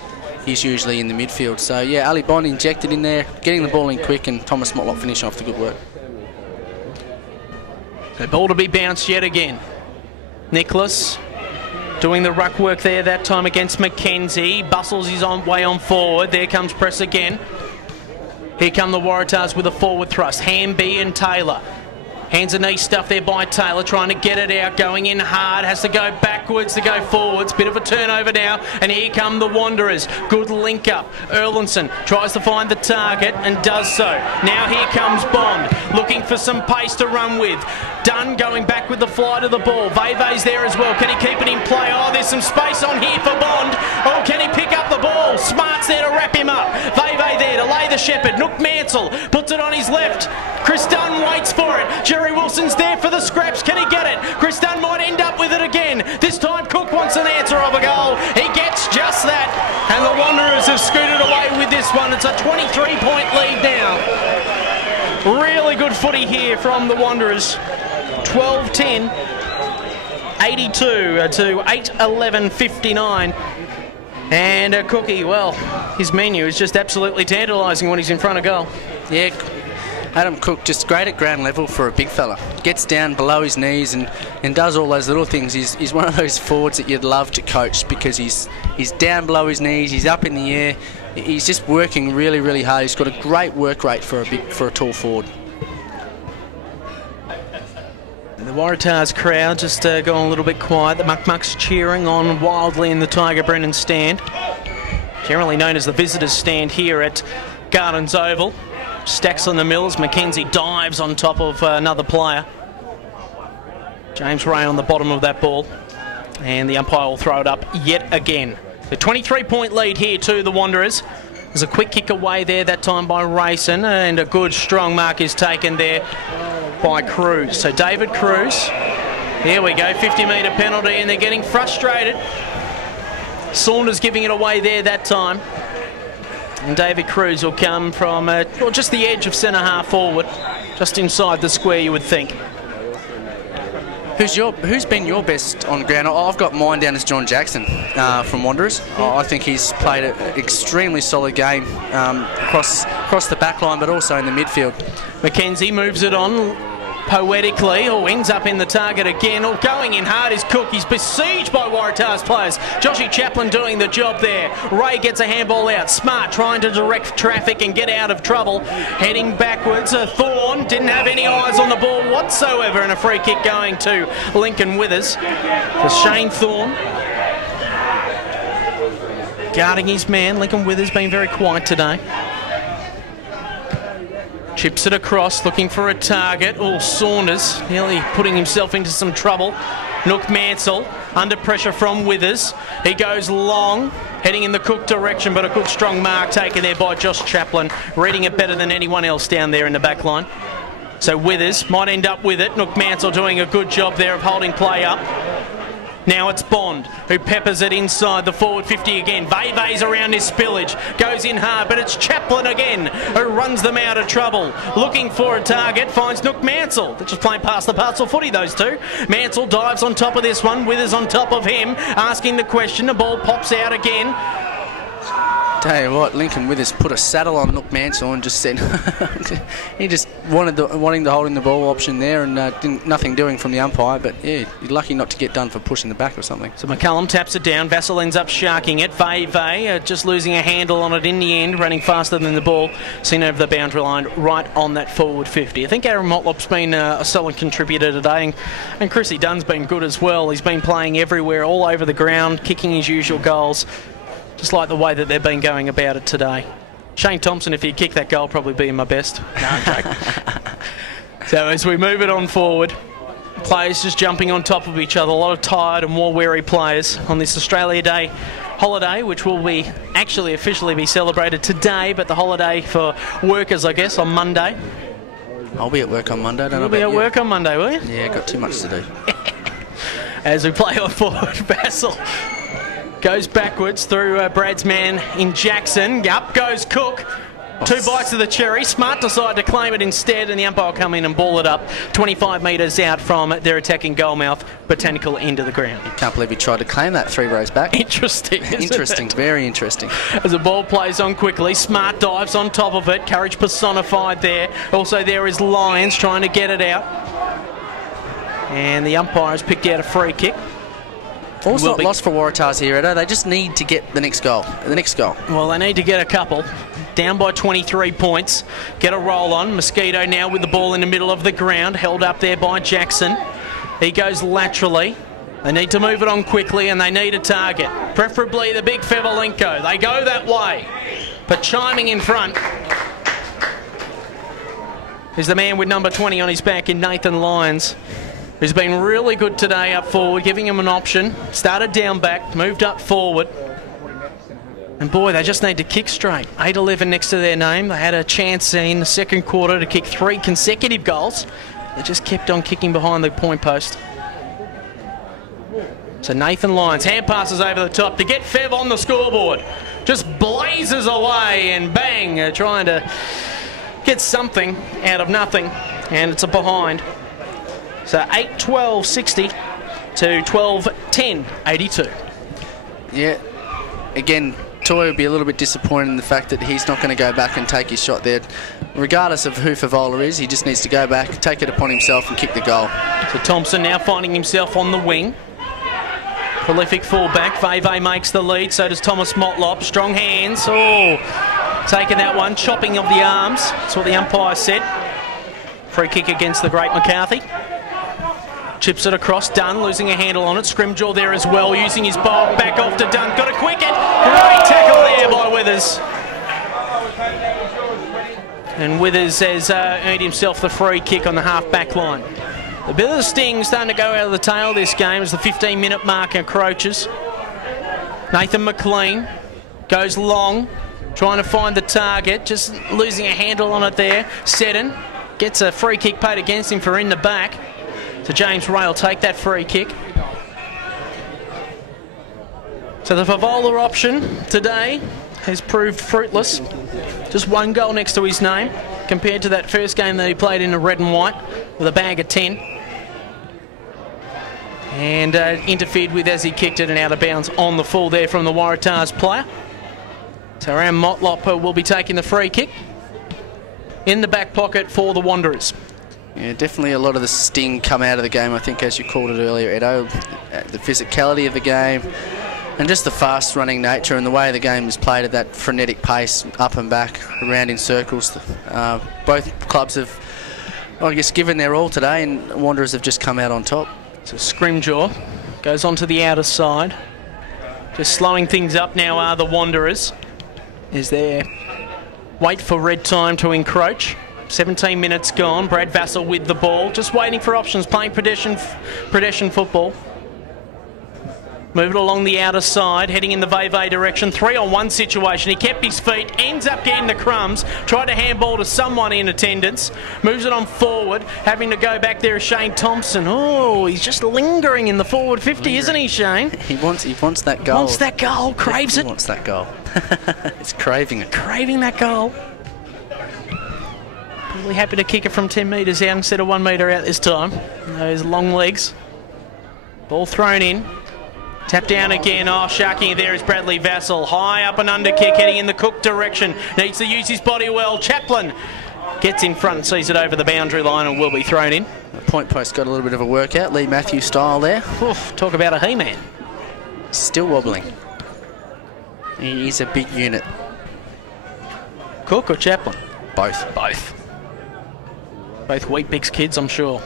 he's usually in the midfield. So yeah, Ali Bond injected in there, getting the ball in quick, and Thomas Motlop finishing off the good work. The ball to be bounced yet again. Nicholas doing the ruck work there, that time against Mackenzie. Bustles his way on forward. There comes press again. Here come the Waratahs with a forward thrust. Hamby and Taylor. Hands and knees stuff there by Taylor, trying to get it out, going in hard, has to go backwards to go forwards. Bit of a turnover now, and here come the Wanderers. Good link up. Erlinson tries to find the target and does so. Now here comes Bond, looking for some pace to run with. Dunn going back with the flight of the ball. Veve's there as well. Can he keep it in play? Oh, there's some space on here for Bond. Oh, can he pick up the ball? Smart's there to wrap him up. Veve there to lay the shepherd. Nook Mansell puts it on his left. Chris Dunn waits for it. Jerry Wilson's there for the scraps. Can he get it? Chris Dunn might end up with it again. This time Cook wants an answer of a goal. He gets just that. And the Wanderers have scooted away with this one. It's a 23-point lead now. Really good footy here from the Wanderers. 12-10, 82 to 8-11-59. And Cookie, well, his menu is just absolutely tantalising when he's in front of goal. Yeah, Adam Cook just great at ground level for a big fella. Gets down below his knees and does all those little things. He's one of those forwards that you'd love to coach because he's down below his knees, he's up in the air. He's just working really, really hard. He's got a great work rate for a tall forward. The Waratahs crowd just going a little bit quiet. The Muck-Mucks cheering on wildly in the Tiger Brennan stand. Generally known as the visitors stand here at Gardens Oval. Stacks on the mills. Mackenzie dives on top of another player. James Ray on the bottom of that ball. And the umpire will throw it up yet again. The 23-point lead here to the Wanderers. There's a quick kick away there that time by Rayson, and a good strong mark is taken there by Cruz. So David Cruz, there we go, 50-metre penalty, and they're getting frustrated. Saunders giving it away there that time. And David Cruz will come from well, just the edge of centre half forward, just inside the square you would think. Who's been your best on ground? I've got mine down as John Jackson from Wanderers. I think he's played an extremely solid game across the back line, but also in the midfield. Mackenzie moves it on poetically, or ends up in the target again, or going in hard is Cook. He's besieged by Waratah's players. Joshy Chaplin doing the job there. Ray gets a handball out. Smart trying to direct traffic and get out of trouble. Heading backwards. Thorne didn't have any eyes on the ball whatsoever, and a free kick going to Lincoln Withers. For Shane Thorne guarding his man. Lincoln Withers being very quiet today. Chips it across, looking for a target. Oh, Saunders nearly putting himself into some trouble. Nook Mansell under pressure from Withers. He goes long, heading in the Cook direction, but a good strong mark taken there by Josh Chaplin, reading it better than anyone else down there in the back line. So Withers might end up with it. Nook Mansell doing a good job there of holding play up. Now it's Bond who peppers it inside the forward 50 again. Veve's around his spillage, goes in hard, but it's Chaplin again who runs them out of trouble. Looking for a target, finds Nook Mansell. They're just playing past the parcel footy, those two. Mansell dives on top of this one, Withers on top of him, asking the question. The ball pops out again. Tell you what, Lincoln Withers put a saddle on Nook Mansell and just said he just wanting the holding the ball option there, and nothing doing from the umpire. But yeah, you're lucky not to get done for pushing the back or something. So McCullum taps it down. Vassell ends up sharking it. Veve just losing a handle on it in the end, running faster than the ball, seen over the boundary line right on that forward 50. I think Aaron Motlop's been a solid contributor today, and Chrissy Dunn's been good as well. He's been playing everywhere, all over the ground, kicking his usual goals. Just like the way that they've been going about it today. Shane Thompson, if he'd kick that goal, probably be my best. No, I'm joking. So as we move it on forward, players just jumping on top of each other. A lot of tired and more weary players on this Australia Day holiday, which will be actually officially be celebrated today, but the holiday for workers, I guess, on Monday. I'll be at work on Monday. You'll be at work on Monday, will you? Yeah, got too much to do. As we play on forward, Vassell goes backwards through Brad's man in Jackson. Up goes Cook. 2 bites of the cherry. Smart decide to claim it instead, and the umpire will come in and ball it up 25 metres out from their attacking goalmouth, botanical end of the ground. Can't believe he tried to claim that 3 rows back. Interesting. Interesting, very interesting. As the ball plays on quickly, Smart dives on top of it. Courage personified there. Also there is Lyons trying to get it out. And the umpire has picked out a free kick. All's not lost for Waratahs here, Edo. They just need to get the next goal. Well, they need to get a couple. Down by 23 points. Get a roll on. Mosquito now with the ball in the middle of the ground. Held up there by Jackson. He goes laterally. They need to move it on quickly, and they need a target. Preferably the big Fevolenko. They go that way. But chiming in front is the man with number 20 on his back in Nathan Lyons, who's been really good today up forward, giving him an option. Started down back, moved up forward. And boy, they just need to kick straight. 8-11 next to their name. They had a chance in the second quarter to kick 3 consecutive goals. They just kept on kicking behind the point post. So Nathan Lyons, hand passes over the top to get Fev on the scoreboard. Just blazes away and bang, they're trying to get something out of nothing. And it's a behind. So 8-12-60 to 12-10-82. Yeah, again, Toy will be a little bit disappointed in the fact that he's not going to go back and take his shot there. Regardless of who Favola is, he just needs to go back, take it upon himself and kick the goal. So Thompson now finding himself on the wing. Prolific fullback. Veve makes the lead, so does Thomas Motlop. Strong hands. Oh, taking that one. Chopping of the arms. That's what the umpire said. Free kick against the great McCarthy. Chips it across. Dunn losing a handle on it. Scrimjaw there as well, using his bowl. Back off to Dunn. Got a quick it. Great tackle there by Withers. And Withers has earned himself the free kick on the half-back line. A bit of the sting starting to go out of the tail this game as the 15-minute mark encroaches. Nathan McLean goes long, trying to find the target, just losing a handle on it there. Seddon gets a free kick paid against him for in the back. So James Ray will take that free kick. So the Favola option today has proved fruitless. Just 1 goal next to his name compared to that first game that he played in the red and white with a bag of 10. And interfered with as he kicked it and out of bounds on the full there from the Waratahs player. So Ram Motlop will be taking the free kick in the back pocket for the Wanderers. Yeah, definitely a lot of the sting come out of the game, I think, as you called it earlier, Edo. The physicality of the game and just the fast-running nature and the way the game is played at that frenetic pace, up and back, around in circles. Both clubs have, I guess, given their all today, and Wanderers have just come out on top. So Scrimjaw goes onto the outer side. Just slowing things up now are the Wanderers. Is there wait for red time to encroach. 17 minutes gone. Brad Vassell with the ball, just waiting for options, playing pedestrian football. Moving along the outer side, heading in the Veve direction. 3-on-1 situation. He kept his feet, ends up getting the crumbs. Tried to handball to someone in attendance. Moves it on forward. Having to go back there is Shane Thompson. Oh, he's just lingering in the forward 50, isn't he, Shane? He wants that goal. Wants that goal. Craves it. He wants that goal. It's craving it. Craving that goal. Probably happy to kick it from 10 metres out instead of 1 metre out this time. Those long legs. Ball thrown in. Tap down again. Oh, sharking there is Bradley Vassell. High up and under kick heading in the Cook direction. Needs to use his body well. Chaplin gets in front and sees it over the boundary line and will be thrown in. The point post got a little bit of a workout. Lee Matthews style there. Oof, talk about a He-Man. Still wobbling. He's a big unit. Cook or Chaplin? Both. Both. Both Weet-Bix kids, I'm sure.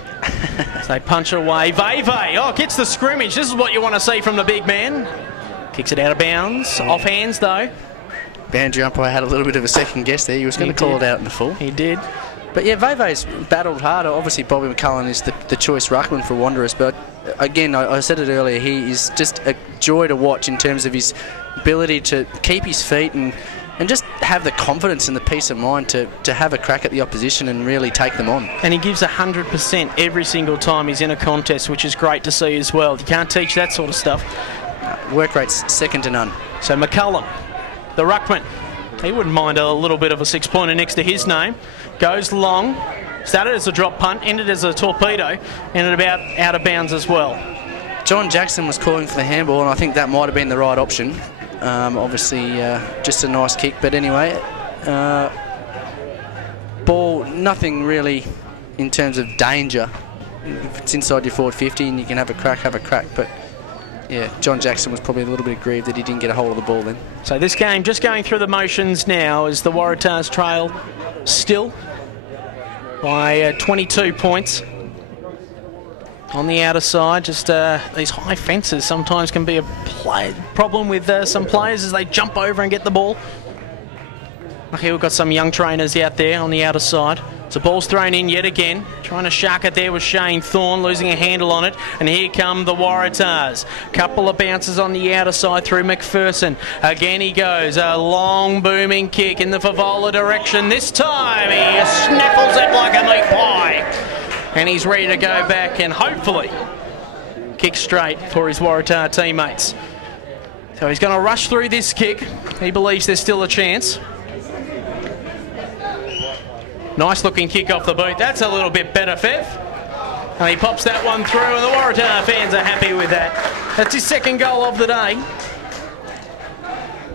So they punch away. Veve, oh, gets the scrimmage. This is what you want to see from the big man. Kicks it out of bounds. Off hands, though. Boundary umpire had a little bit of a second guess there. He was going to call it out in the full. He did. But yeah, Veve's battled hard. Obviously, Bobby McCullen is the choice ruckman for Wanderers. But again, I said it earlier, he is just a joy to watch in terms of his ability to keep his feet and just have the confidence and the peace of mind to have a crack at the opposition and really take them on. And he gives 100% every single time he's in a contest, which is great to see as well. You can't teach that sort of stuff. Work rate's second to none. So McCullum, the ruckman, He wouldn't mind a little bit of a 6-pointer next to his name. Goes long. Started as a drop punt, ended as a torpedo, ended about out of bounds as well. John Jackson was calling for the handball, and I think that might have been the right option. Obviously, just a nice kick, but anyway, ball, nothing really in terms of danger. If it's inside your forward 50 and you can have a crack, but yeah, John Jackson was probably a little bit aggrieved that he didn't get a hold of the ball then. So this game just going through the motions now as the Waratahs trail still by 22 points. On the outer side, just these high fences sometimes can be a problem with some players as they jump over and get the ball. Lucky we've got some young trainers out there on the outer side. So ball's thrown in yet again. Trying to shark it there with Shane Thorne, losing a handle on it. And here come the Waratahs. Couple of bounces on the outer side through McPherson. Again he goes. A long booming kick in the Favola direction. This time he snaffles it like a meat pie. And he's ready to go back and hopefully kick straight for his Waratah teammates. So he's going to rush through this kick. He believes there's still a chance. Nice looking kick off the boot. That's a little bit better, Fev. And he pops that one through, and the Waratah fans are happy with that. That's his second goal of the day.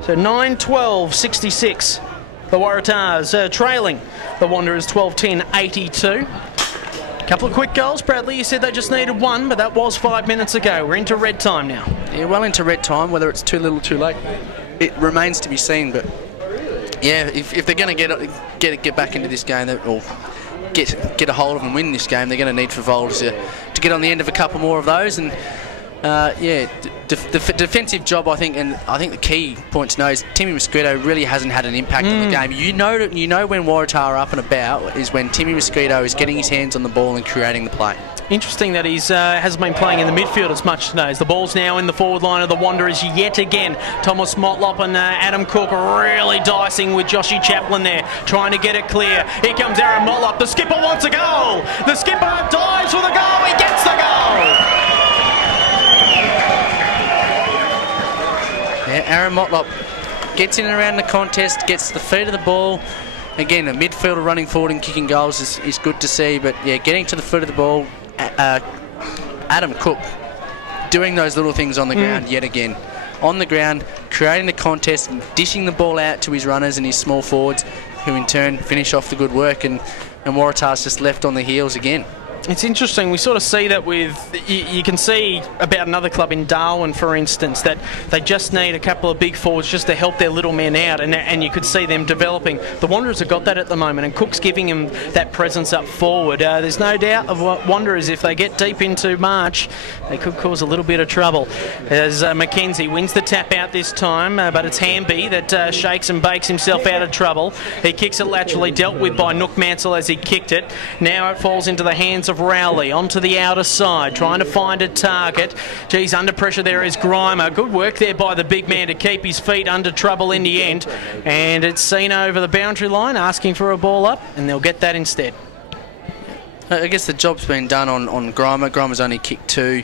So 9-12-66. The Waratahs trailing the Wanderers 12-10-82. Couple of quick goals. Bradley, you said they just needed one, but that was 5 minutes ago. We're into red time now. Yeah, well into red time. Whether it's too little, too late, it remains to be seen. But yeah, if they're going to get back into this game, or get a hold of and win this game, they're going to need Favola to get on the end of a couple more of those. And yeah, the defensive job, I think, and I think the key point to know is Timmy Mosquito really hasn't had an impact on the game. You know when Waratah are up and about is when Timmy Mosquito is getting his hands on the ball and creating the play. Interesting that he's hasn't been playing in the midfield as much today. As the ball's now in the forward line of the Wanderers yet again. Thomas Motlop and Adam Cook really dicing with Joshy Chaplin there, trying to get it clear. Here comes Aaron Motlop. The skipper wants a goal. The skipper dives for the goal. He gets the goal. Yeah, Aaron Motlop gets in and around the contest, gets the feet of the ball. Again, a midfielder running forward and kicking goals is good to see, but yeah, getting to the foot of the ball. Adam Cook doing those little things on the ground yet again. On the ground, creating the contest, and dishing the ball out to his runners and his small forwards, who in turn finish off the good work, and Waratah's just left on the heels again. It's interesting. We sort of see that with, you can see about another club in Darwin, for instance, that they just need a couple of big forwards just to help their little men out, and you could see them developing. The Wanderers have got that at the moment, and Cook's giving him that presence up forward. There's no doubt of what Wanderers, if they get deep into March, they could cause a little bit of trouble. As McKenzie wins the tap out this time, but it's Hamby that shakes and bakes himself out of trouble. He kicks it laterally, dealt with by Nook Mansell as he kicked it. Now it falls into the hands of Rowley onto the outer side, trying to find a target. Geez, under pressure there is Grimer. Good work there by the big man to keep his feet under trouble in the end. And it's seen over the boundary line, asking for a ball up, and they'll get that instead. I guess the job's been done on Grimer. Grimer's only kicked 2.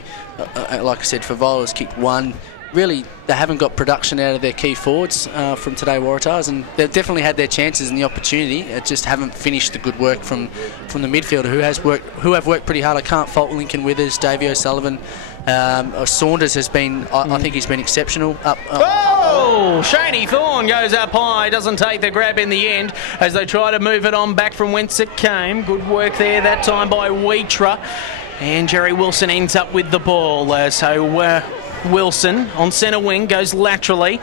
Like I said, Favola's kicked 1. Really, they haven't got production out of their key forwards from today Waratahs, and they've definitely had their chances and the opportunity. Just haven't finished the good work from the midfielder who have worked pretty hard. I can't fault Lincoln Withers, Davey O'Sullivan. Saunders has been, I think he's been exceptional. Oh! Shaney Thorne goes up high, doesn't take the grab in the end as they try to move it on back from whence it came. Good work there that time by Wheatra, and Jerry Wilson ends up with the ball. Wilson on centre wing goes laterally.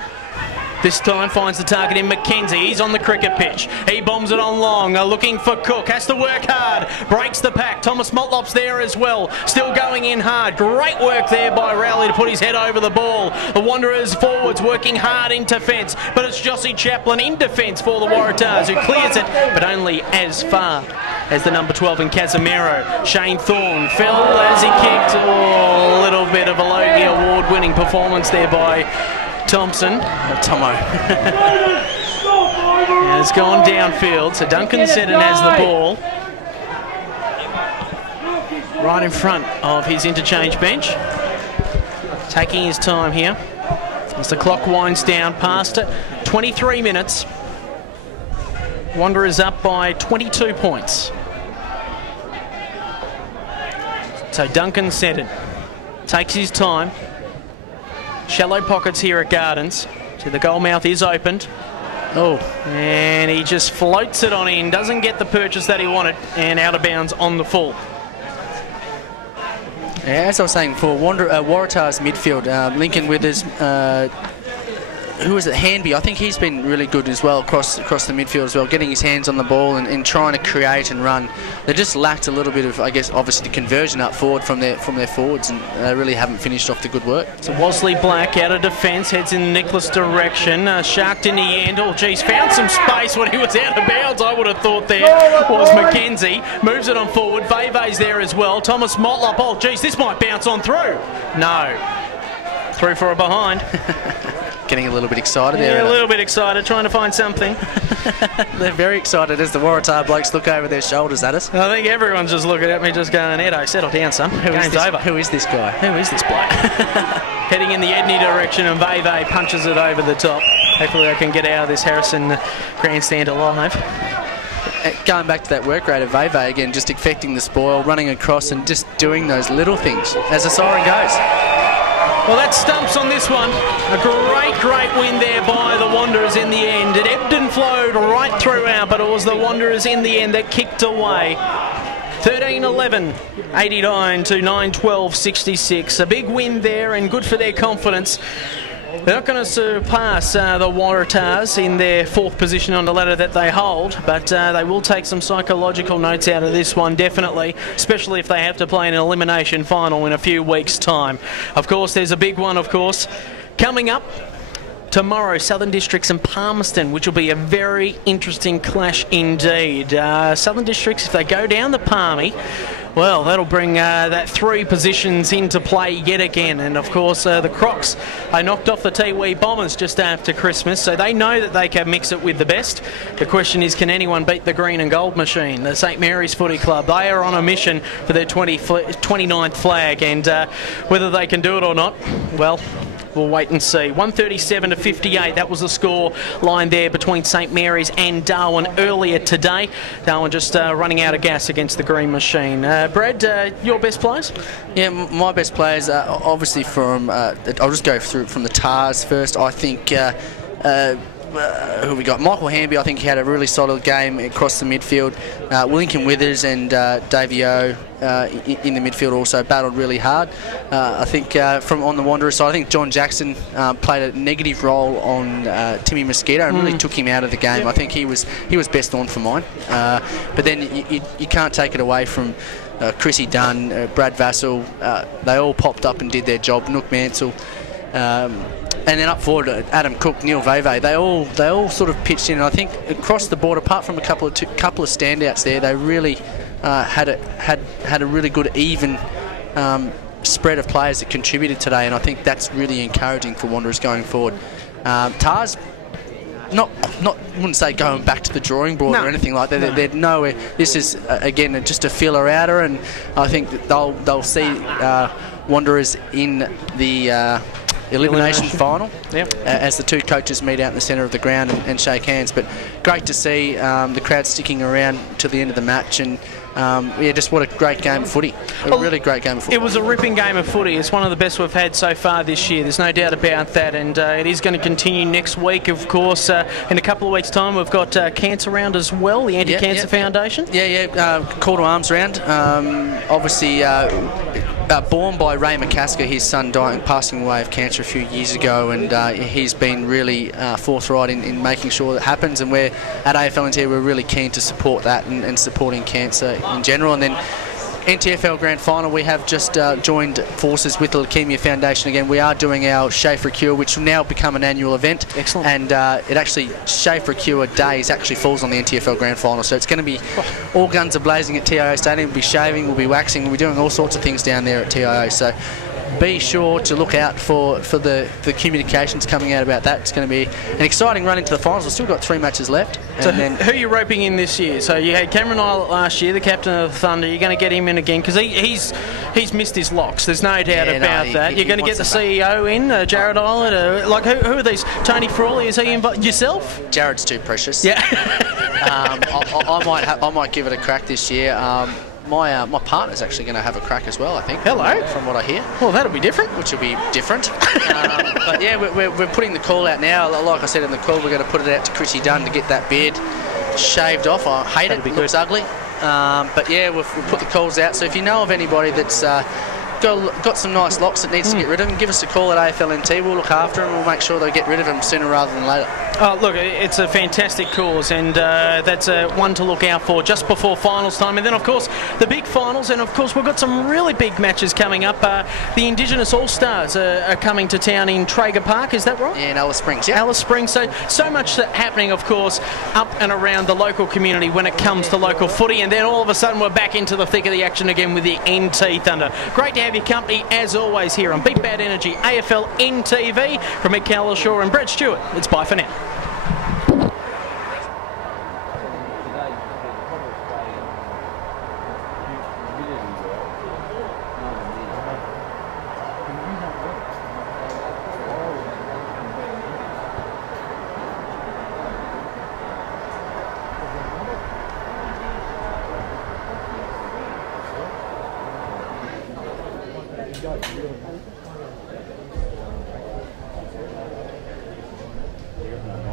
This time finds the target in McKenzie. He's on the cricket pitch. He bombs it on long. Looking for Cook. Has to work hard. Breaks the pack. Thomas Motlop's there as well. Still going in hard. Great work there by Rowley to put his head over the ball. The Wanderers forwards working hard in defence. But it's Jossie Chaplin in defence for the Waratahs who clears it, but only as far as the number 12 in Casemiro. Shane Thorne fell as he kicked. Oh, a little bit of a Logie Award-winning performance there by Thompson. Tomo. And it's gone downfield, so Duncan Seddon has the ball right in front of his interchange bench. Taking his time here as the clock winds down past it. 23 minutes. Wanderers up by 22 points. So Duncan centred. Takes his time. Shallow pockets here at Gardens. So the goal mouth is opened. Oh, and he just floats it on in. Doesn't get the purchase that he wanted. And out of bounds on the full. Yeah, as I was saying before, Waratah's midfield, Lincoln Withers, who was it, Hanby, I think he's been really good as well across the midfield as well, getting his hands on the ball and trying to create and run. They just lacked a little bit of, I guess, obviously the conversion up forward from their forwards, and they really haven't finished off the good work. So Wasley Black out of defence, heads in Nicholas' direction, sharked in the end. Oh, geez, found some space when he was out of bounds. I would have thought there was Mackenzie. Moves it on forward. Veve's there as well. Thomas Motlop. Oh, geez, this might bounce on through. No. Through for a behind. Getting a little bit excited there. Yeah, a little bit excited, trying to find something. They're very excited as the Waratah blokes look over their shoulders at us. I think everyone's just looking at me just going, Edo, settle down, son. Game's over. Who is this guy? Who is this bloke? Heading in the Edney direction, and Veve punches it over the top. Hopefully they can get out of this Harrison grandstand alive. Going back to that work rate of Veve again, just affecting the spoil, running across and just doing those little things as the siren goes. Well, that stumps on this one. A great win there by the Wanderers in the end. It ebbed and flowed right throughout, but it was the Wanderers in the end that kicked away. 13-11, 89 to 9-12-66. A big win there and good for their confidence. They're not going to surpass the Waratahs in their fourth position on the ladder that they hold, but they will take some psychological notes out of this one, definitely, especially if they have to play an elimination final in a few weeks' time. Of course, there's a big one, of course, coming up tomorrow, Southern Districts and Palmerston, which will be a very interesting clash indeed. Southern Districts, if they go down the Palmy, well, that'll bring that 3 positions into play yet again. And of course, the Crocs, they knocked off the Tiwi Bombers just after Christmas, so they know that they can mix it with the best. The question is, can anyone beat the green and gold machine? The St Mary's Footy Club, they are on a mission for their 29th flag, and whether they can do it or not, well, we'll wait and see. 137 to 58, that was the score line there between St Mary's and Darwin earlier today. Darwin just running out of gas against the green machine. Brad, your best players? Yeah, my best players are obviously from, I'll just go through from the Tars first. I think who we got? Michael Hamby, I think he had a really solid game across the midfield. Lincoln Withers and Davey O in the midfield also battled really hard. I think from on the Wanderers side, I think John Jackson played a negative role on Timmy Mosquito and really took him out of the game. I think he was best on for mine. But then you can't take it away from Chrissy Dunn, Brad Vassell. They all popped up and did their job. Nook Mansell. And then up forward, Adam Cook, Neil Veve, they all sort of pitched in. And I think across the board, apart from a couple of standouts there, they really had a really good even spread of players that contributed today. And I think that's really encouraging for Wanderers going forward. Tars, wouldn't say going back to the drawing board or anything like that. They're nowhere. This is again just a feeler outer, and I think that they'll see Wanderers in the elimination final as the two coaches meet out in the centre of the ground and shake hands. But great to see the crowd sticking around to the end of the match, and just what a great game of footy. A really great game of footy. It was a ripping game of footy. It's one of the best we've had so far this year. There's no doubt about that, and it is going to continue next week, of course. In a couple of weeks' time, we've got Cancer Round as well, the Anti-Cancer Foundation. Call to arms round. Obviously, born by Ray McCasker, his son passing away of cancer a few years ago, and he's been really forthright in making sure that happens, and we're at AFLNTv, we're really keen to support that and supporting cancer in general. And then NTFL Grand Final, we have just joined forces with the Leukemia Foundation again. We are doing our Shave for a Cure, which will now become an annual event. Excellent. And it actually, Shave for a Cure Days actually falls on the NTFL Grand Final. So it's going to be all guns are blazing at TIO Stadium. We'll be shaving, we'll be waxing, we'll be doing all sorts of things down there at TIO. So be sure to look out for the communications coming out about that. It's going to be an exciting run into the finals. We've still got 3 matches left. So who are you roping in this year? So you had Cameron Islet last year, the captain of the Thunder. You're going to get him in again because he's missed his locks. There's no doubt about that. You're going to get the CEO in, Jared Islet. Who are these? Tony Frawley, is he involved? Yourself? Jared's too precious. Yeah. I might give it a crack this year. My partner's actually going to have a crack as well, I think. Hello. From what I hear. Well, that'll be different. Which will be different. But yeah, we're putting the call out now. Like I said in the call, we're going to put it out to Chrissy Dunn to get that beard shaved off. I hate it. It looks ugly. But yeah, we've put the calls out. So if you know of anybody that's got some nice locks that needs to get rid of them, give us a call at AFLNT. We'll look after them. We'll make sure they get rid of them sooner rather than later. Oh, look, it's a fantastic cause, and that's one to look out for just before finals time. And then, of course, the big finals, and, of course, we've got some really big matches coming up. The Indigenous All-Stars are coming to town in Traeger Park, is that right? Yeah, in Alice Springs, yeah. Alice Springs, so much happening, of course, up and around the local community when it comes to local footy, and then all of a sudden we're back into the thick of the action again with the NT Thunder. Great to have your company, as always, here on Beat Bad Energy, AFLNTv. From me, Calishaw and Brett Stewart, it's bye for now. Really